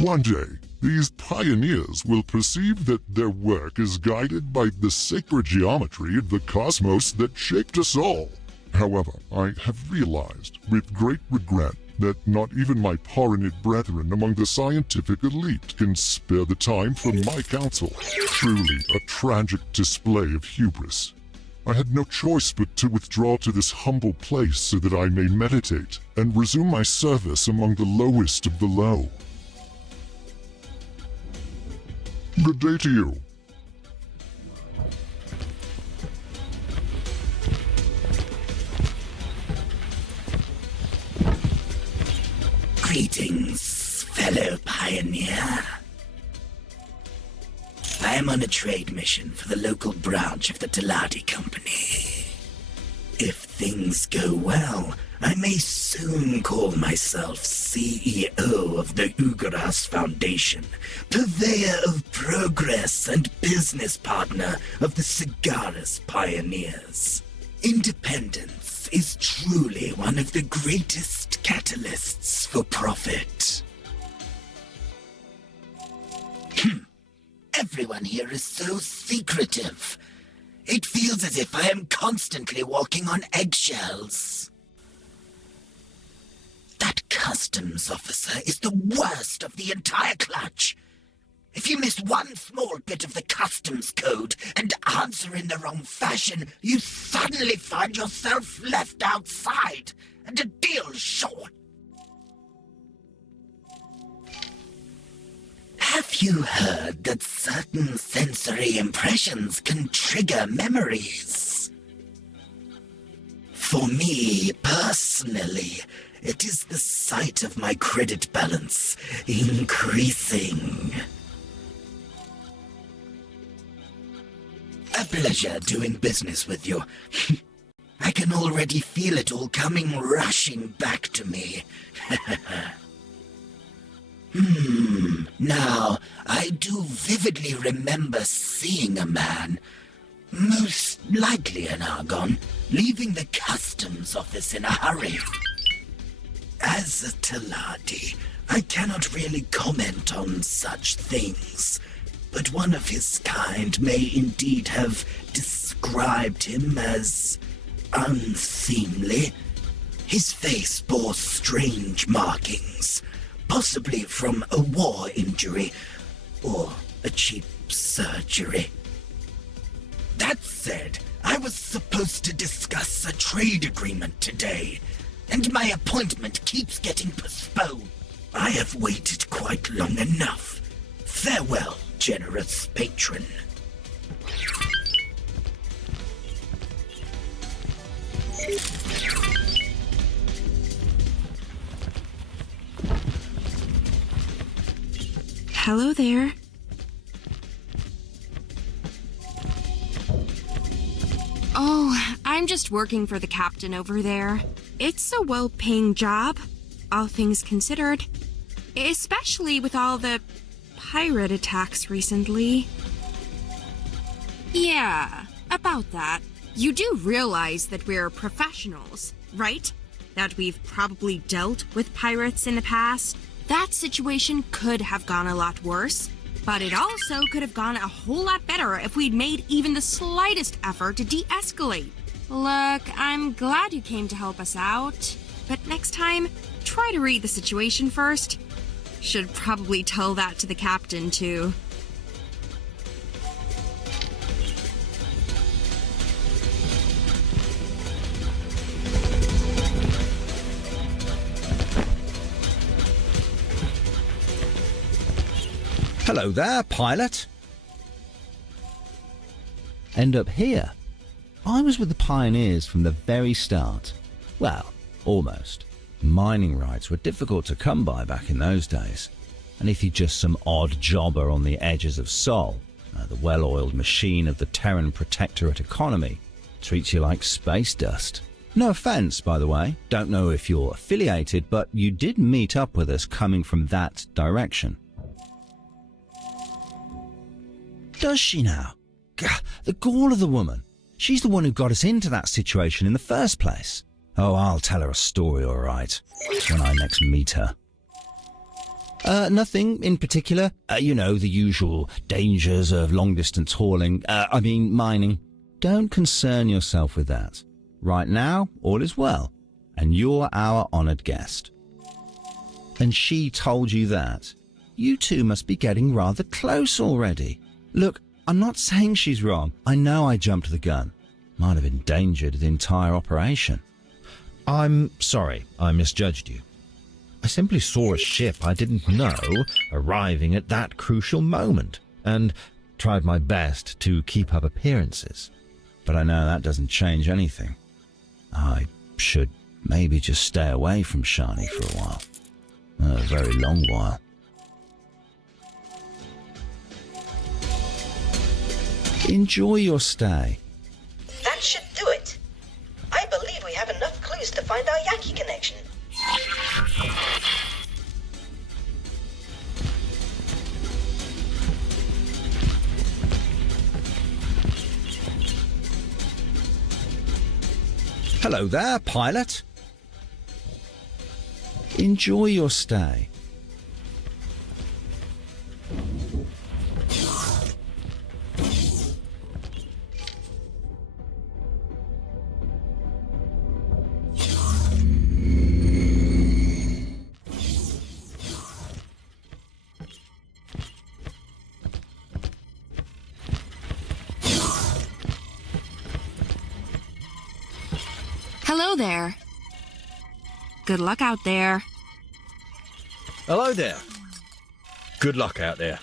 One day, these pioneers will perceive that their work is guided by the sacred geometry of the cosmos that shaped us all. However, I have realized, with great regret, that not even my Paranid brethren among the scientific elite can spare the time for my counsel. Truly a tragic display of hubris. I had no choice but to withdraw to this humble place so that I may meditate and resume my service among the lowest of the low. Good day to you. Greetings, fellow pioneer. I am on a trade mission for the local branch of the Teladi Company. If things go well, I may soon call myself CEO of the Ugaras Foundation, purveyor of progress and business partner of the Cigaris Pioneers. Independence is truly one of the greatest catalysts for profit. Everyone here is so secretive. It feels as if I am constantly walking on eggshells. That customs officer is the worst of the entire clutch. If you miss one small bit of the customs code and answer in the wrong fashion, you suddenly find yourself left outside and a deal short. Have you heard that certain sensory impressions can trigger memories? For me, personally, it is the sight of my credit balance increasing. A pleasure doing business with you. I can already feel it all coming rushing back to me. Now, I do vividly remember seeing a man, most likely an Argon, leaving the customs office in a hurry. As a Teladi, I cannot really comment on such things, but one of his kind may indeed have described him as unseemly. His face bore strange markings, possibly from a war injury or a cheap surgery. That said, I was supposed to discuss a trade agreement today, and my appointment keeps getting postponed. I have waited quite long enough. Farewell, generous patron. Hello there. Oh, I'm just working for the captain over there. It's a well-paying job, all things considered. Especially with all the pirate attacks recently. Yeah, about that. You do realize that we're professionals, right? That we've probably dealt with pirates in the past. That situation could have gone a lot worse, but it also could have gone a whole lot better if we'd made even the slightest effort to de-escalate. Look, I'm glad you came to help us out, but next time, try to read the situation first. Should probably tell that to the captain, too. Hello there, pilot. End up here. I was with the pioneers from the very start. Well, almost. Mining rights were difficult to come by back in those days. And if you're just some odd jobber on the edges of Sol, the well-oiled machine of the Terran Protectorate economy treats you like space dust. No offense, by the way. Don't know if you're affiliated, but you did meet up with us coming from that direction. Does she now? Gah, the gall of the woman. She's the one who got us into that situation in the first place. Oh, I'll tell her a story, all right, when I next meet her. Nothing in particular. You know, the usual dangers of long-distance hauling. Mining. Don't concern yourself with that. Right now, all is well, and you're our honoured guest. And she told you that? You two must be getting rather close already. Look, I'm not saying she's wrong. I know I jumped the gun. Might have endangered the entire operation. I'm sorry, I misjudged you. I simply saw a ship I didn't know arriving at that crucial moment, and tried my best to keep up appearances. But I know that doesn't change anything. I should maybe just stay away from Shani for a while. A very long while. Enjoy your stay. That should do it. I believe we have enough clues to find our Yaki connection. Hello there, pilot. Enjoy your stay. Hello there. Good luck out there. Hello there. Good luck out there.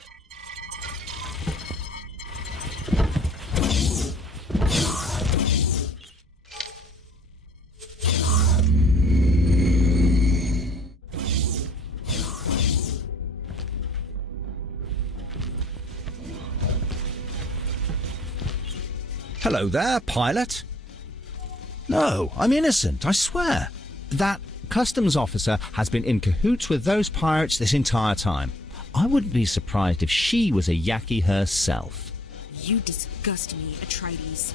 Hello there, pilot. No, I'm innocent, I swear. That customs officer has been in cahoots with those pirates this entire time. I wouldn't be surprised if she was a Yaki herself. You disgust me, Atreides.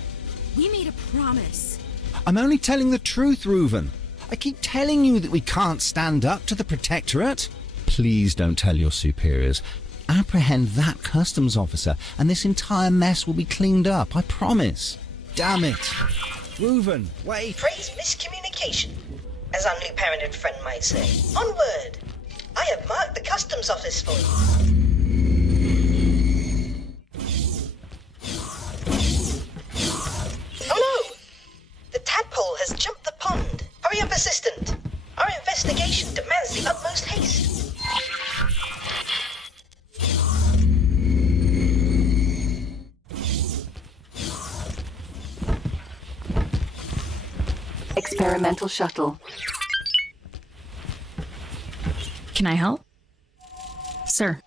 We made a promise. I'm only telling the truth, Reuven. I keep telling you that we can't stand up to the Protectorate. Please don't tell your superiors. Apprehend that customs officer, and this entire mess will be cleaned up, I promise. Damn it. Reuven, wait. Praise miscommunication, as our new parented friend might say. Onward! I have marked the customs office for you. Oh no! The tadpole has jumped the pond. Hurry up, assistant. Our investigation demands the utmost haste. Experimental shuttle. Can I help? Sir.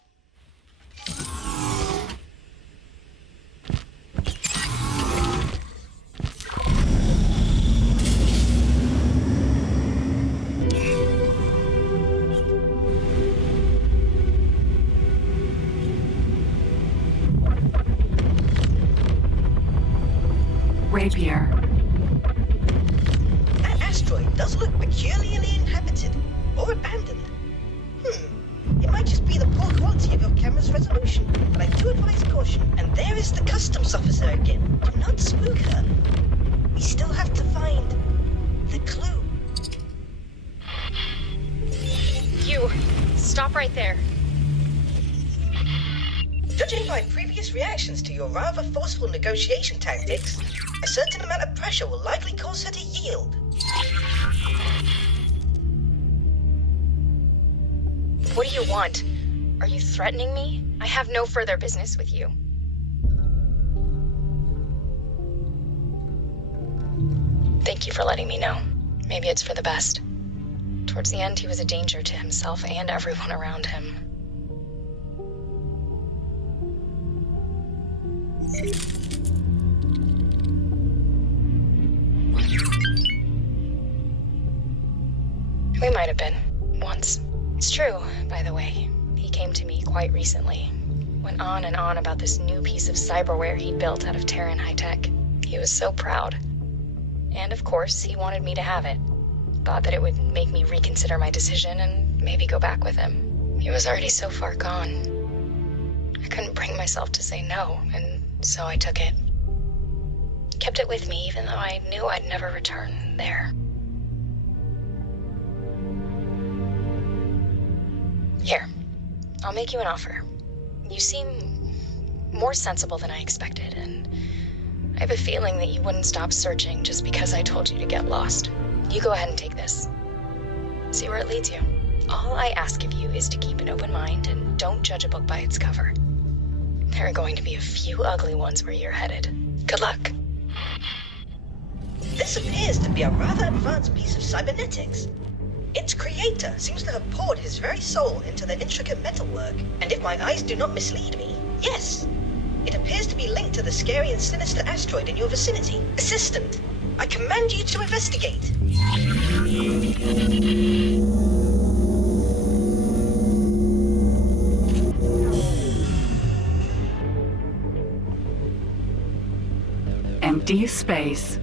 Rapier. That asteroid does look peculiarly inhabited or abandoned. It might just be the poor quality of your camera's resolution, but I do advise caution. And there is the customs officer again. Do not spook her. We still have to find the clue. You, stop right there. Judging by previous reactions to your rather forceful negotiation tactics, a certain amount of pressure will likely cause her to yield. What do you want? Are you threatening me? I have no further business with you. Thank you for letting me know. Maybe it's for the best. Towards the end, he was a danger to himself and everyone around him. We might have been. Once. It's true, by the way. He came to me quite recently. Went on and on about this new piece of cyberware he'd built out of Terran high-tech. He was so proud. And of course, he wanted me to have it. Thought that it would make me reconsider my decision and maybe go back with him. He was already so far gone. I couldn't bring myself to say no, and so I took it. Kept it with me even though I knew I'd never return there. Here, I'll make you an offer. You seem more sensible than I expected, and I have a feeling that you wouldn't stop searching just because I told you to get lost. You go ahead and take this. See where it leads you. All I ask of you is to keep an open mind and don't judge a book by its cover. There are going to be a few ugly ones where you're headed. Good luck. This appears to be a rather advanced piece of cybernetics. Its creator seems to have poured his very soul into the intricate metalwork, and if my eyes do not mislead me, yes, it appears to be linked to the scary and sinister asteroid in your vicinity. Assistant, I command you to investigate. Empty space.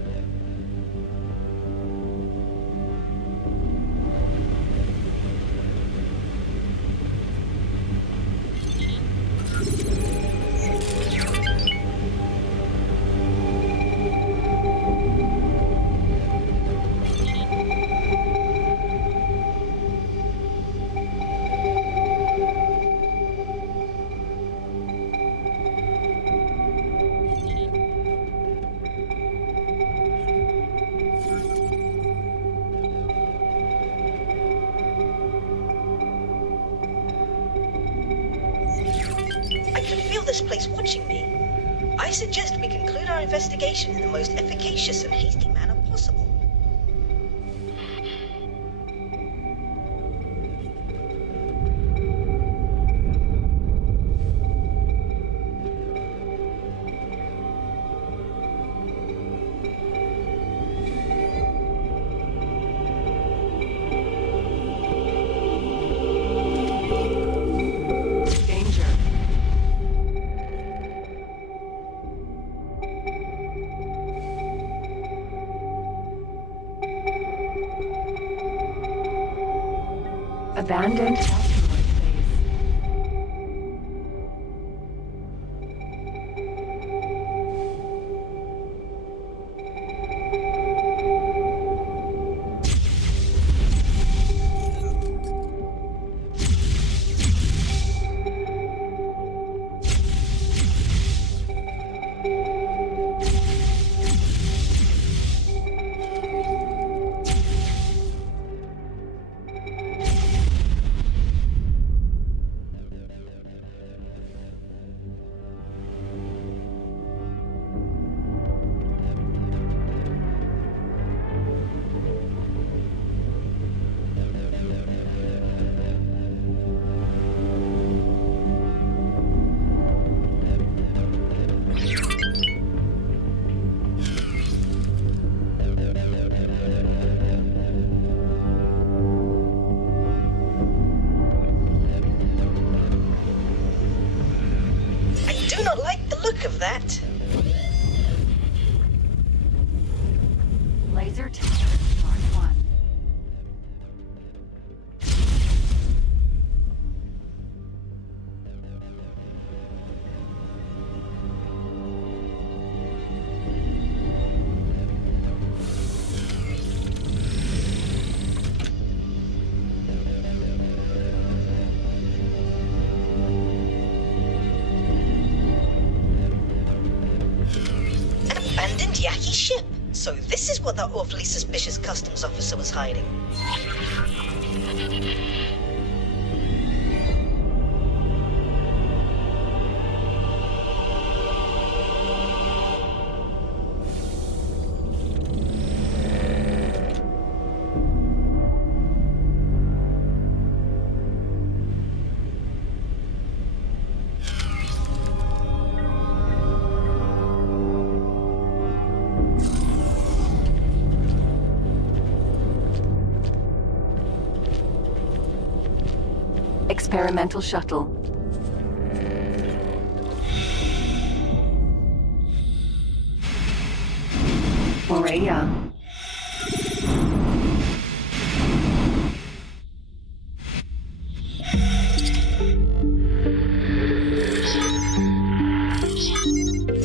This place watching me. I suggest we conclude our investigation in the most efficacious and hasty manner possible. Abandoned asteroid base. Of that. Laser tower, Mark 1. Yaki ship. So this is what that awfully suspicious customs officer was hiding. Experimental shuttle. Morea.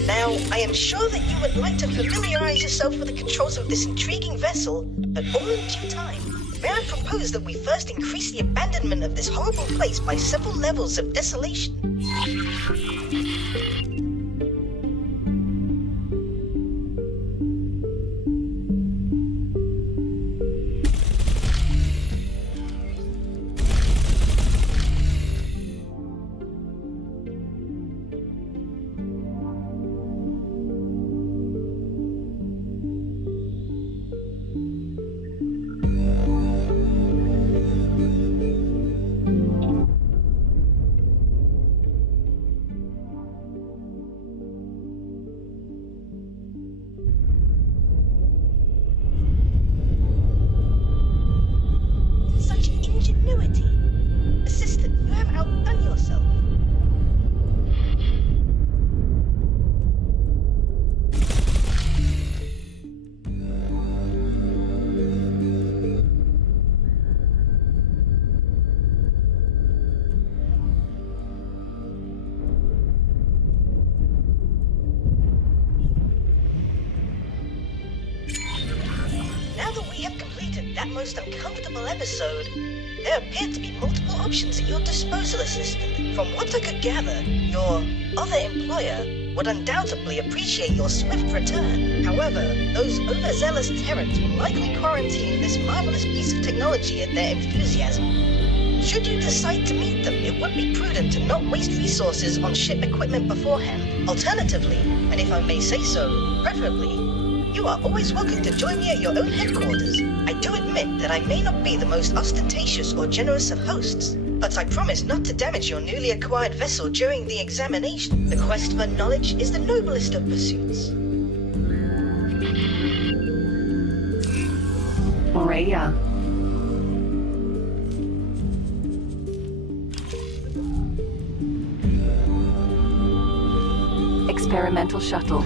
Now, I am sure that you would like to familiarize yourself with the controls of this intriguing vessel, but all in due time. May I propose that we first increase the abandonment of this horrible place by several levels of desolation? Most uncomfortable episode, there appear to be multiple options at your disposal, Assistant. From what I could gather, your other employer would undoubtedly appreciate your swift return. However, those overzealous Terrans will likely quarantine this marvelous piece of technology at their enthusiasm. Should you decide to meet them, it would be prudent to not waste resources on ship equipment beforehand. Alternatively, and if I may say so, preferably, you are always welcome to join me at your own headquarters. I do admit that I may not be the most ostentatious or generous of hosts, but I promise not to damage your newly acquired vessel during the examination. The quest for knowledge is the noblest of pursuits. Morea. Experimental shuttle.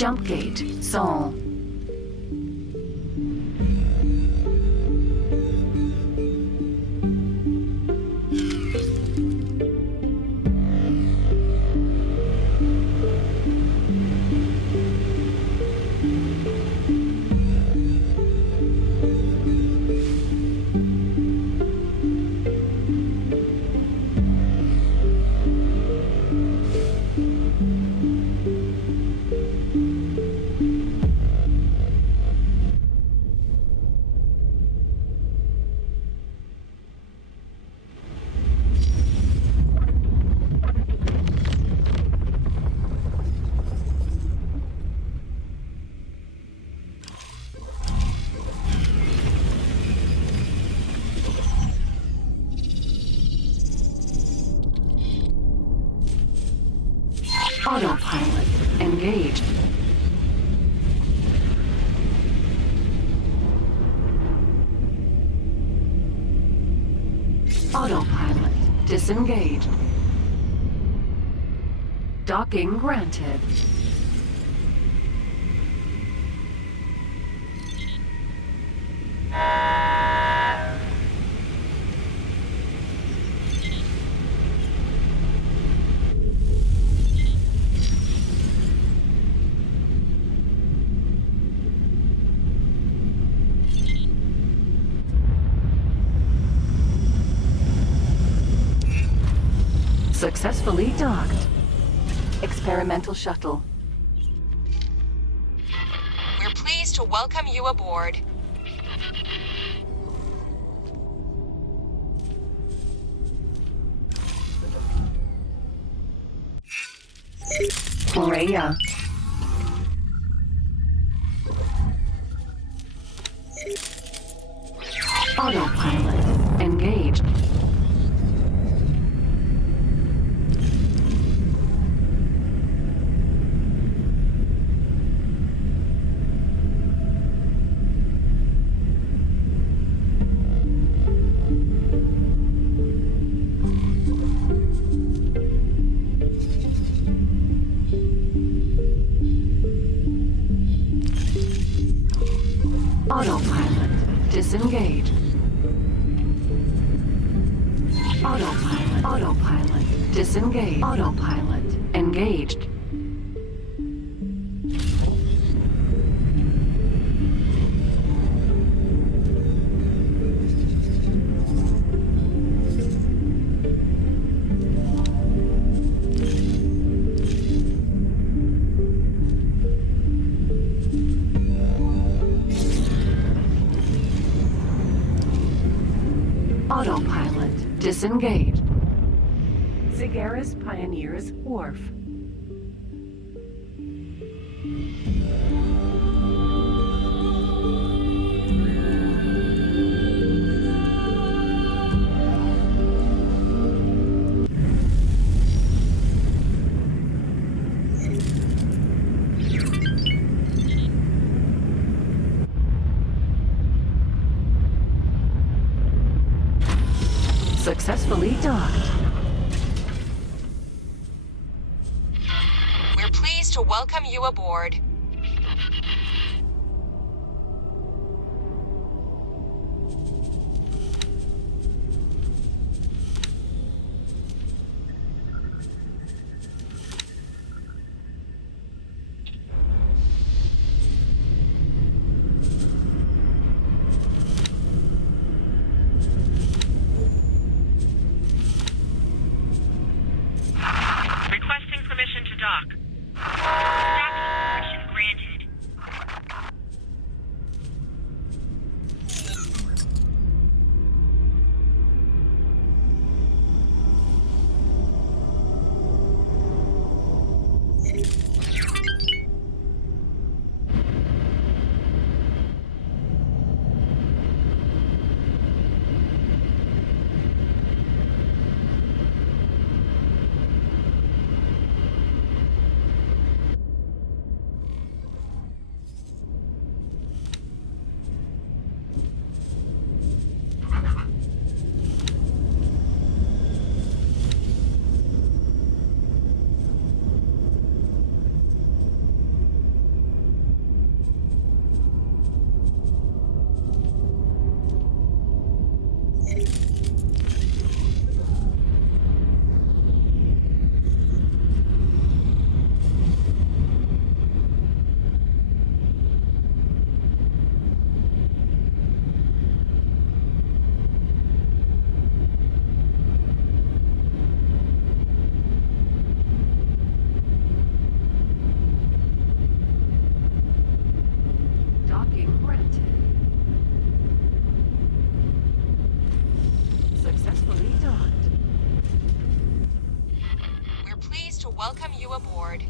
Jump gate, Sol. Engaged. Autopilot disengaged. Docking granted. Successfully docked. Experimental shuttle. We're pleased to welcome you aboard. Rhea. Autopilot engaged. Autopilot disengaged. Autopilot disengaged. Autopilot engaged. Autopilot disengaged. Zigaris Pioneers Wharf. Successfully docked. We're pleased to welcome you aboard. Requesting permission to dock. Docking permission granted. Docking granted. Successfully docked. We're pleased to welcome you aboard.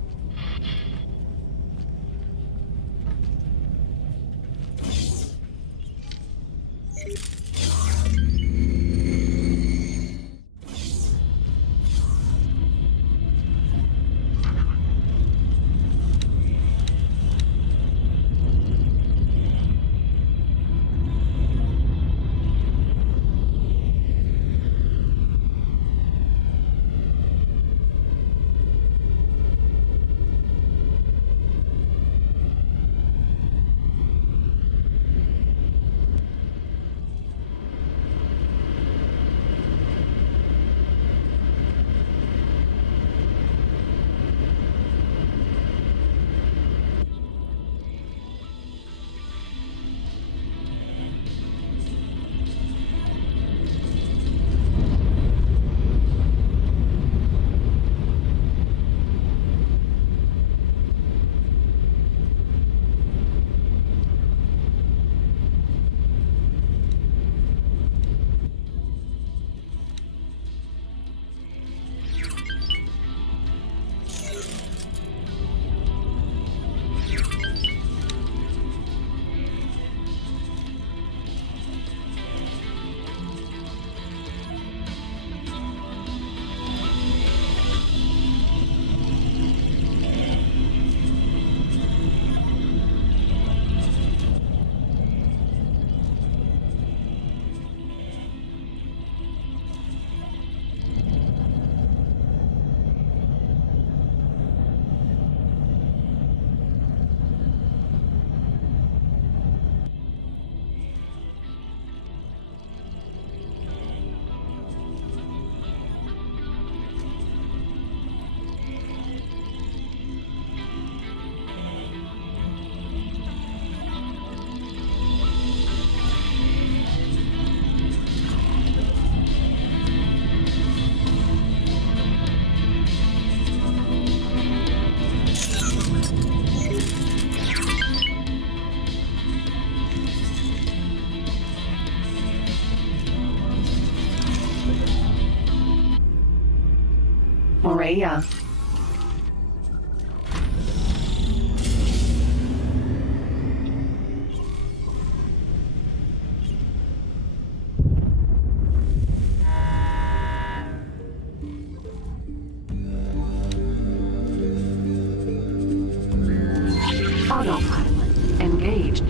Gaia. Autopilot engaged.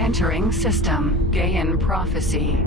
Entering system. Gaian prophecy.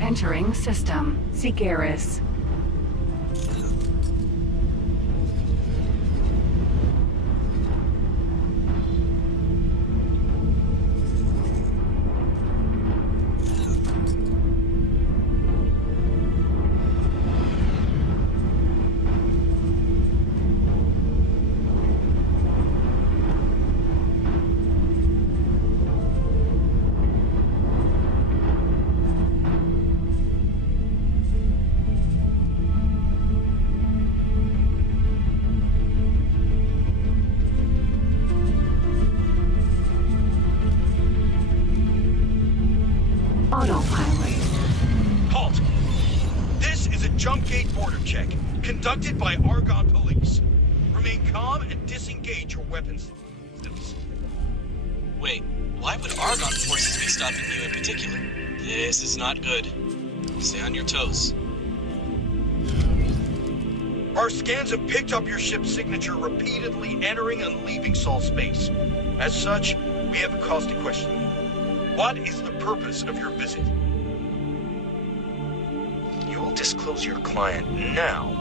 Entering system. Sikaris. Autopilot. Halt! This is a jump gate border check, conducted by Argonne Police. Remain calm and disengage your weapons systems. Wait, why would Argonne forces be stopping you in particular? This is not good. Stay on your toes. Our scans have picked up your ship's signature repeatedly entering and leaving Sol space. As such, we have a cause to question you. What is the purpose of your visit? You will disclose your client now,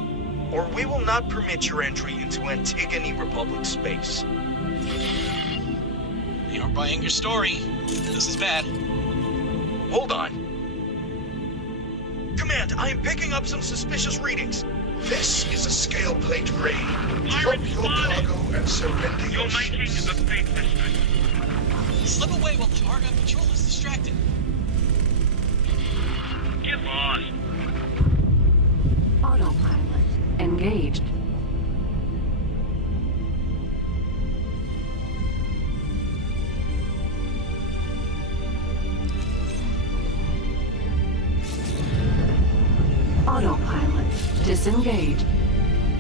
or we will not permit your entry into Antigone Republic space. You're buying your story. This is bad. Hold on. Command, I am picking up some suspicious readings. This is a scale plate raid. Drop your cargo and surrender your ships. You're making a big mistake. Slip away while the Argonne patrol is distracted. Get lost. Autopilot engaged. Autopilot disengaged.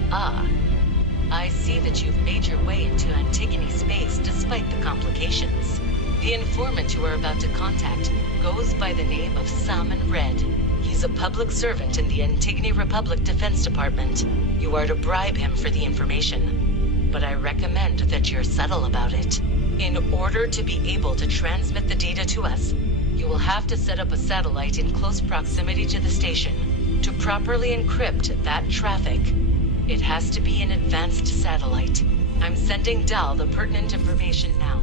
Ah, I see that you've made your way into Antigone space despite the complications. The informant you are about to contact goes by the name of Salmon Red. He's a public servant in the Antigone Republic Defense Department. You are to bribe him for the information, but I recommend that you're subtle about it. In order to be able to transmit the data to us, you will have to set up a satellite in close proximity to the station. To properly encrypt that traffic, it has to be an advanced satellite. I'm sending Dal the pertinent information now.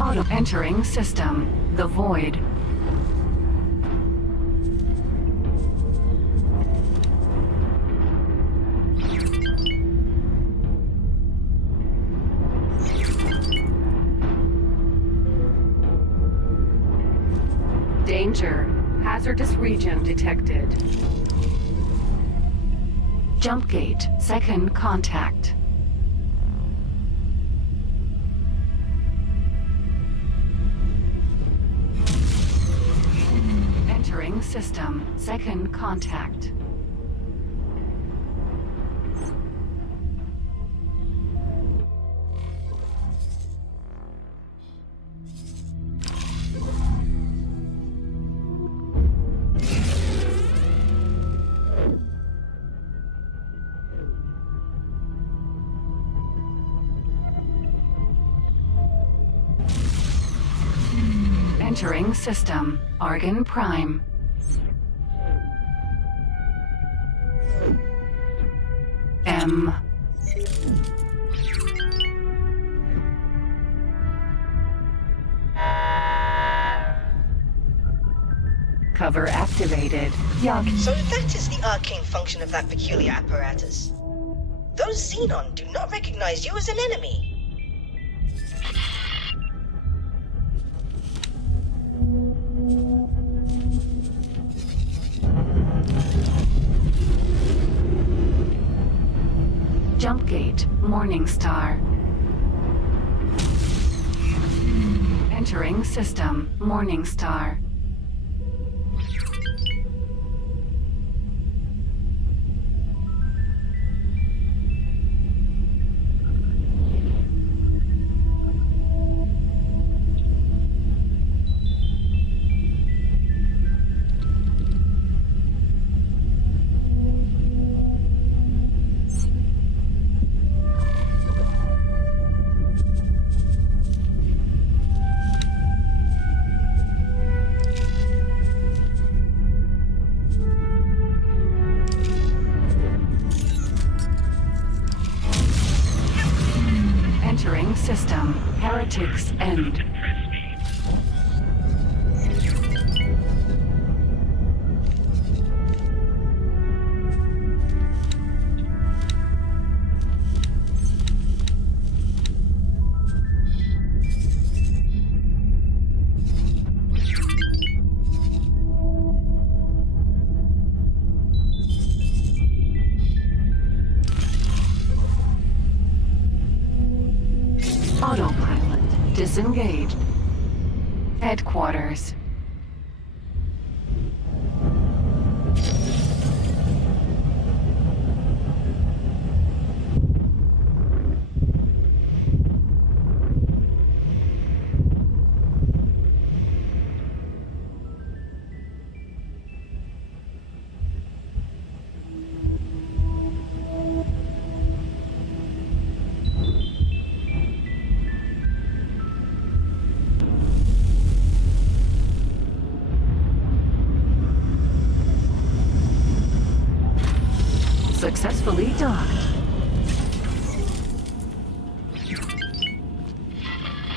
Auto entering system. The Void. Danger. Hazardous region detected. Jump gate, second contact. Entering system, second contact. Entering system, Argon Prime. M. Cover activated. Yog. So that is the arcane function of that peculiar apparatus. Those Xenon do not recognize you as an enemy. Jump gate, Morningstar. Entering system, Morningstar. Entering system, Heretics End. Autopilot disengaged. Headquarters. Successfully docked.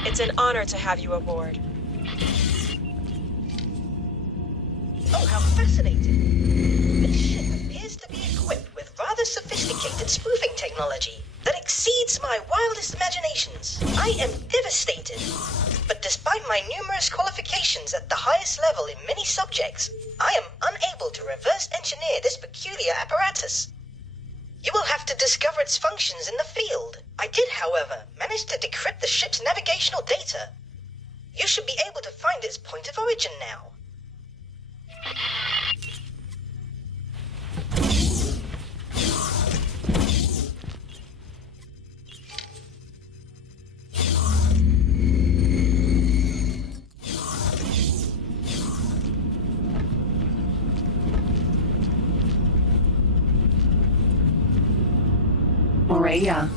It's an honor to have you aboard. Oh, how fascinating. This ship appears to be equipped with rather sophisticated spoofing technology that exceeds my wildest imaginations. I am devastated. But despite my numerous qualifications at the highest level in many subjects, I am unable to reverse engineer this peculiar apparatus. You will have to discover its functions in the field. I did, however, manage to decrypt the ship's navigational data. You should be able to find its point of origin now. Moreya.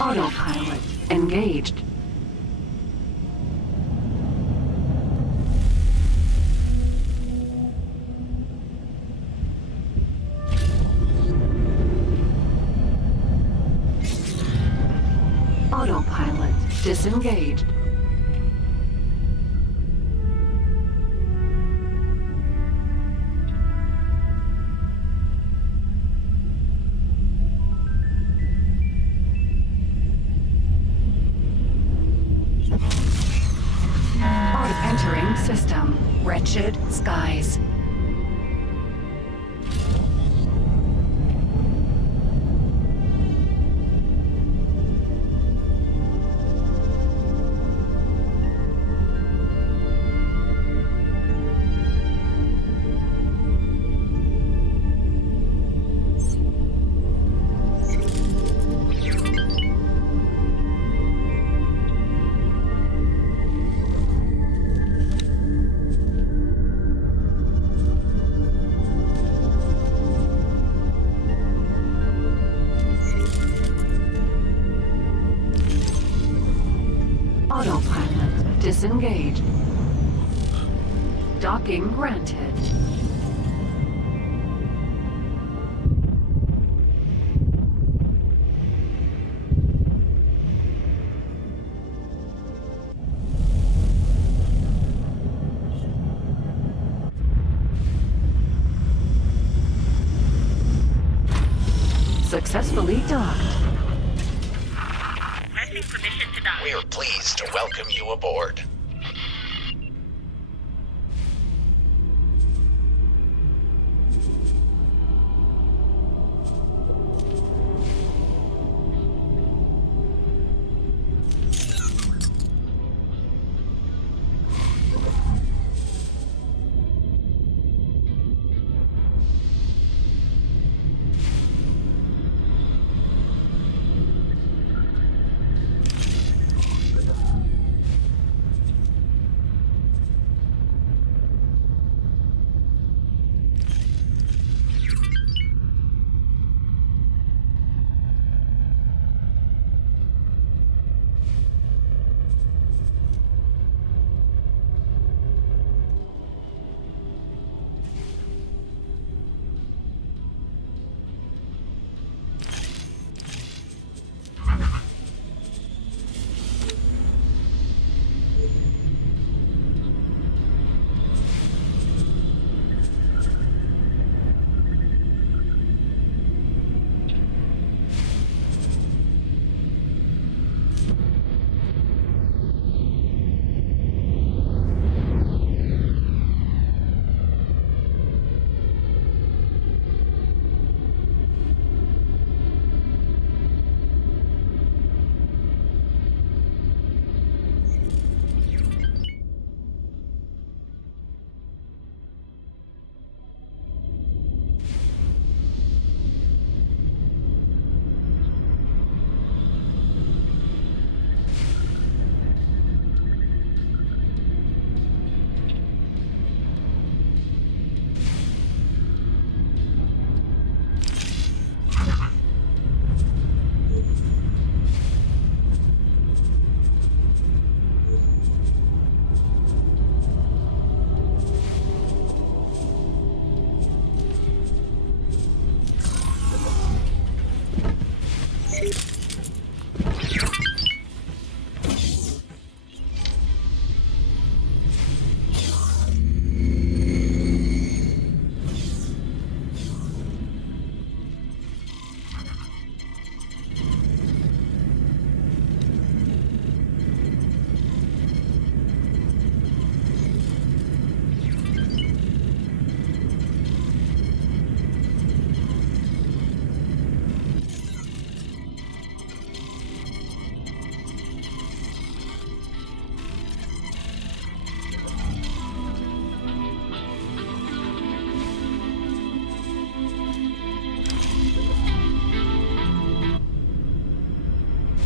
Autopilot engaged. Autopilot disengaged. Entering system. Wretched skies. Autopilot disengaged. Docking granted. Successfully docked. Requesting permission to dock. We are pleased to welcome you aboard.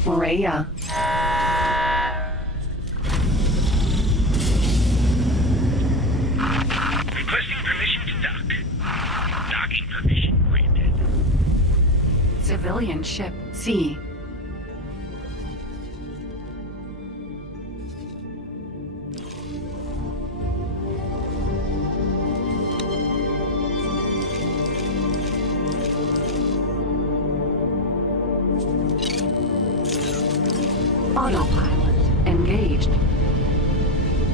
Morea. Requesting permission to dock. Docking permission granted. Civilian ship C. Autopilot engaged.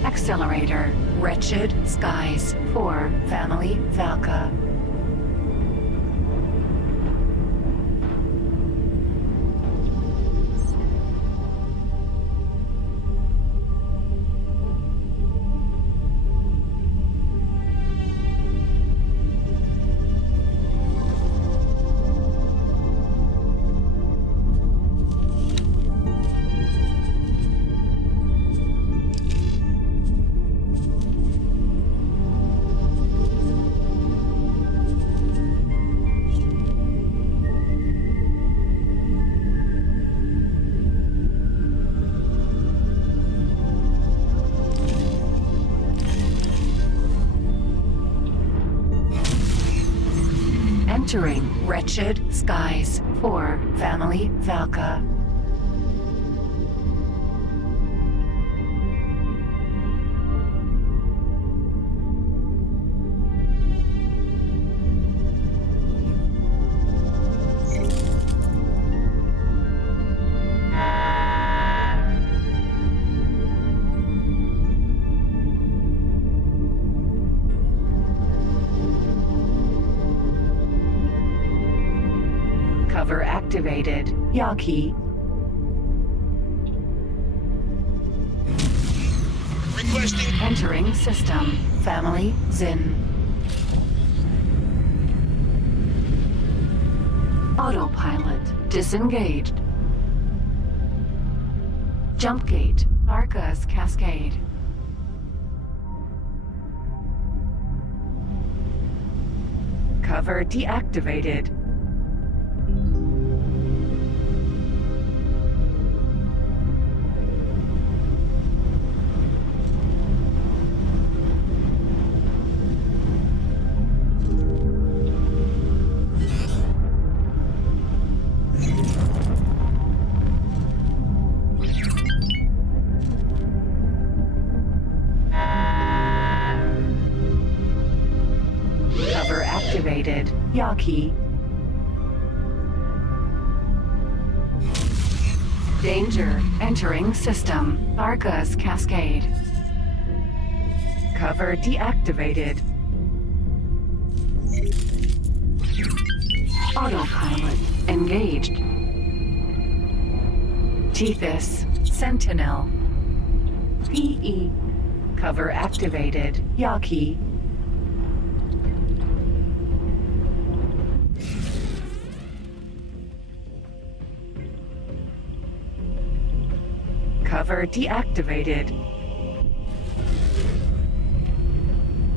Accelerator. Wretched skies for family Valka. Entering Wretched Skies for Family Valka. Cover activated. Yaki. Requesting. Entering system. Family Zin. Autopilot disengaged. Jump gate. Arca's Cascade. Cover deactivated. Cover activated. Yaki. Danger. Entering system. Arca's Cascade. Cover deactivated. Autopilot engaged. Tethys. Sentinel. PE. Cover activated. Yaki. Cover deactivated.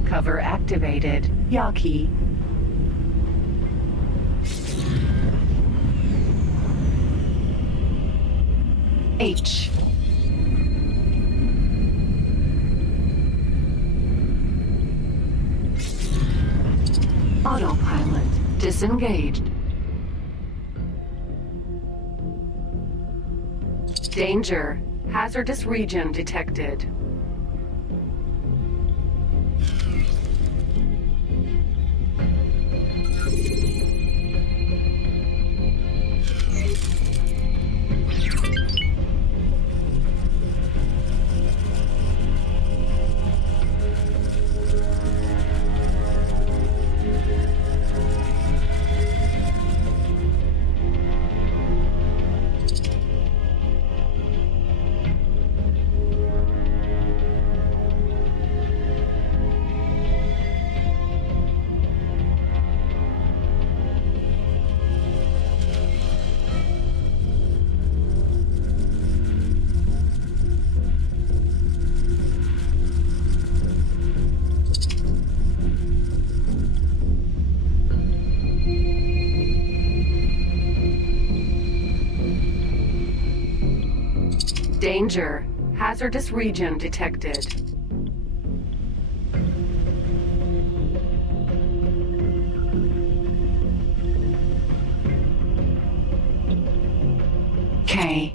Cover activated. Yaki. H. Autopilot disengaged. Danger. Hazardous region detected. Danger. Hazardous region detected. K.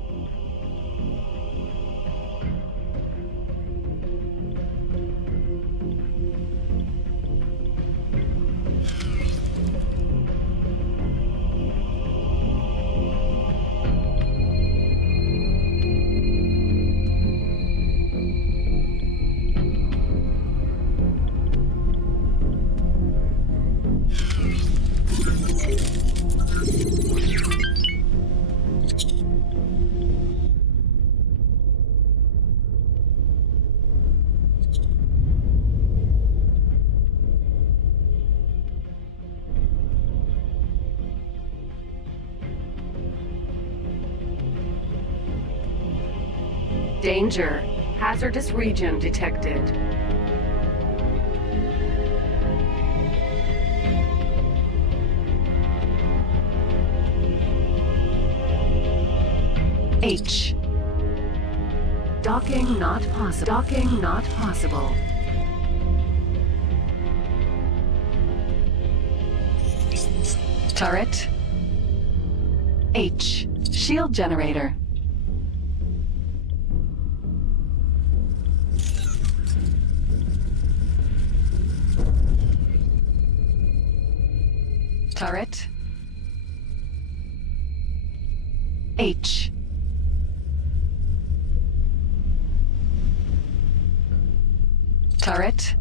Danger. Hazardous region detected. H. Docking not possible. Docking not possible. Turret. H. Shield generator. Turret. H. Turret.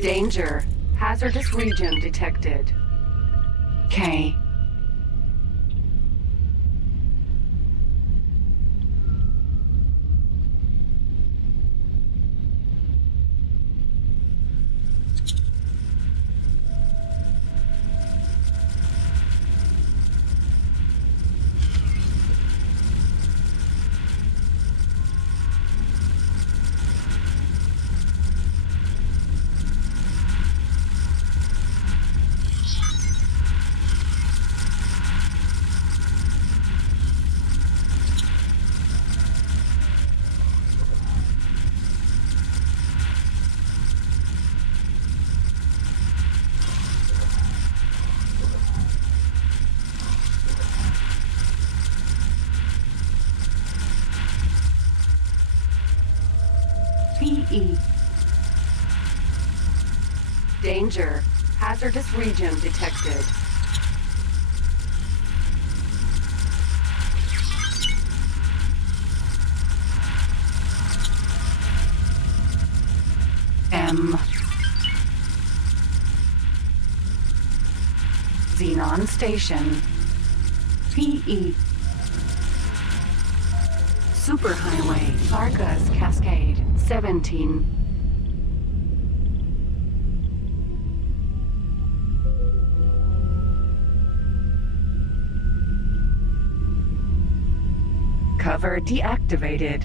Danger. Hazardous region detected. K. PE. Danger. Hazardous region detected. M. Xenon Station. PE. Superhighway, Arcus Cascade, 17. Cover deactivated.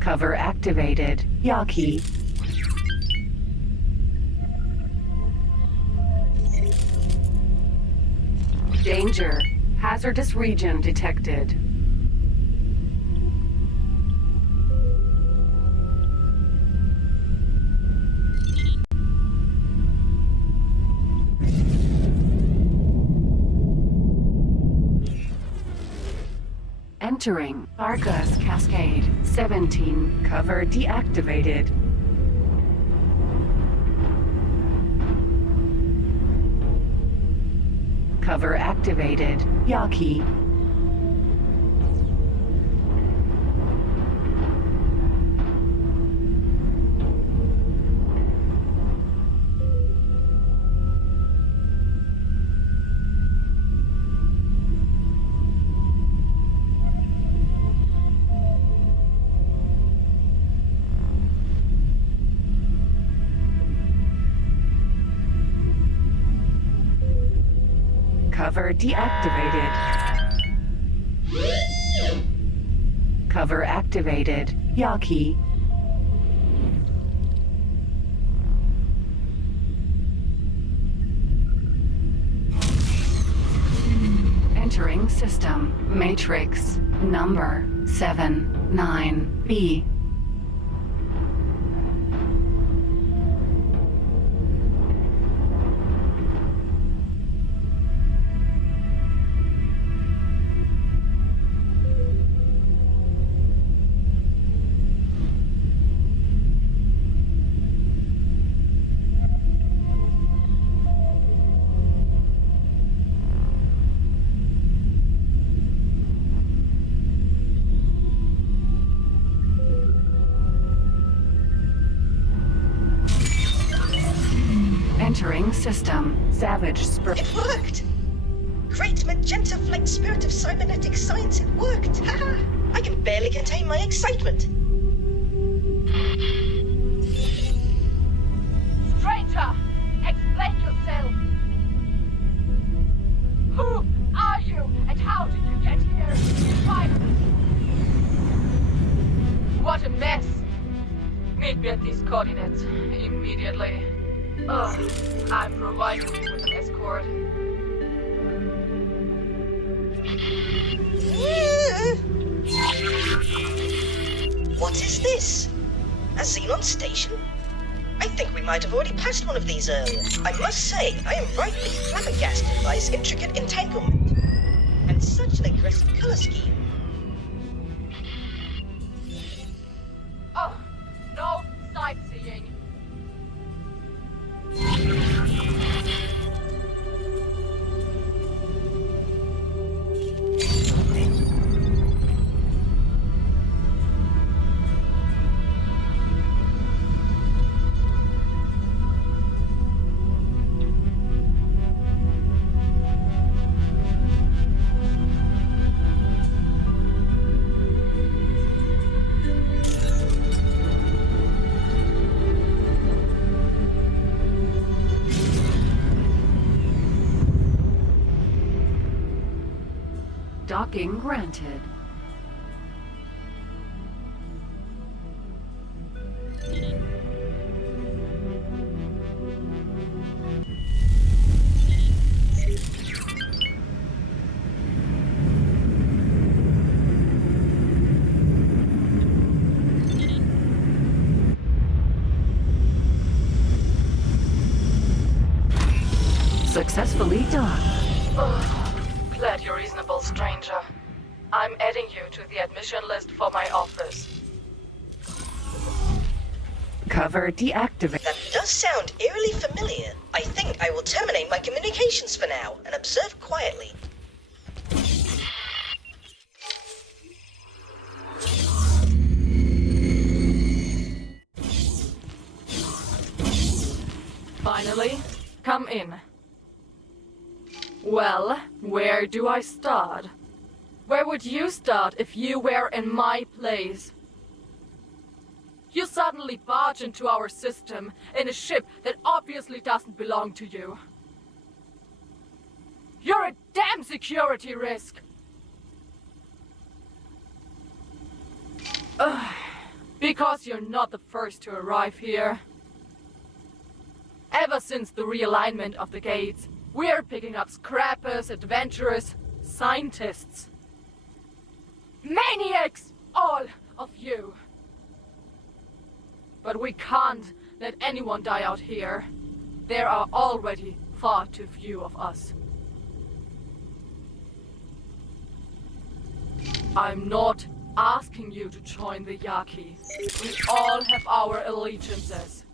Cover activated. Yaki. Danger. Hazardous region detected. Entering Arcus Cascade, 17. Cover deactivated. Cover activated. Yaki. Cover deactivated. Cover activated. Yaki. Entering system. Matrix. Number 79B. Entering system. Savage Spur. It worked! Great magenta flight spirit of cybernetic science, it worked! Ha! I can barely contain my excitement. Stranger! Explain yourself! Who are you, and how did you get here? Finally! What a mess! at these coordinates immediately. I'm providing you with an escort. What is this? A Xenon station? I think we might have already passed one of these earlier. I must say, I am rightly flabbergasted by its intricate entanglement. And such an aggressive color scheme. Oh, no sightseeing. Docking granted. Successfully docked. Glad you're reasonable, stranger. I'm adding you to the admission list for my office. Cover deactivated. That does sound eerily familiar. I think I will terminate my communications for now and observe quietly. Finally, come in. Well, where do I start? Where would you start if you were in my place? You suddenly barge into our system in a ship that obviously doesn't belong to you. You're a damn security risk! Because you're not the first to arrive here. Ever since the realignment of the gates, we're picking up scrappers, adventurers, scientists. Maniacs! All of you. But we can't let anyone die out here. There are already far too few of us. I'm not asking you to join the Yaki. We all have our allegiances.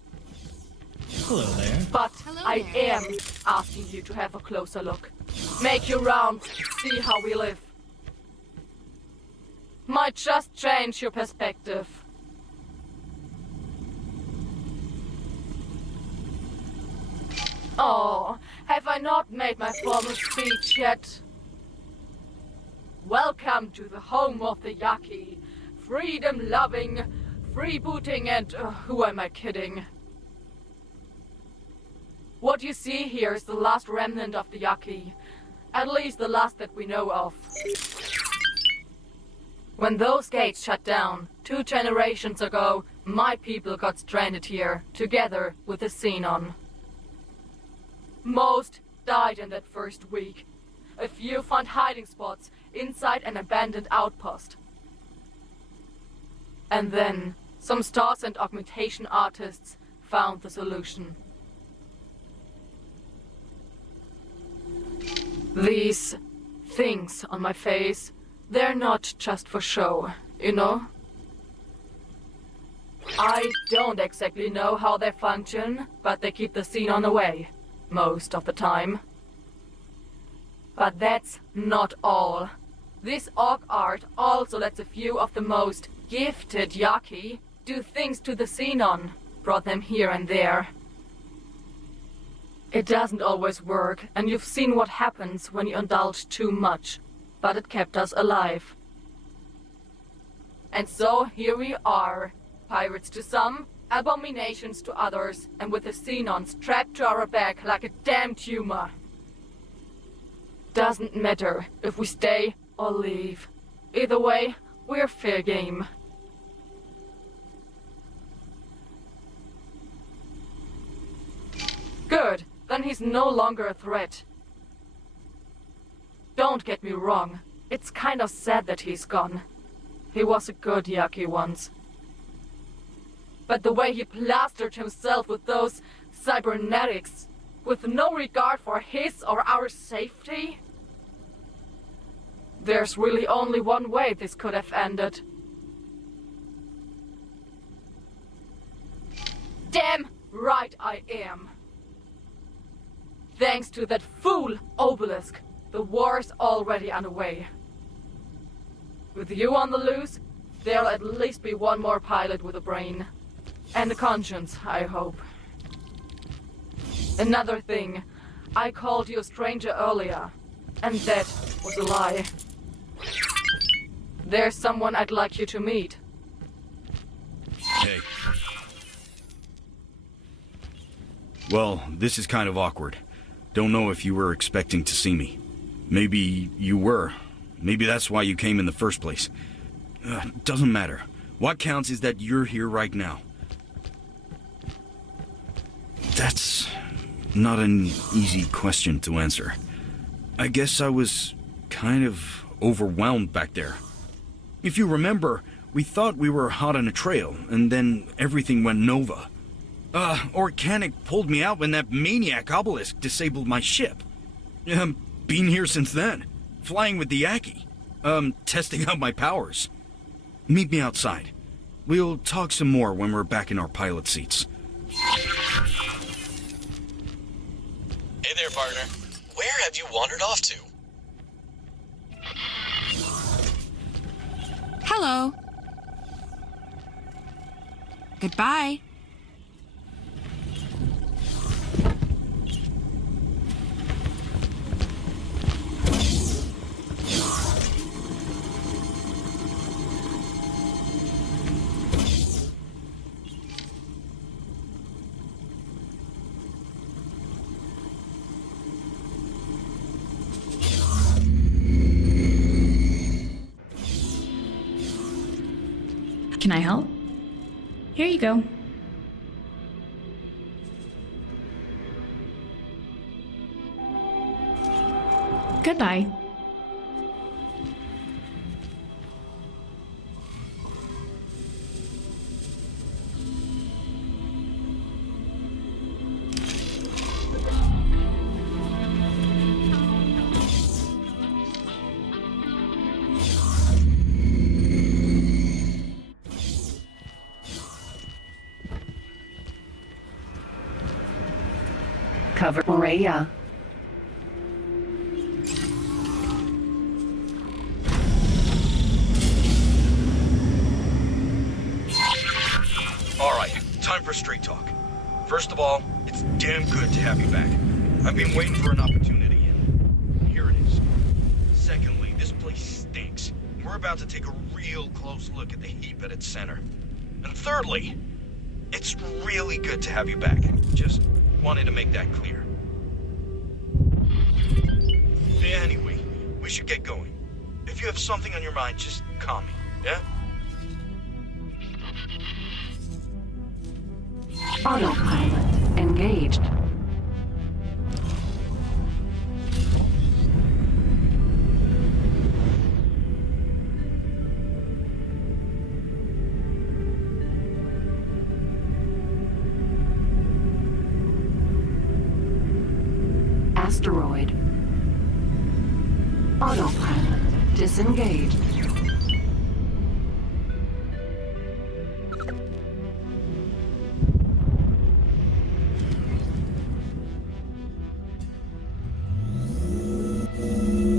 Hello there. But I am asking you to have a closer look. Make your rounds, see how we live. Might just change your perspective. Oh, have I not made my formal speech yet? Welcome to the home of the Yaki. Freedom-loving, freebooting, and who am I kidding? What you see here is the last remnant of the Yaki. At least the last that we know of. When those gates shut down, 2 generations ago, my people got stranded here, together with the Xenon. Most died in that first week. A few found hiding spots inside an abandoned outpost. And then, some stars and augmentation artists found the solution. These things on my face, they're not just for show, you know? I don't exactly know how they function, but they keep the Xenon away, most of the time. But that's not all. This orc art also lets a few of the most gifted Yaki do things to the Xenon, brought them here and there. It doesn't always work, and you've seen what happens when you indulge too much, but it kept us alive. And so here we are, pirates to some, abominations to others, and with the Xenon strapped to our back like a damn tumor. Doesn't matter if we stay or leave. Either way, we're fair game. Good. Then he's no longer a threat. Don't get me wrong. It's kind of sad that he's gone. He was a good Yaki once. But the way he plastered himself with those cybernetics, with no regard for his or our safety, there's really only one way this could have ended. Damn right I am. Thanks to that fool Obelisk, the war's already underway. With you on the loose, there'll at least be one more pilot with a brain. And a conscience, I hope. Another thing, I called you a stranger earlier, and that was a lie. There's someone I'd like you to meet. Hey. Well, this is kind of awkward. Don't know if you were expecting to see me. Maybe you were. Maybe that's why you came in the first place. Doesn't matter. What counts is that you're here right now. That's not an easy question to answer. I guess I was kind of overwhelmed back there. If you remember, we thought we were hot on a trail, and then everything went nova. Organic pulled me out when that maniac Obelisk disabled my ship. Been here since then, flying with the Yaki. Testing out my powers. Meet me outside. We'll talk some more when we're back in our pilot seats. Hey there, partner. Where have you wandered off to? Hello. Goodbye. Can I help? Here you go. Goodbye. Cover Rhea. Alright, time for straight talk. First of all, it's damn good to have you back. I've been waiting for an opportunity, and here it is. Secondly, this place stinks. We're about to take a real close look at the heap at its center. And thirdly, it's really good to have you back. Just wanted to make that clear. Anyway, we should get going. If you have something on your mind, just call me, yeah? Autopilot engaged. Asteroid. Autopilot disengaged.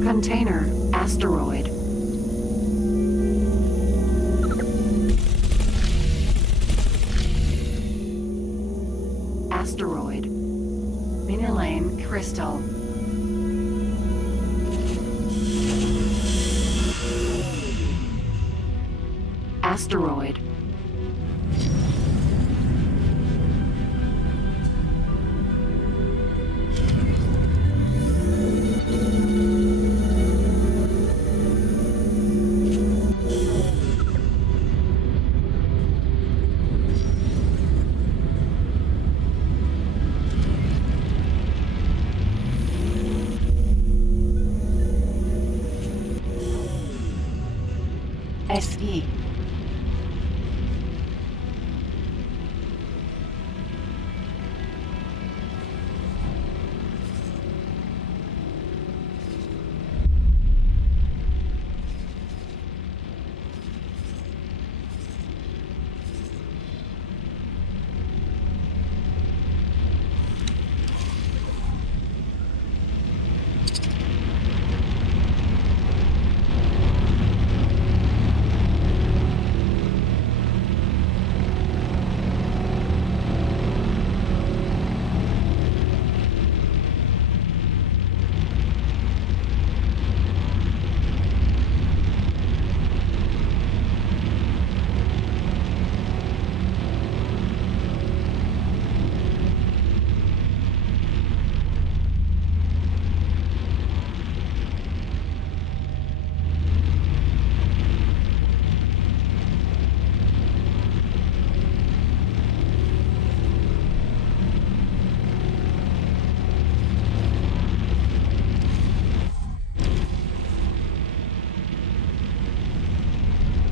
Container asteroid. Asteroid. Minilane crystal. Asteroid. SE.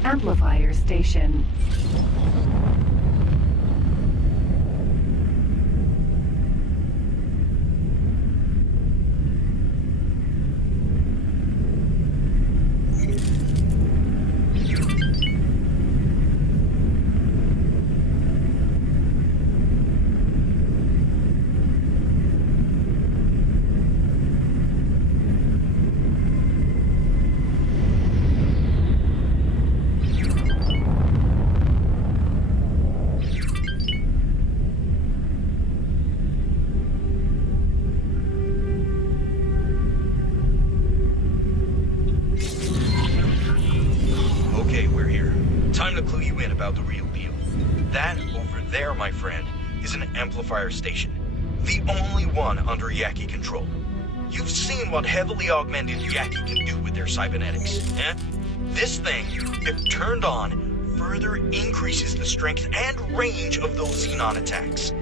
Amplifier station. Okay, we're here. Time to clue you in about the real deal. That over there, my friend, is an amplifier station. The only one under Yaki control. You've seen what heavily augmented Yaki can do with their cybernetics, eh? This thing, if turned on, further increases the strength and range of those Xenon attacks.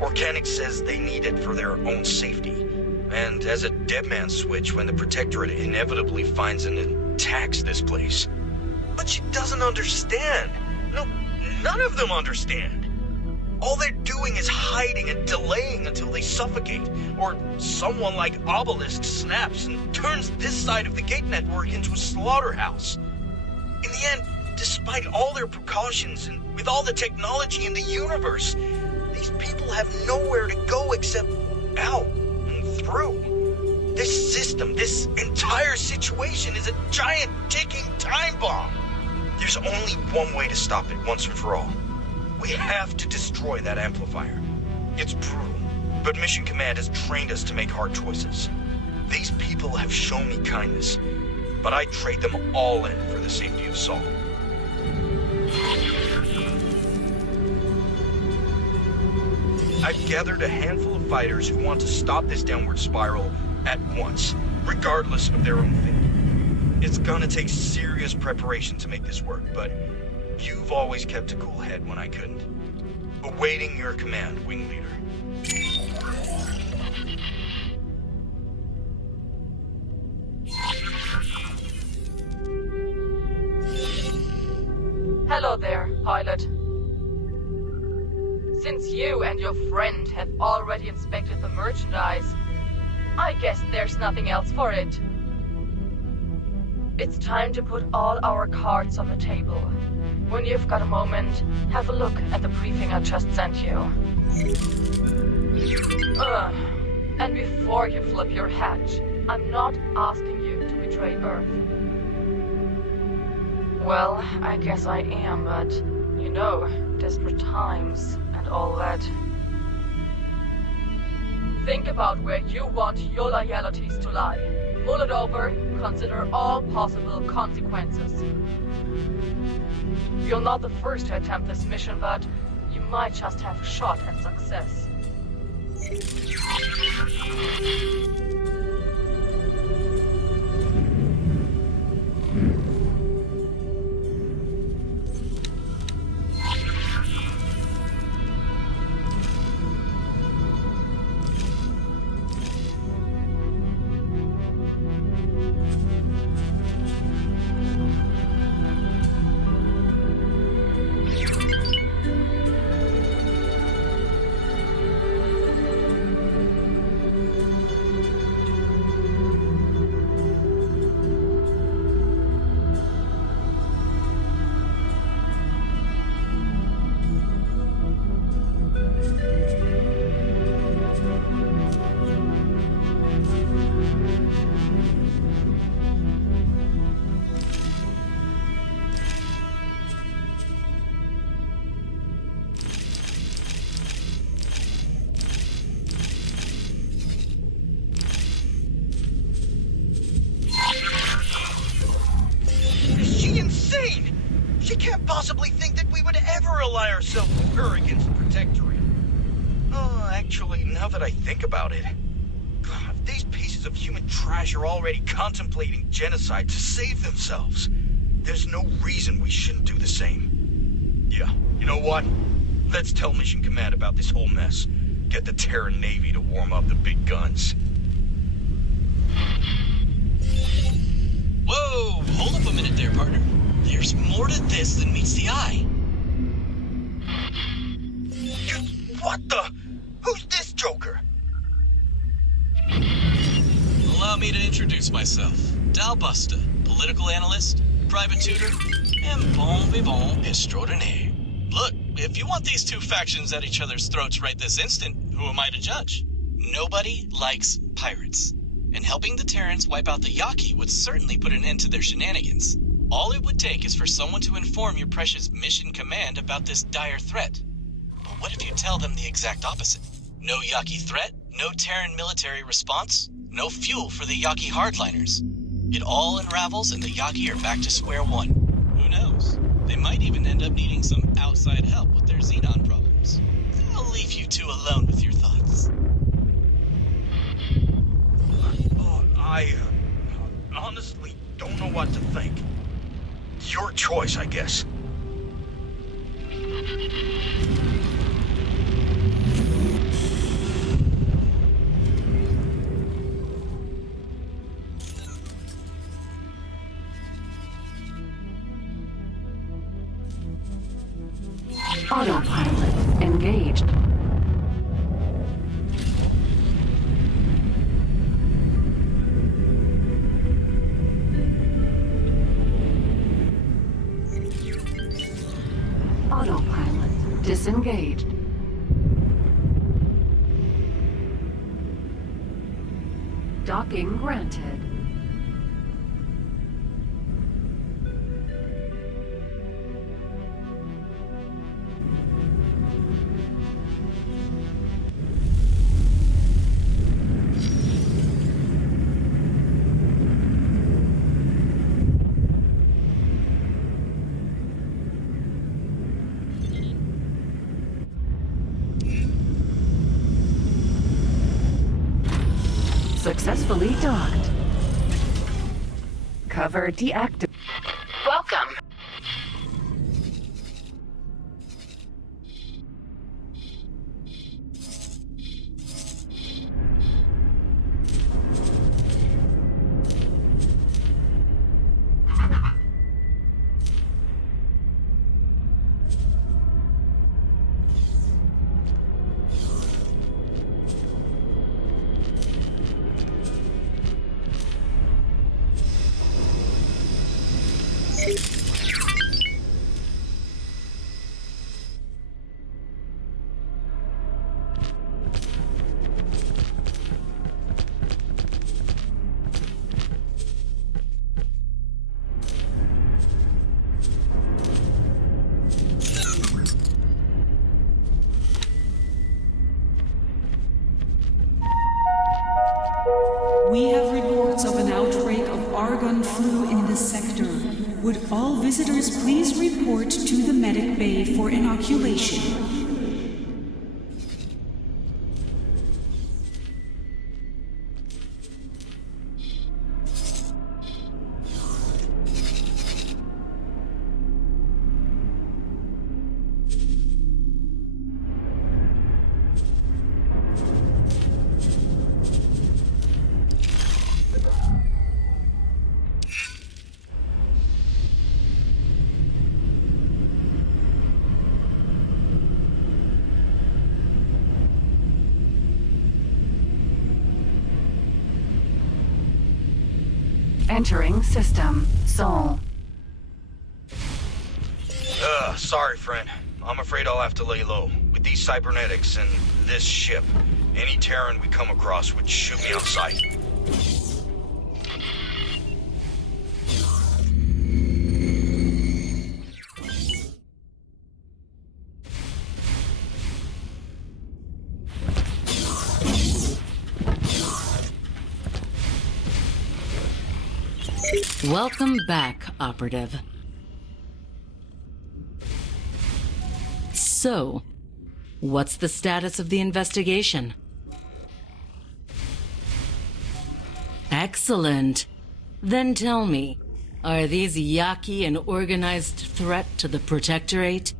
Organic says they need it for their own safety, and as a dead man switch when the Protectorate inevitably finds and attacks this place. But she doesn't understand. No, none of them understand. All they're doing is hiding and delaying until they suffocate, or someone like Obelisk snaps and turns this side of the gate network into a slaughterhouse. In the end, despite all their precautions and with all the technology in the universe, these people have nowhere to go except out and through. This system, this entire situation is a giant ticking time bomb. There's only one way to stop it once and for all. We have to destroy that amplifier. It's brutal, but Mission Command has trained us to make hard choices. These people have shown me kindness, but I'd trade them all in for the safety of Saul. I've gathered a handful of fighters who want to stop this downward spiral at once, regardless of their own fate. It's gonna take serious preparation to make this work, but you've always kept a cool head when I couldn't. Awaiting your command, Wing Leader. Hello there, pilot. Since you and your friend have already inspected the merchandise, I guess there's nothing else for it. It's time to put all our cards on the table. When you've got a moment, have a look at the briefing I just sent you. And before you flip your hatch, I'm not asking you to betray Earth. Well, I guess I am, but, you know, desperate times and all that. Think about where you want your loyalties to lie. Mull it over, consider all possible consequences. You're not the first to attempt this mission, but you might just have a shot at success. She can't possibly think that we would ever ally ourselves with her against the Protectorate. Oh, actually, now that I think about it, if these pieces of human trash are already contemplating genocide to save themselves, there's no reason we shouldn't do the same. Yeah, you know what? Let's tell Mission Command about this whole mess. Get the Terran Navy to warm up the big guns. Whoa! Hold up a minute there, partner. There's more to this than meets the eye. What the? Who's this joker? Allow me to introduce myself. Dal Busta, political analyst, private tutor, and bon vivant extraordinaire. Look, if you want these two factions at each other's throats right this instant, who am I to judge? Nobody likes pirates. And helping the Terrans wipe out the Yaki would certainly put an end to their shenanigans. All it would take is for someone to inform your precious Mission Command about this dire threat. But what if you tell them the exact opposite? No Yaki threat, no Terran military response, no fuel for the Yaki hardliners. It all unravels and the Yaki are back to square one. Who knows? They might even end up needing some outside help with their Xenon problems. I'll leave you two alone with your thoughts. I honestly don't know what to think. It's your choice, I guess. Autopilot engaged. Autopilot disengaged. Docking granted. Successfully docked. Cover deactivated. Welcome. We have reports of an outbreak of Argon flu in this sector. Would all visitors please report to the medic bay for inoculation? Entering system. Sol. Sorry, friend. I'm afraid I'll have to lay low. With these cybernetics and this ship, any Terran we come across would shoot me on sight. Welcome back, Operative. So, what's the status of the investigation? Excellent. Then tell me, are these Yaki an organized threat to the Protectorate?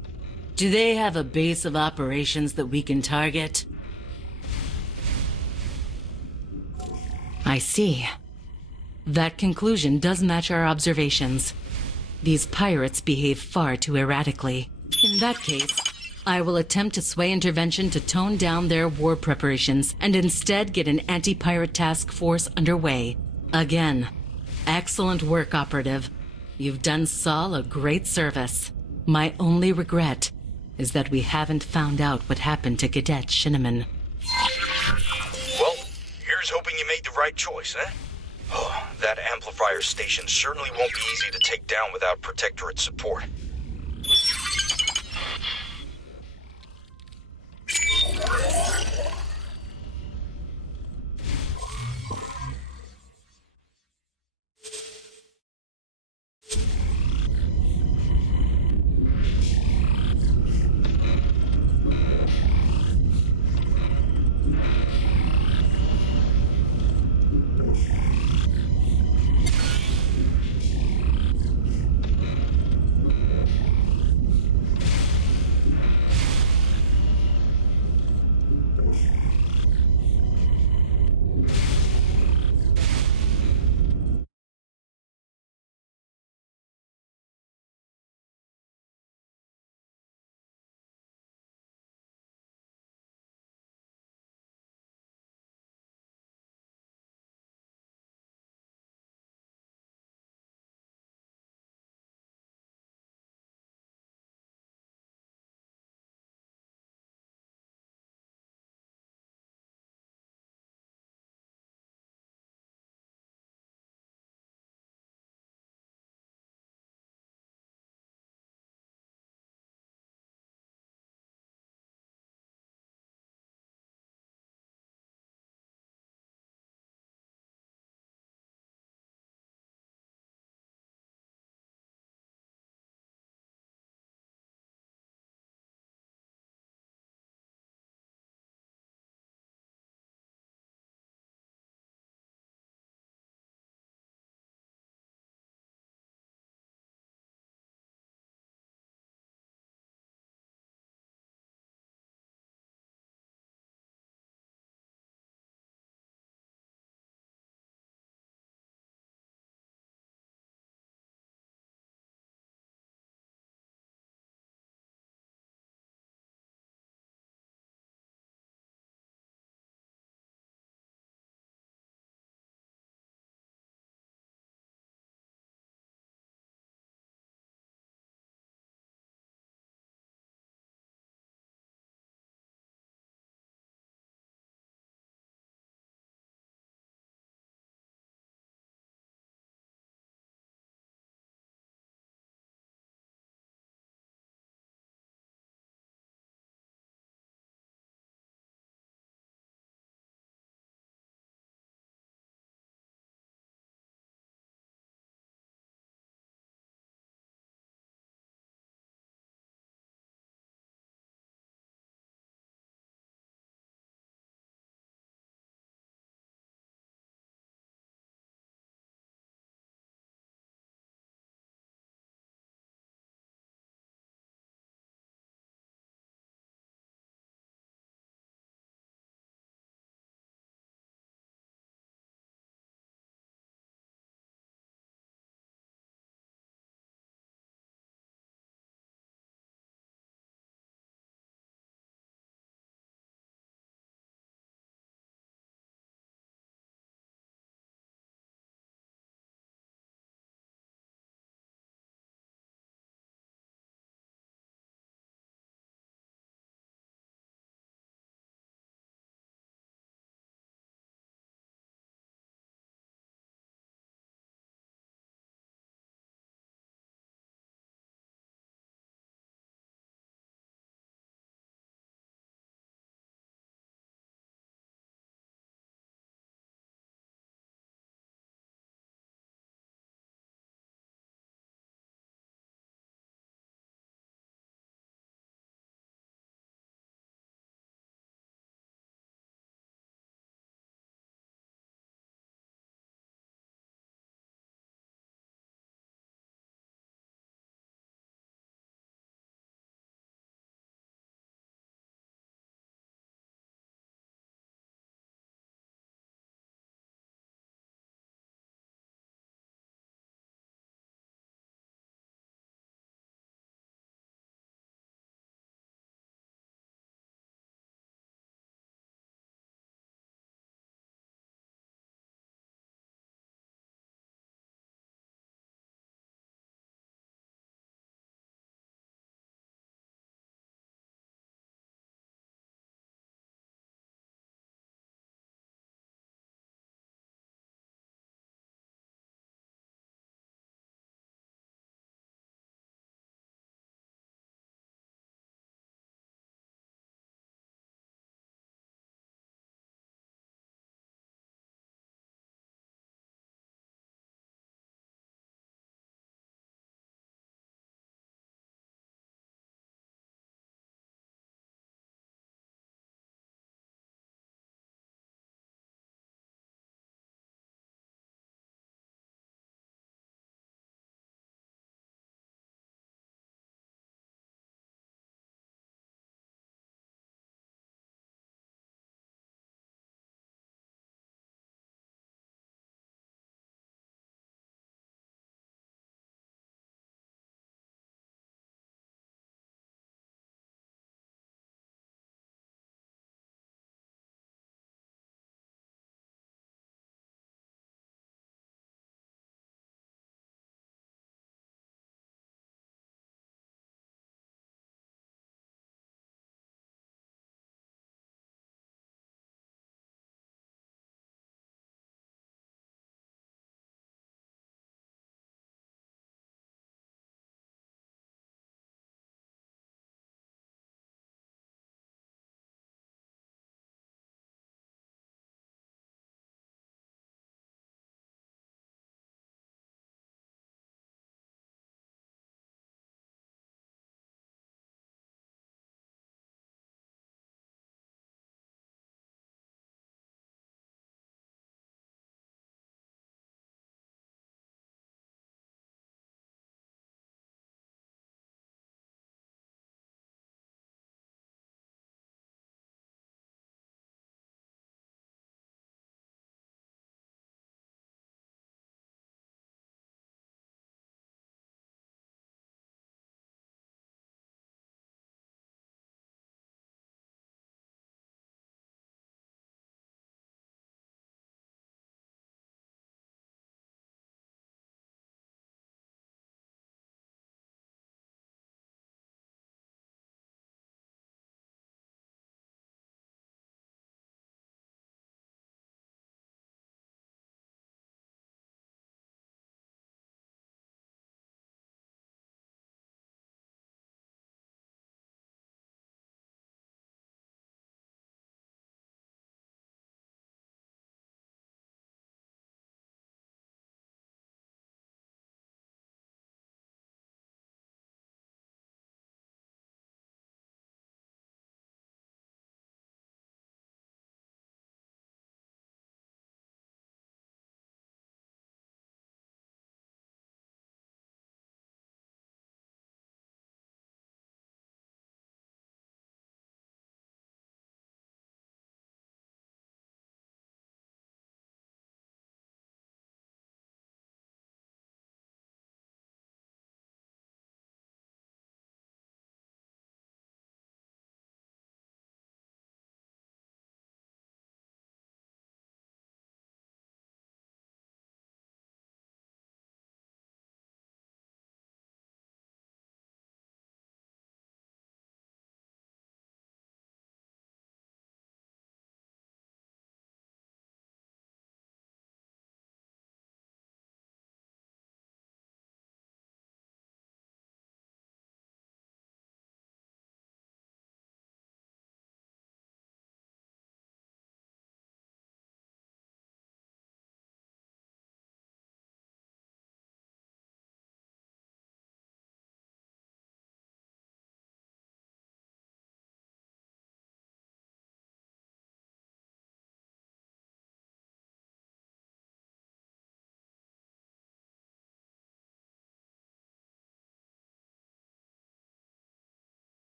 Do they have a base of operations that we can target? I see. That conclusion does match our observations. These pirates behave far too erratically. In that case, I will attempt to sway intervention to tone down their war preparations and instead get an anti-pirate task force underway. Again, excellent work, Operative. You've done Saul a great service. My only regret is that we haven't found out what happened to Cadet Shinneman. Well, here's hoping you made the right choice, eh? Oh, that amplifier station certainly won't be easy to take down without Protectorate support.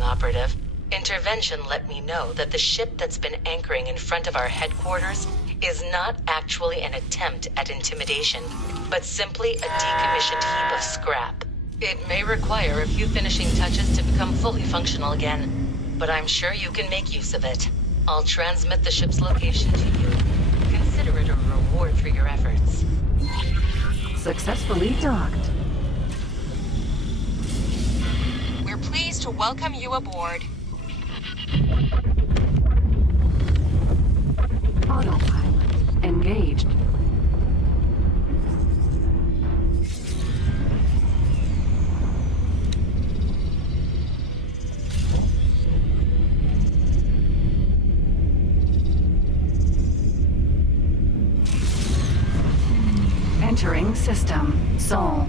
Crossing operative. Intervention let me know that the ship that's been anchoring in front of our headquarters is not actually an attempt at intimidation, but simply a decommissioned heap of scrap. It may require a few finishing touches to become fully functional again, but I'm sure you can make use of it. I'll transmit the ship's location to you. Consider it a reward for your efforts. Successfully docked. We're pleased to welcome you aboard. Autopilot engaged. Entering system. Sol.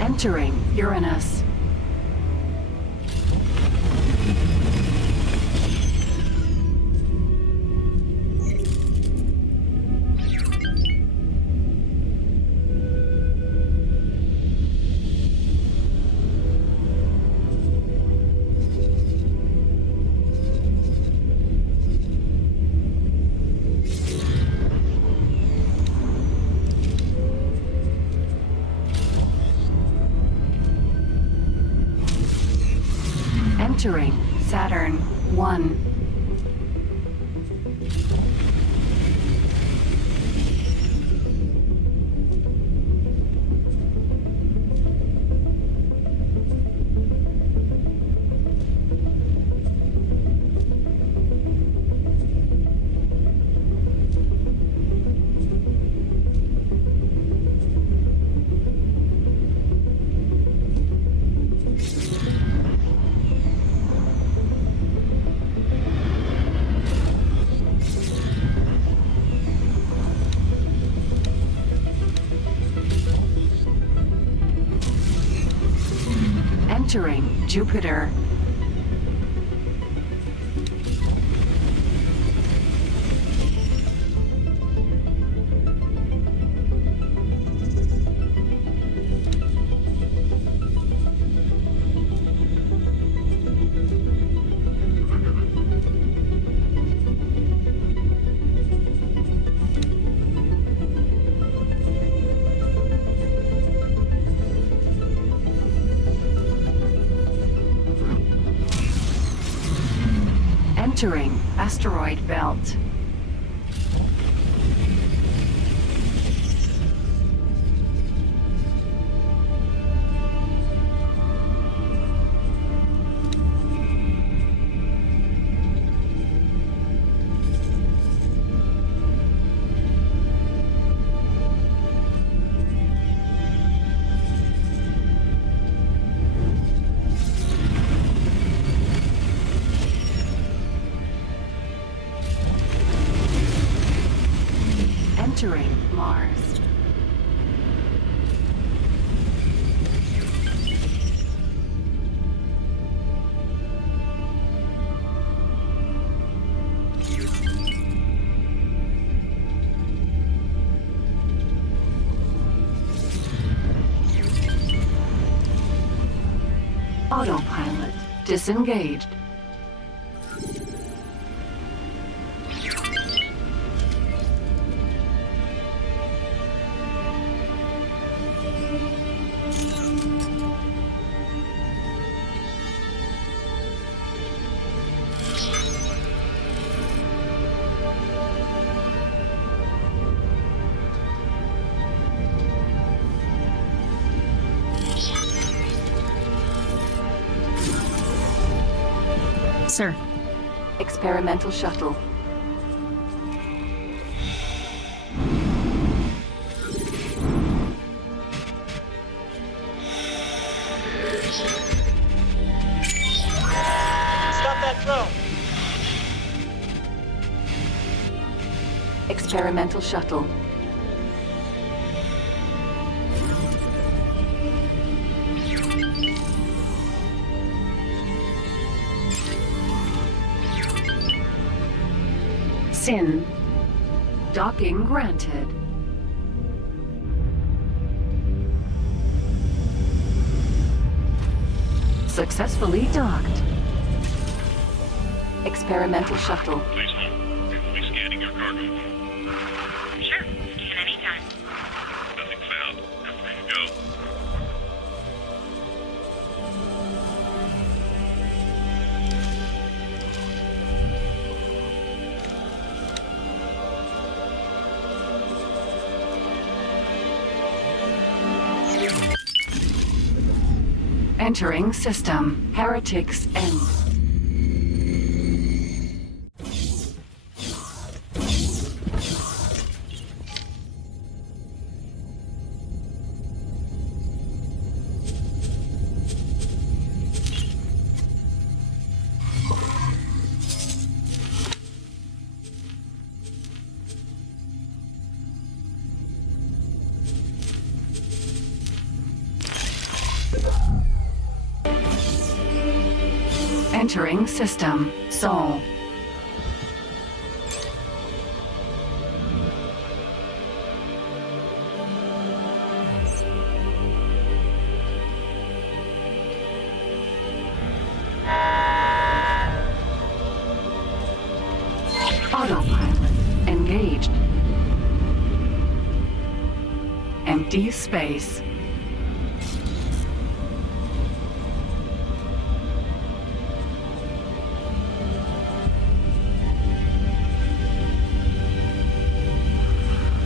Entering Uranus. Entering Saturn 1. Entering Jupiter. Entering asteroid belt. Entering Mars. Autopilot disengaged. Sir. Experimental shuttle. Experimental shuttle. Sin. Docking granted. Successfully docked. Experimental shuttle. Please hold. We will be scanning your cargo. Sure, scan anytime. Nothing found. Go. Entering system. Heretics end. Entering system. Sol. Autopilot engaged. Empty space.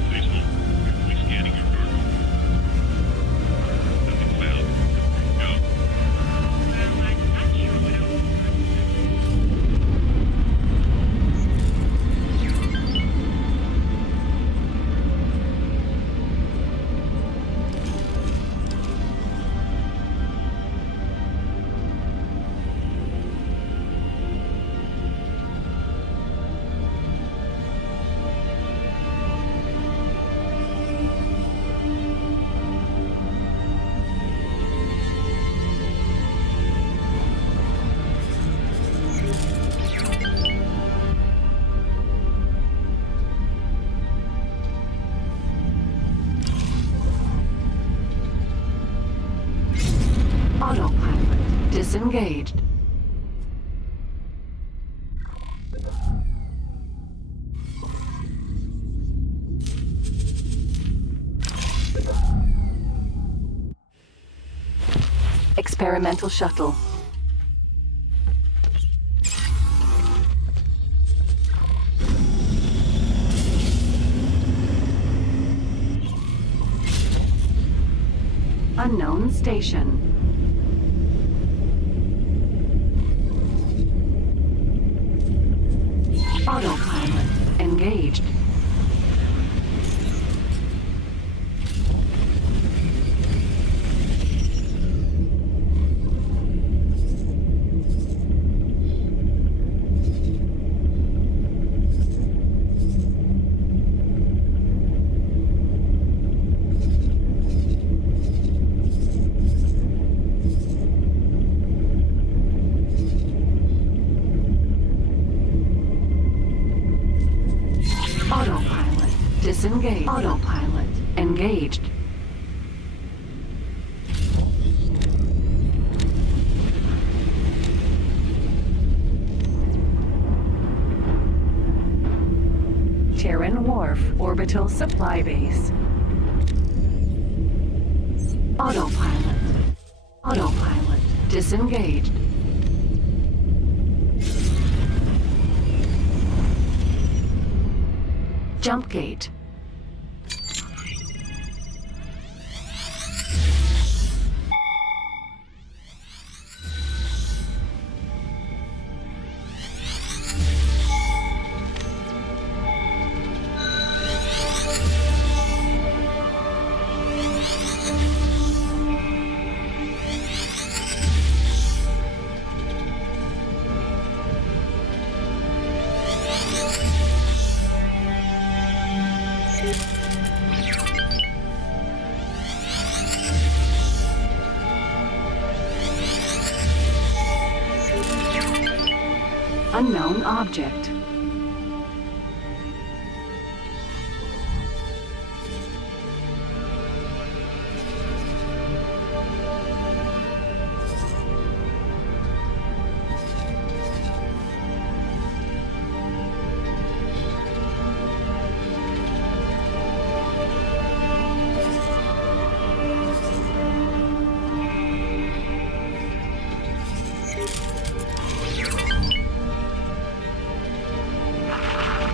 Please hold. We will be scanning your cargo. Nothing found. Go. Well, I'm not sure what else. Autopilot disengaged. Experimental shuttle. Unknown station. Autopilot engaged. Autopilot disengaged. Autopilot engaged. Terran Wharf Orbital Supply Base. Autopilot. Autopilot disengaged. Jump gate. Unknown object.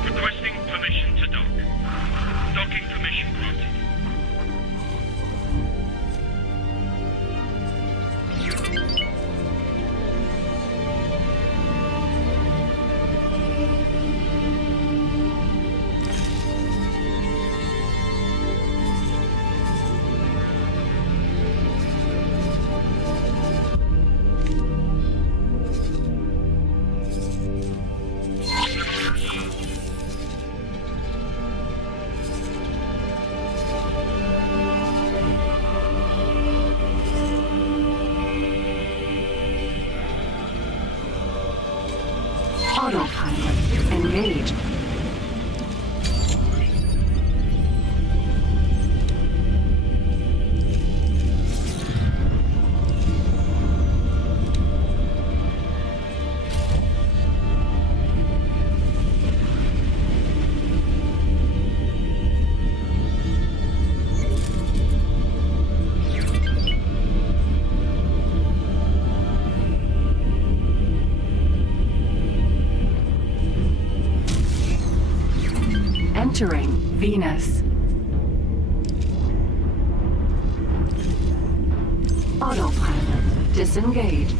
Requesting permission to dock. Docking permission granted. Autopilot engaged. Entering Venus. Autopilot disengaged.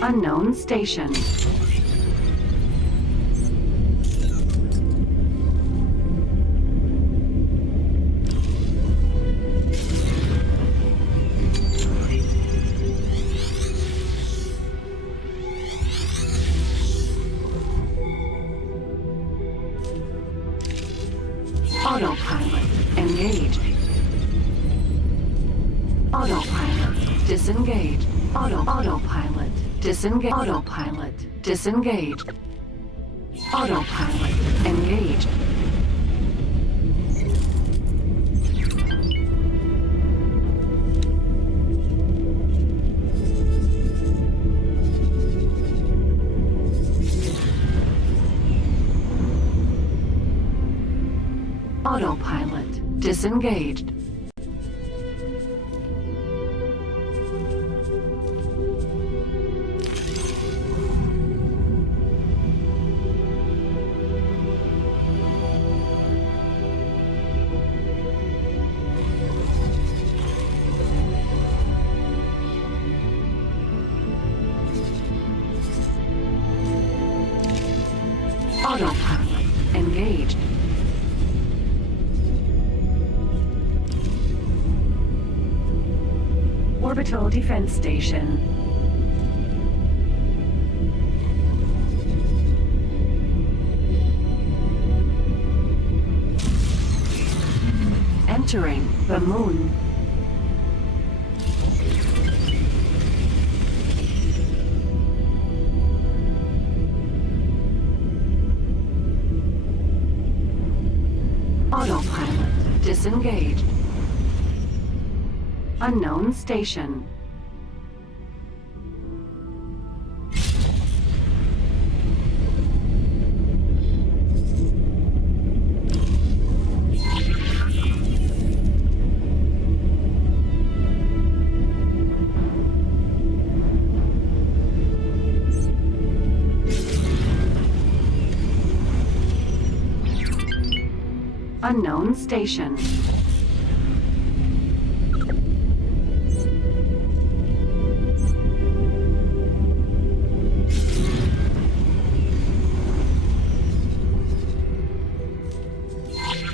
Unknown station. Autopilot engaged. Autopilot disengaged. Autopilot disengage. Autopilot disengaged. Autopilot engaged. Autopilot disengaged. Autopilot engaged. Orbital Defense Station. Entering the moon. Autopilot disengaged. Unknown station. Unknown station.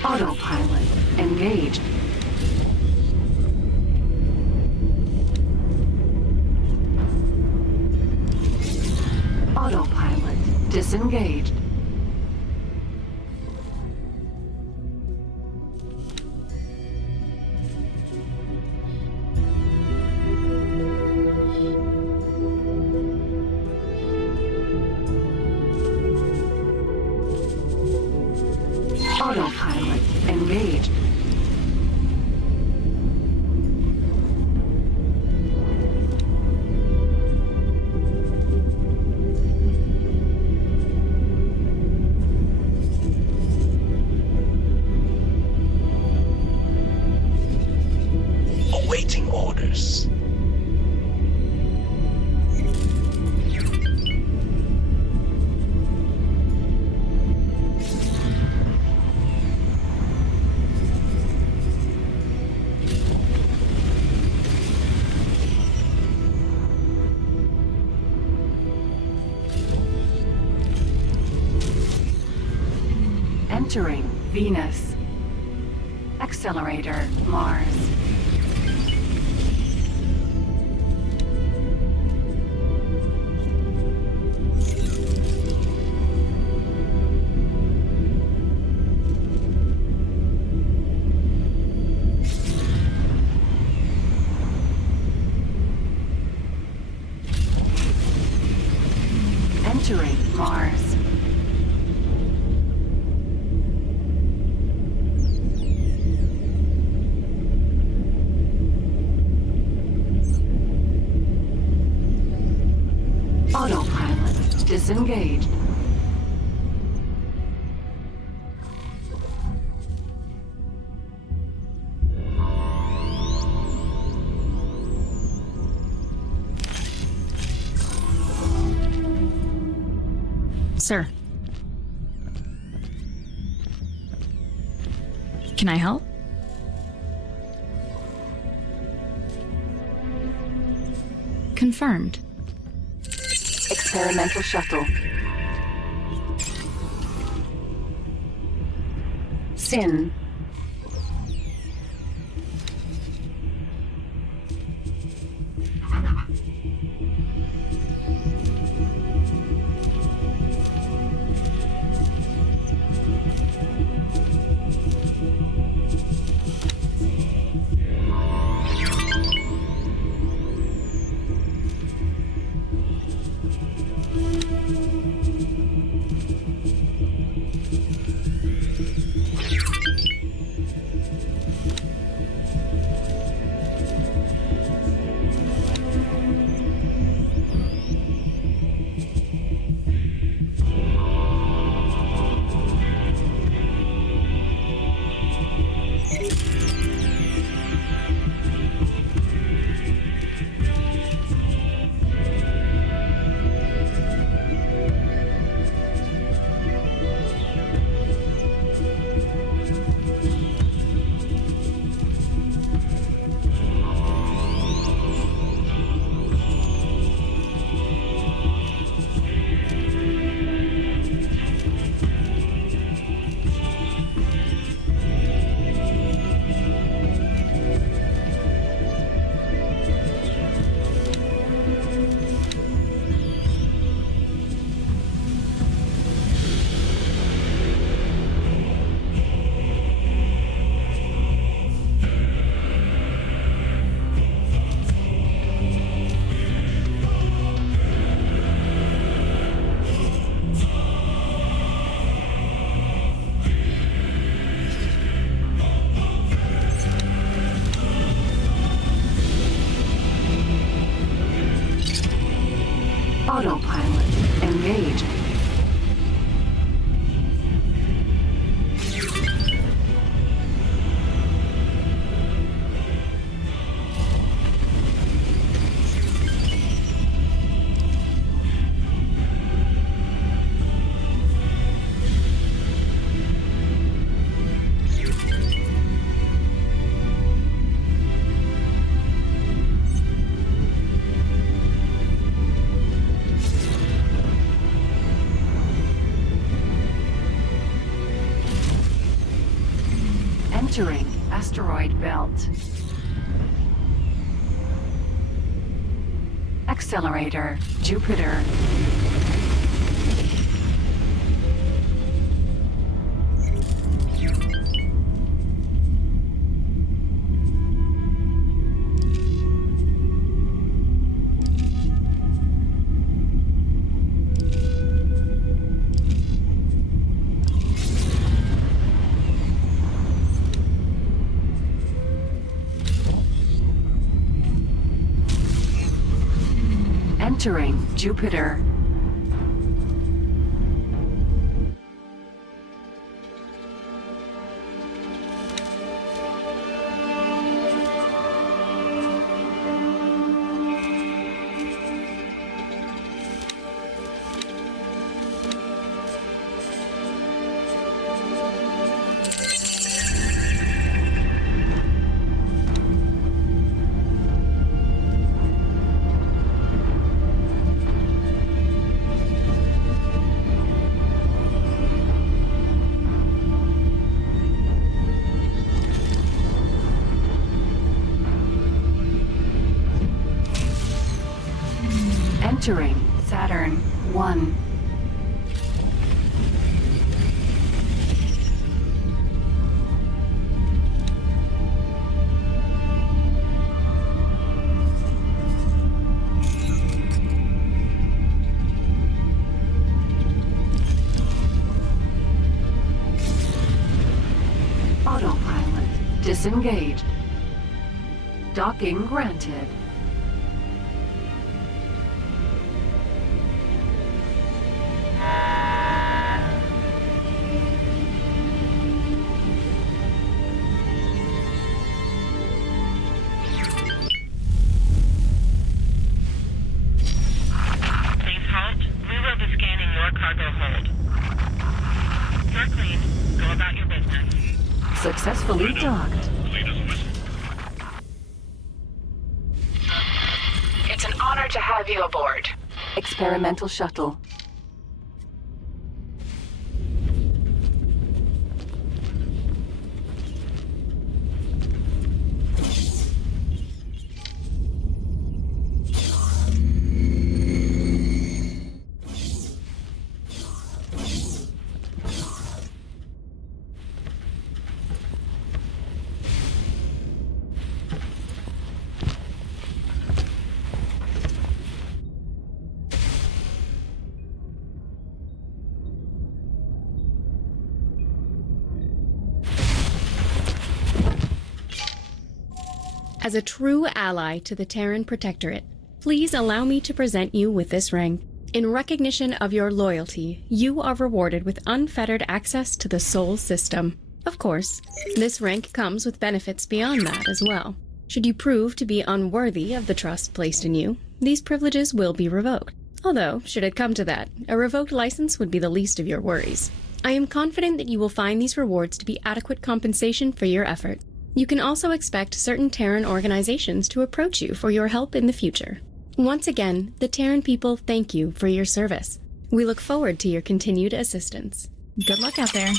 Autopilot engaged. Disengaged. Autopilot engaged. Awaiting orders. Entering Venus. Accelerator Mars. Entering Mars. Autopilot disengaged. Sir. Can I help? Confirmed. Experimental shuttle. Sin. Autopilot engaged. Entering asteroid belt. Accelerator Jupiter. Entering Jupiter. Entering Saturn 1. Autopilot disengaged. Docking granted. Please halt. We will be scanning your cargo hold. You're clean. Go about your business. Successfully docked. It's an honor to have you aboard. Experimental shuttle. As a true ally to the Terran Protectorate, please allow me to present you with this rank. In recognition of your loyalty, you are rewarded with unfettered access to the Sol system. Of course, this rank comes with benefits beyond that as well. Should you prove to be unworthy of the trust placed in you, these privileges will be revoked. Although, should it come to that, a revoked license would be the least of your worries. I am confident that you will find these rewards to be adequate compensation for your effort. You can also expect certain Terran organizations to approach you for your help in the future. Once again, the Terran people thank you for your service. We look forward to your continued assistance. Good luck out there.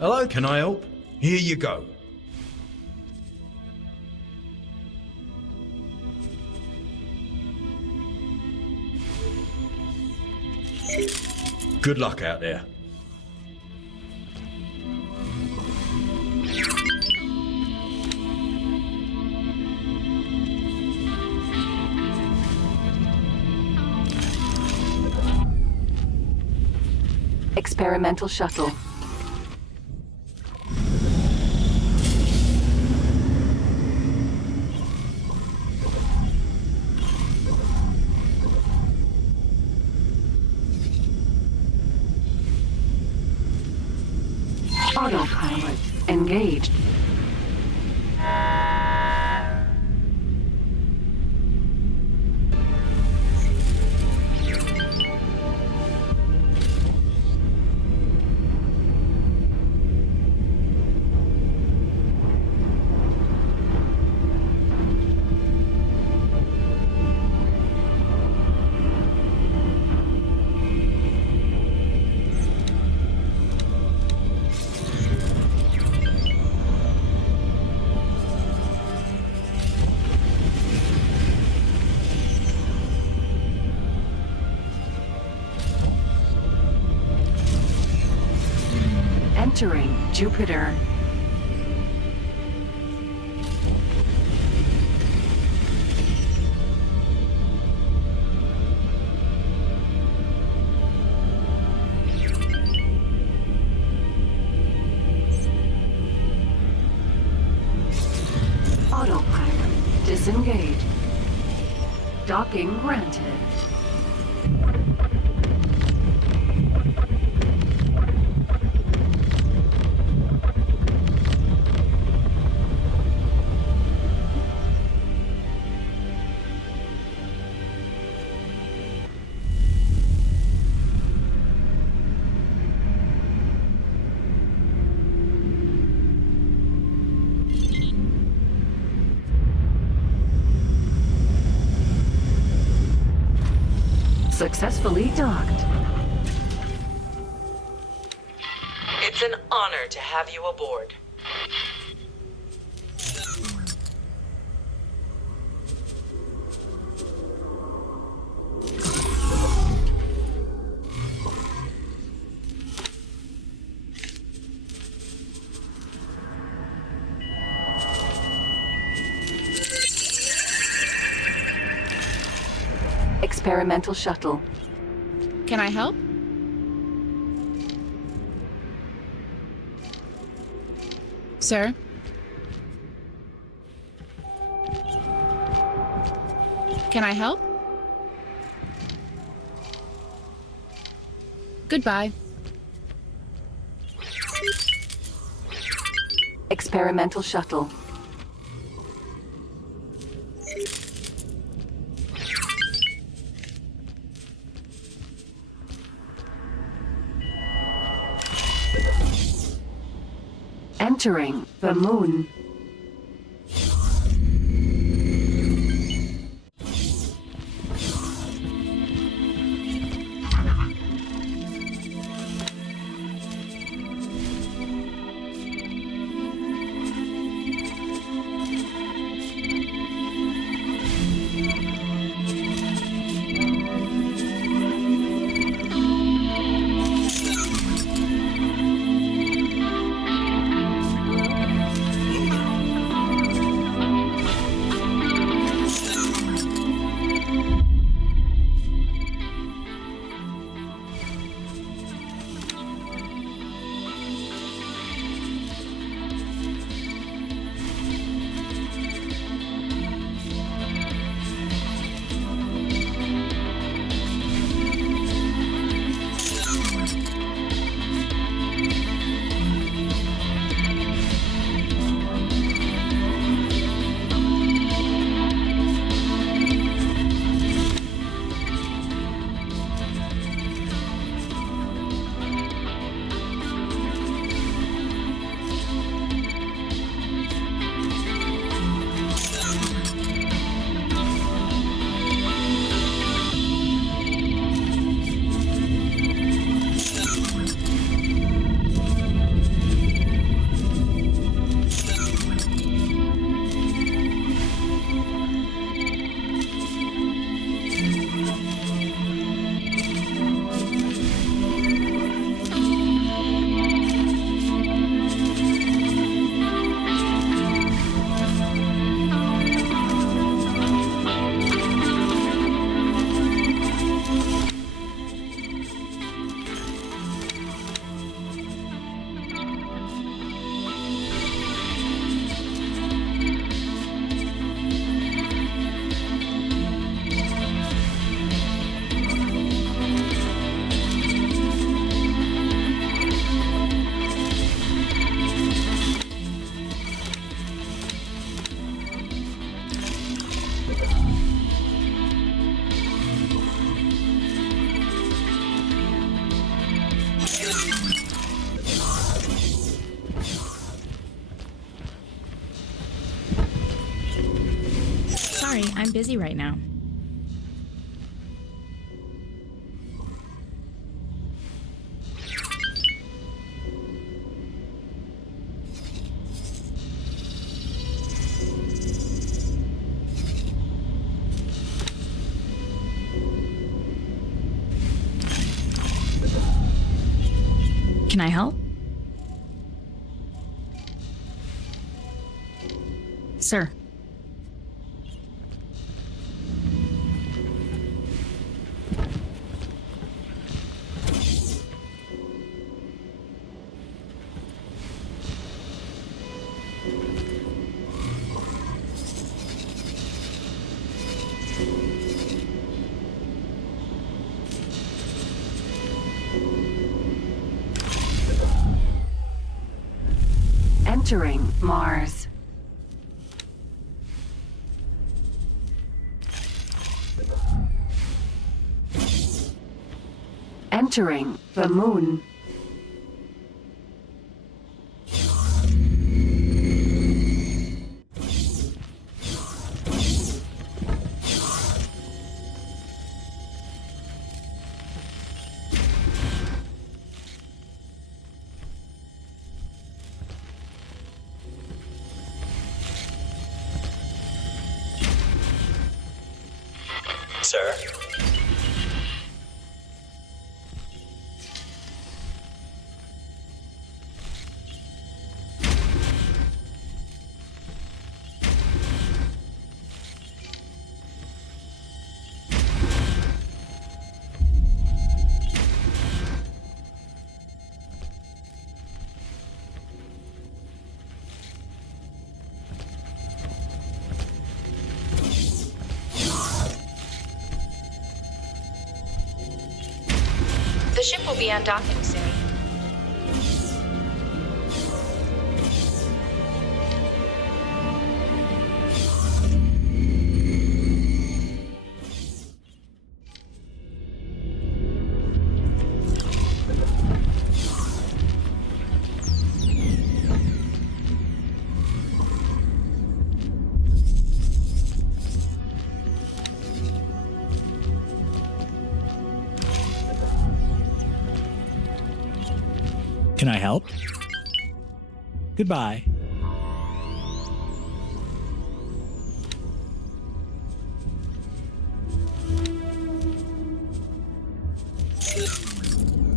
Hello, can I help? Here you go. Good luck out there. Experimental shuttle. Autopilot engaged. Entering Jupiter. Autopilot disengaged. Docking granted. Successfully docked. It's an honor to have you aboard. Experimental shuttle. Can I help? Sir? Can I help? Goodbye. Experimental shuttle. Entering the moon. Sorry, I'm busy right now. Can I help? Sir. Entering Mars. Entering the Moon. Sir? The ship will be undocking soon. Can I help? Goodbye.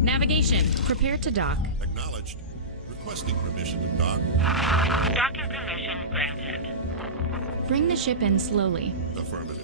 Navigation. Prepare to dock. Acknowledged. Requesting permission to dock. Docking permission granted. Bring the ship in slowly. Affirmative.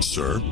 Sir?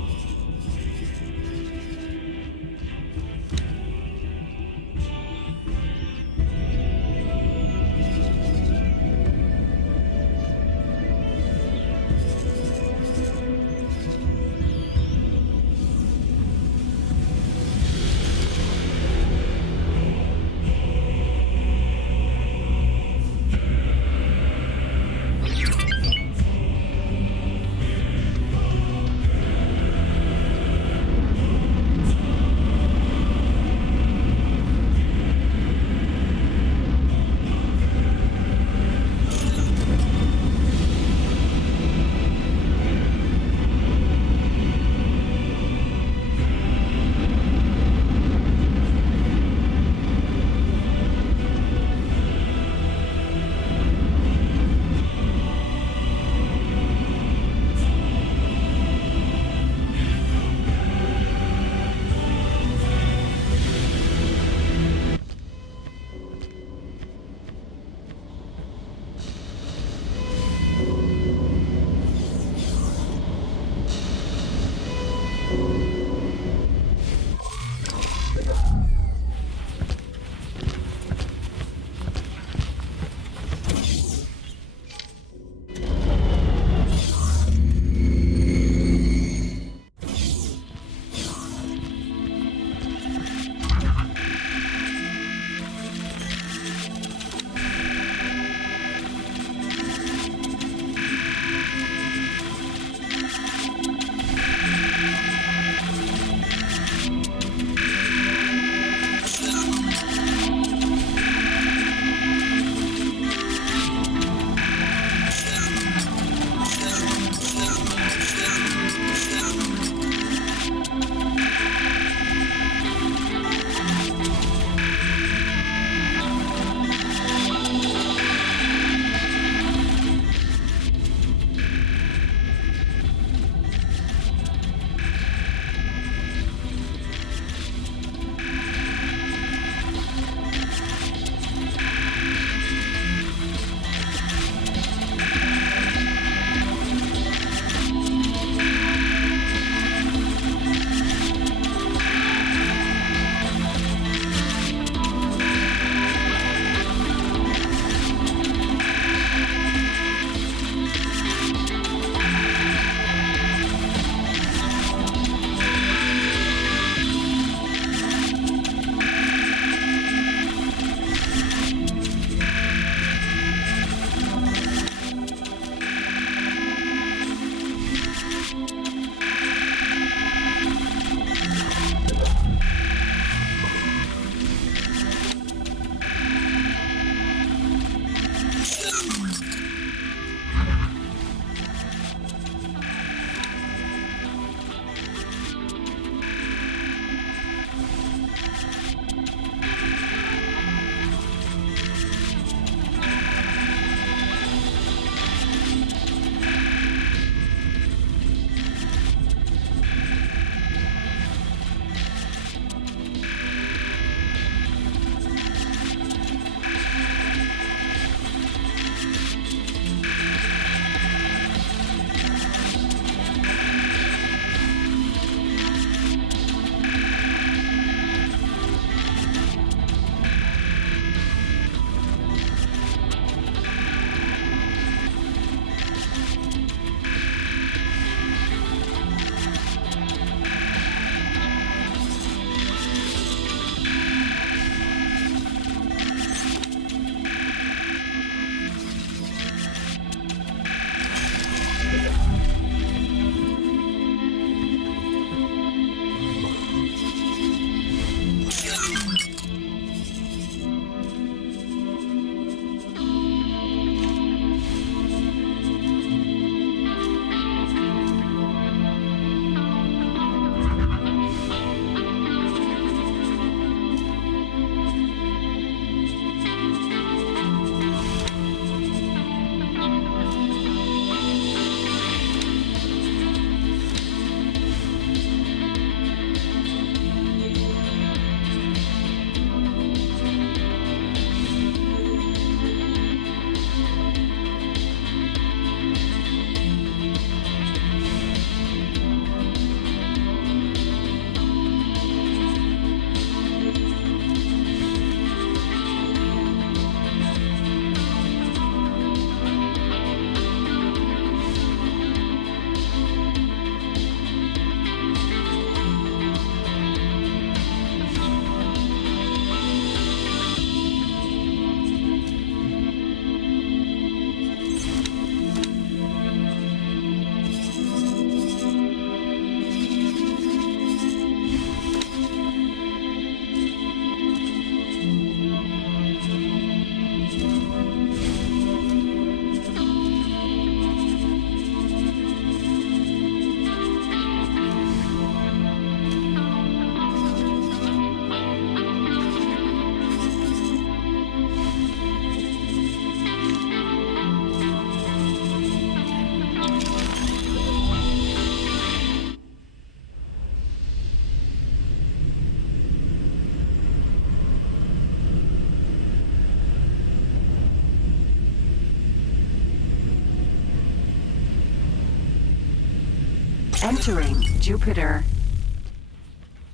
Entering Jupiter.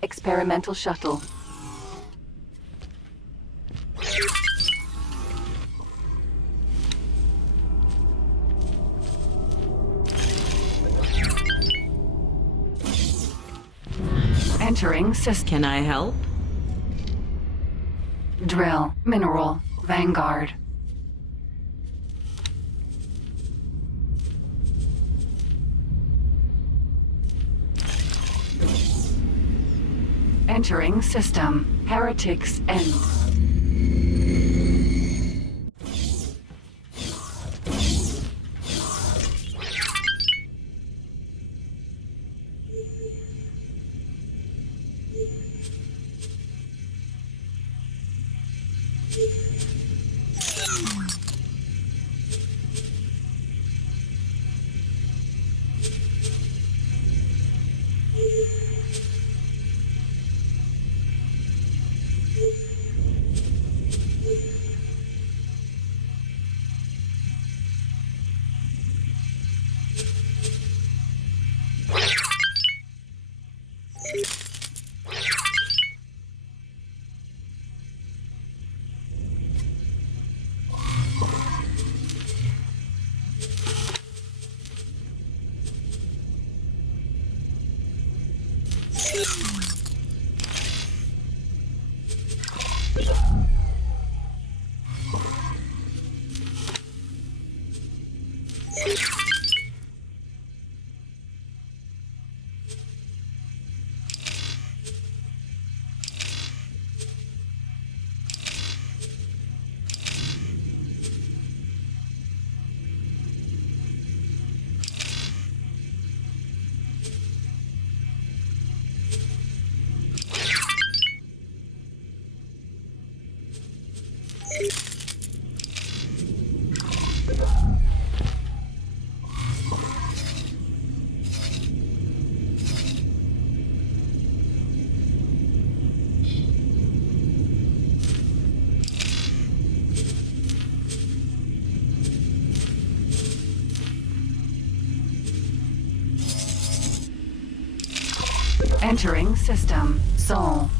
Experimental shuttle. Entering system. Can I help? Drill. Mineral. Vanguard. Entering system. Heretics End. Entering system. Sol.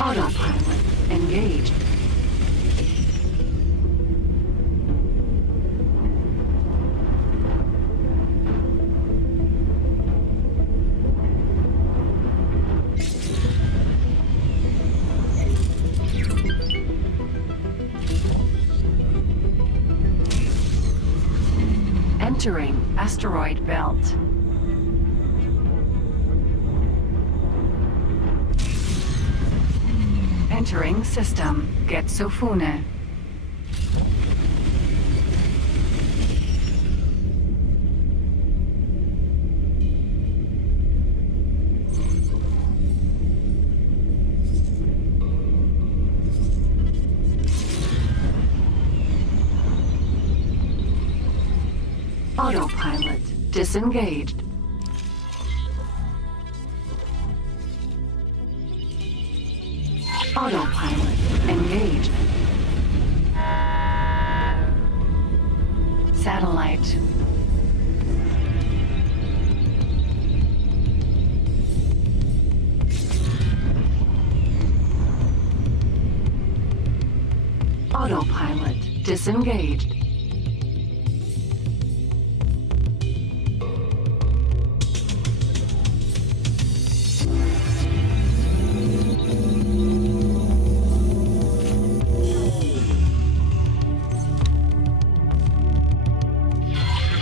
Autopilot engaged. Entering asteroid belt. Entering system. Getsofune. Autopilot disengaged. Autopilot engaged. Satellite. Autopilot disengaged.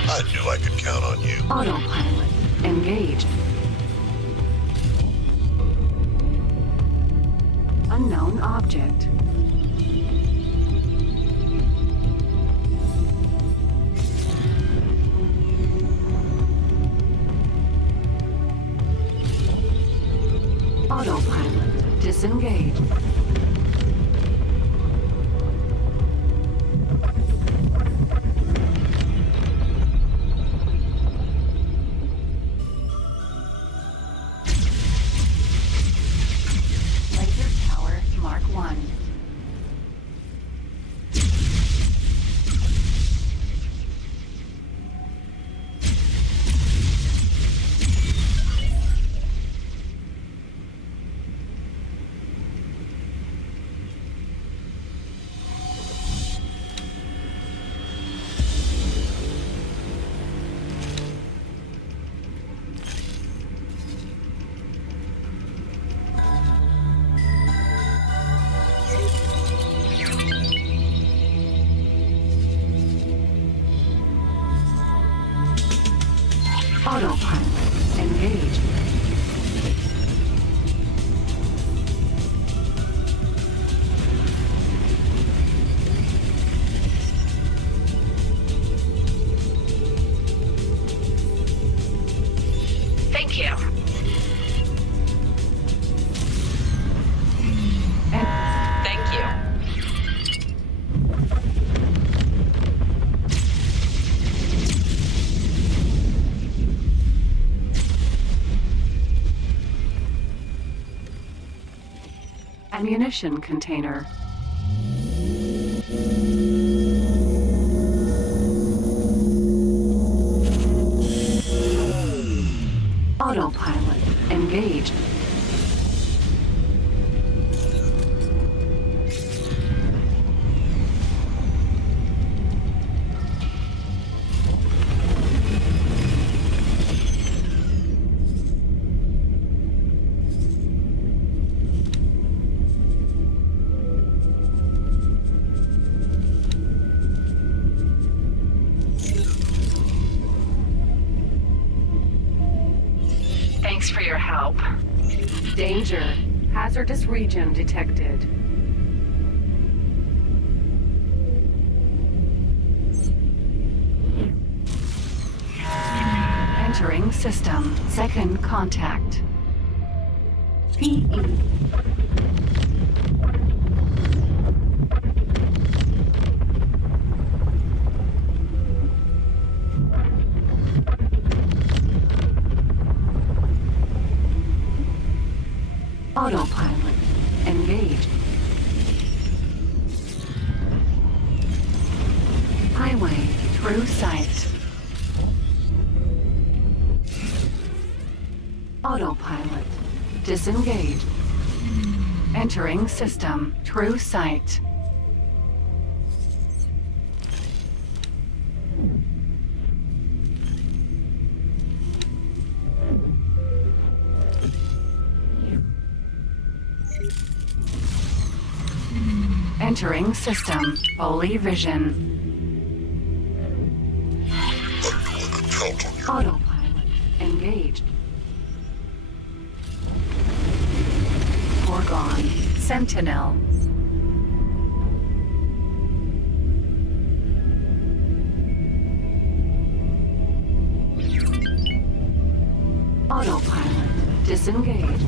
I knew I could count on you. Autopilot engaged. Unknown object. Disengage. Laser Tower Mark 1. Autopilot engaged. Thank you. Thank you. Ammunition container. Autopilot engaged. Thanks for your help. Danger. Hazardous region detected. Entering system. Second contact. PE. Autopilot engaged. Highway true sight. Autopilot disengaged. Entering system true sight. Entering system. Holy vision. Autopilot engaged. Foregone. Sentinel. Autopilot disengaged.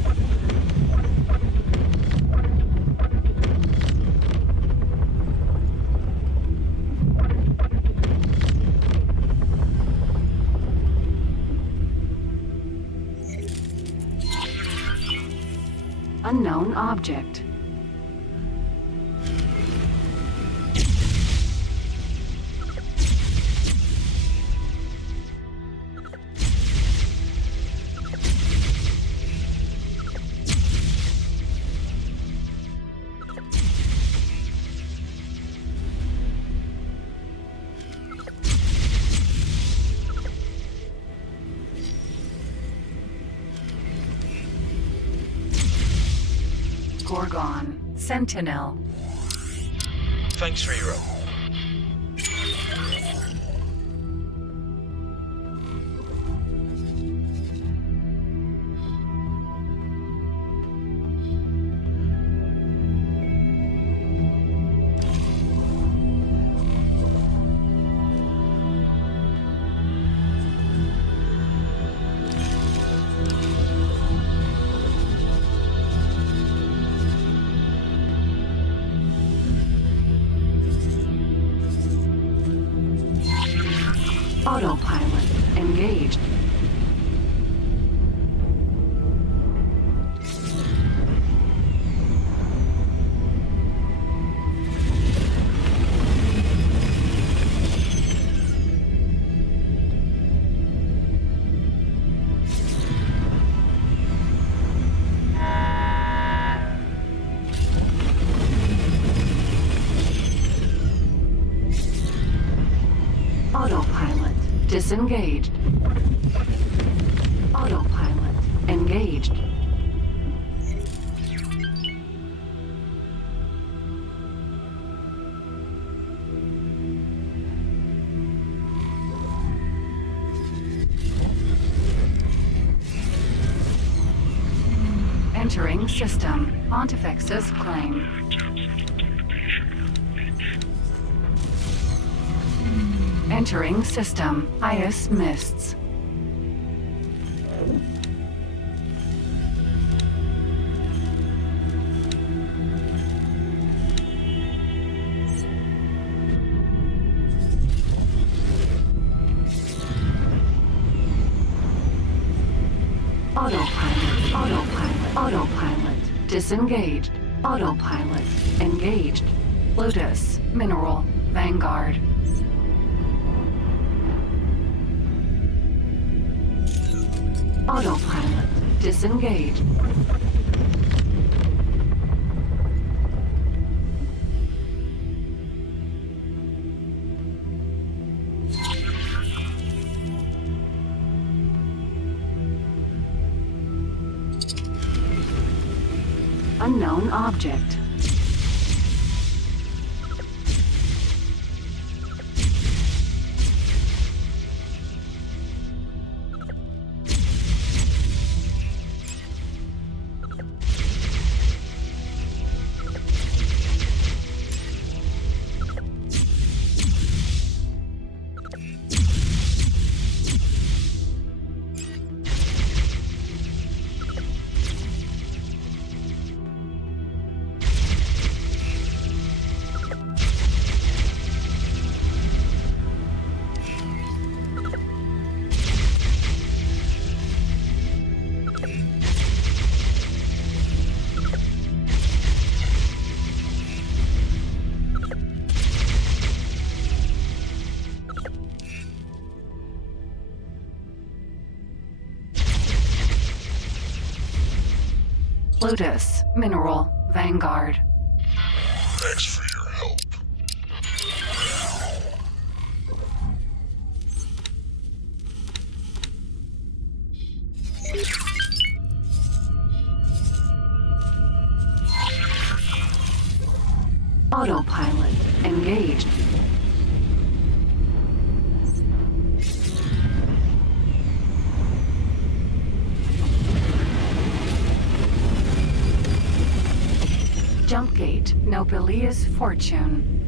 Unknown object. Gorgon. Sentinel. Thanks for your help. Disengaged. Autopilot engaged. Entering system. Pontifex's claim. Entering system. Ice mists. Autopilot. Autopilot. Autopilot. Disengaged. Autopilot. Engaged. Lotus. Mineral. Vanguard. Autopilot. Disengaged. Unknown object. Lotus. Mineral. Vanguard. Thanks for your help. Autopilot. Engaged. Jump gate. Nobelia's fortune.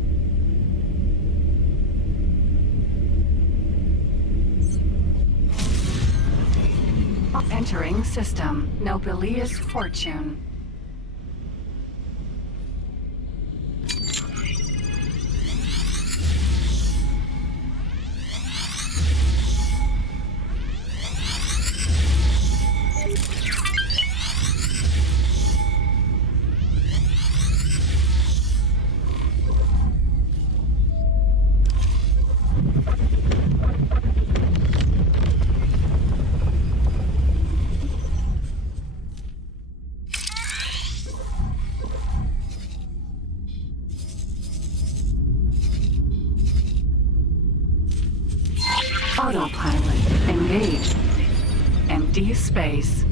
Entering system. Nobelia's fortune. Autopilot engaged. Empty space.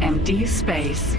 Empty space.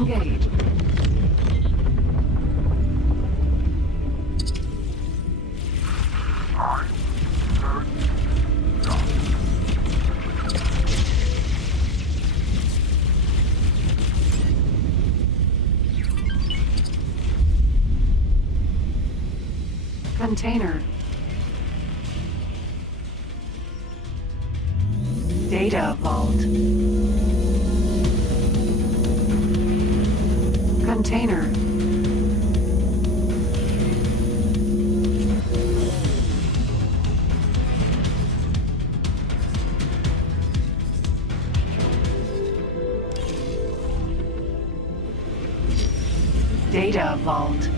Engage. Container. Data vault. Container. Data vault.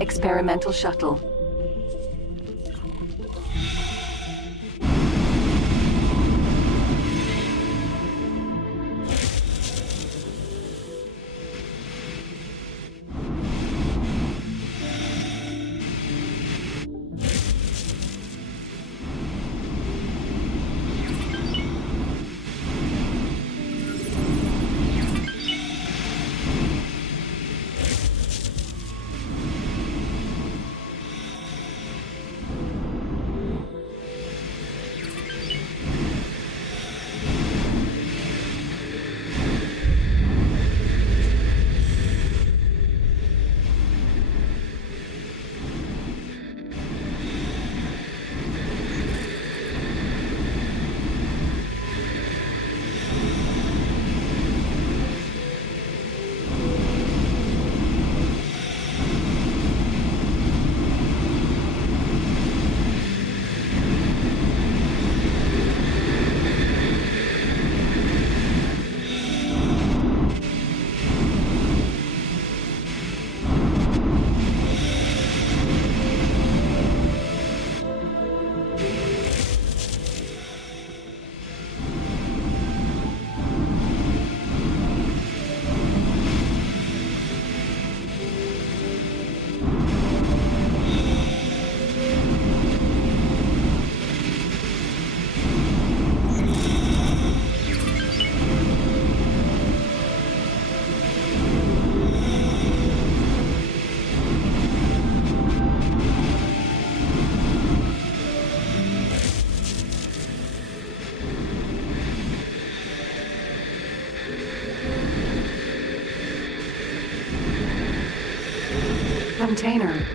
Experimental shuttle. Container.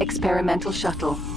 Experimental shuttle.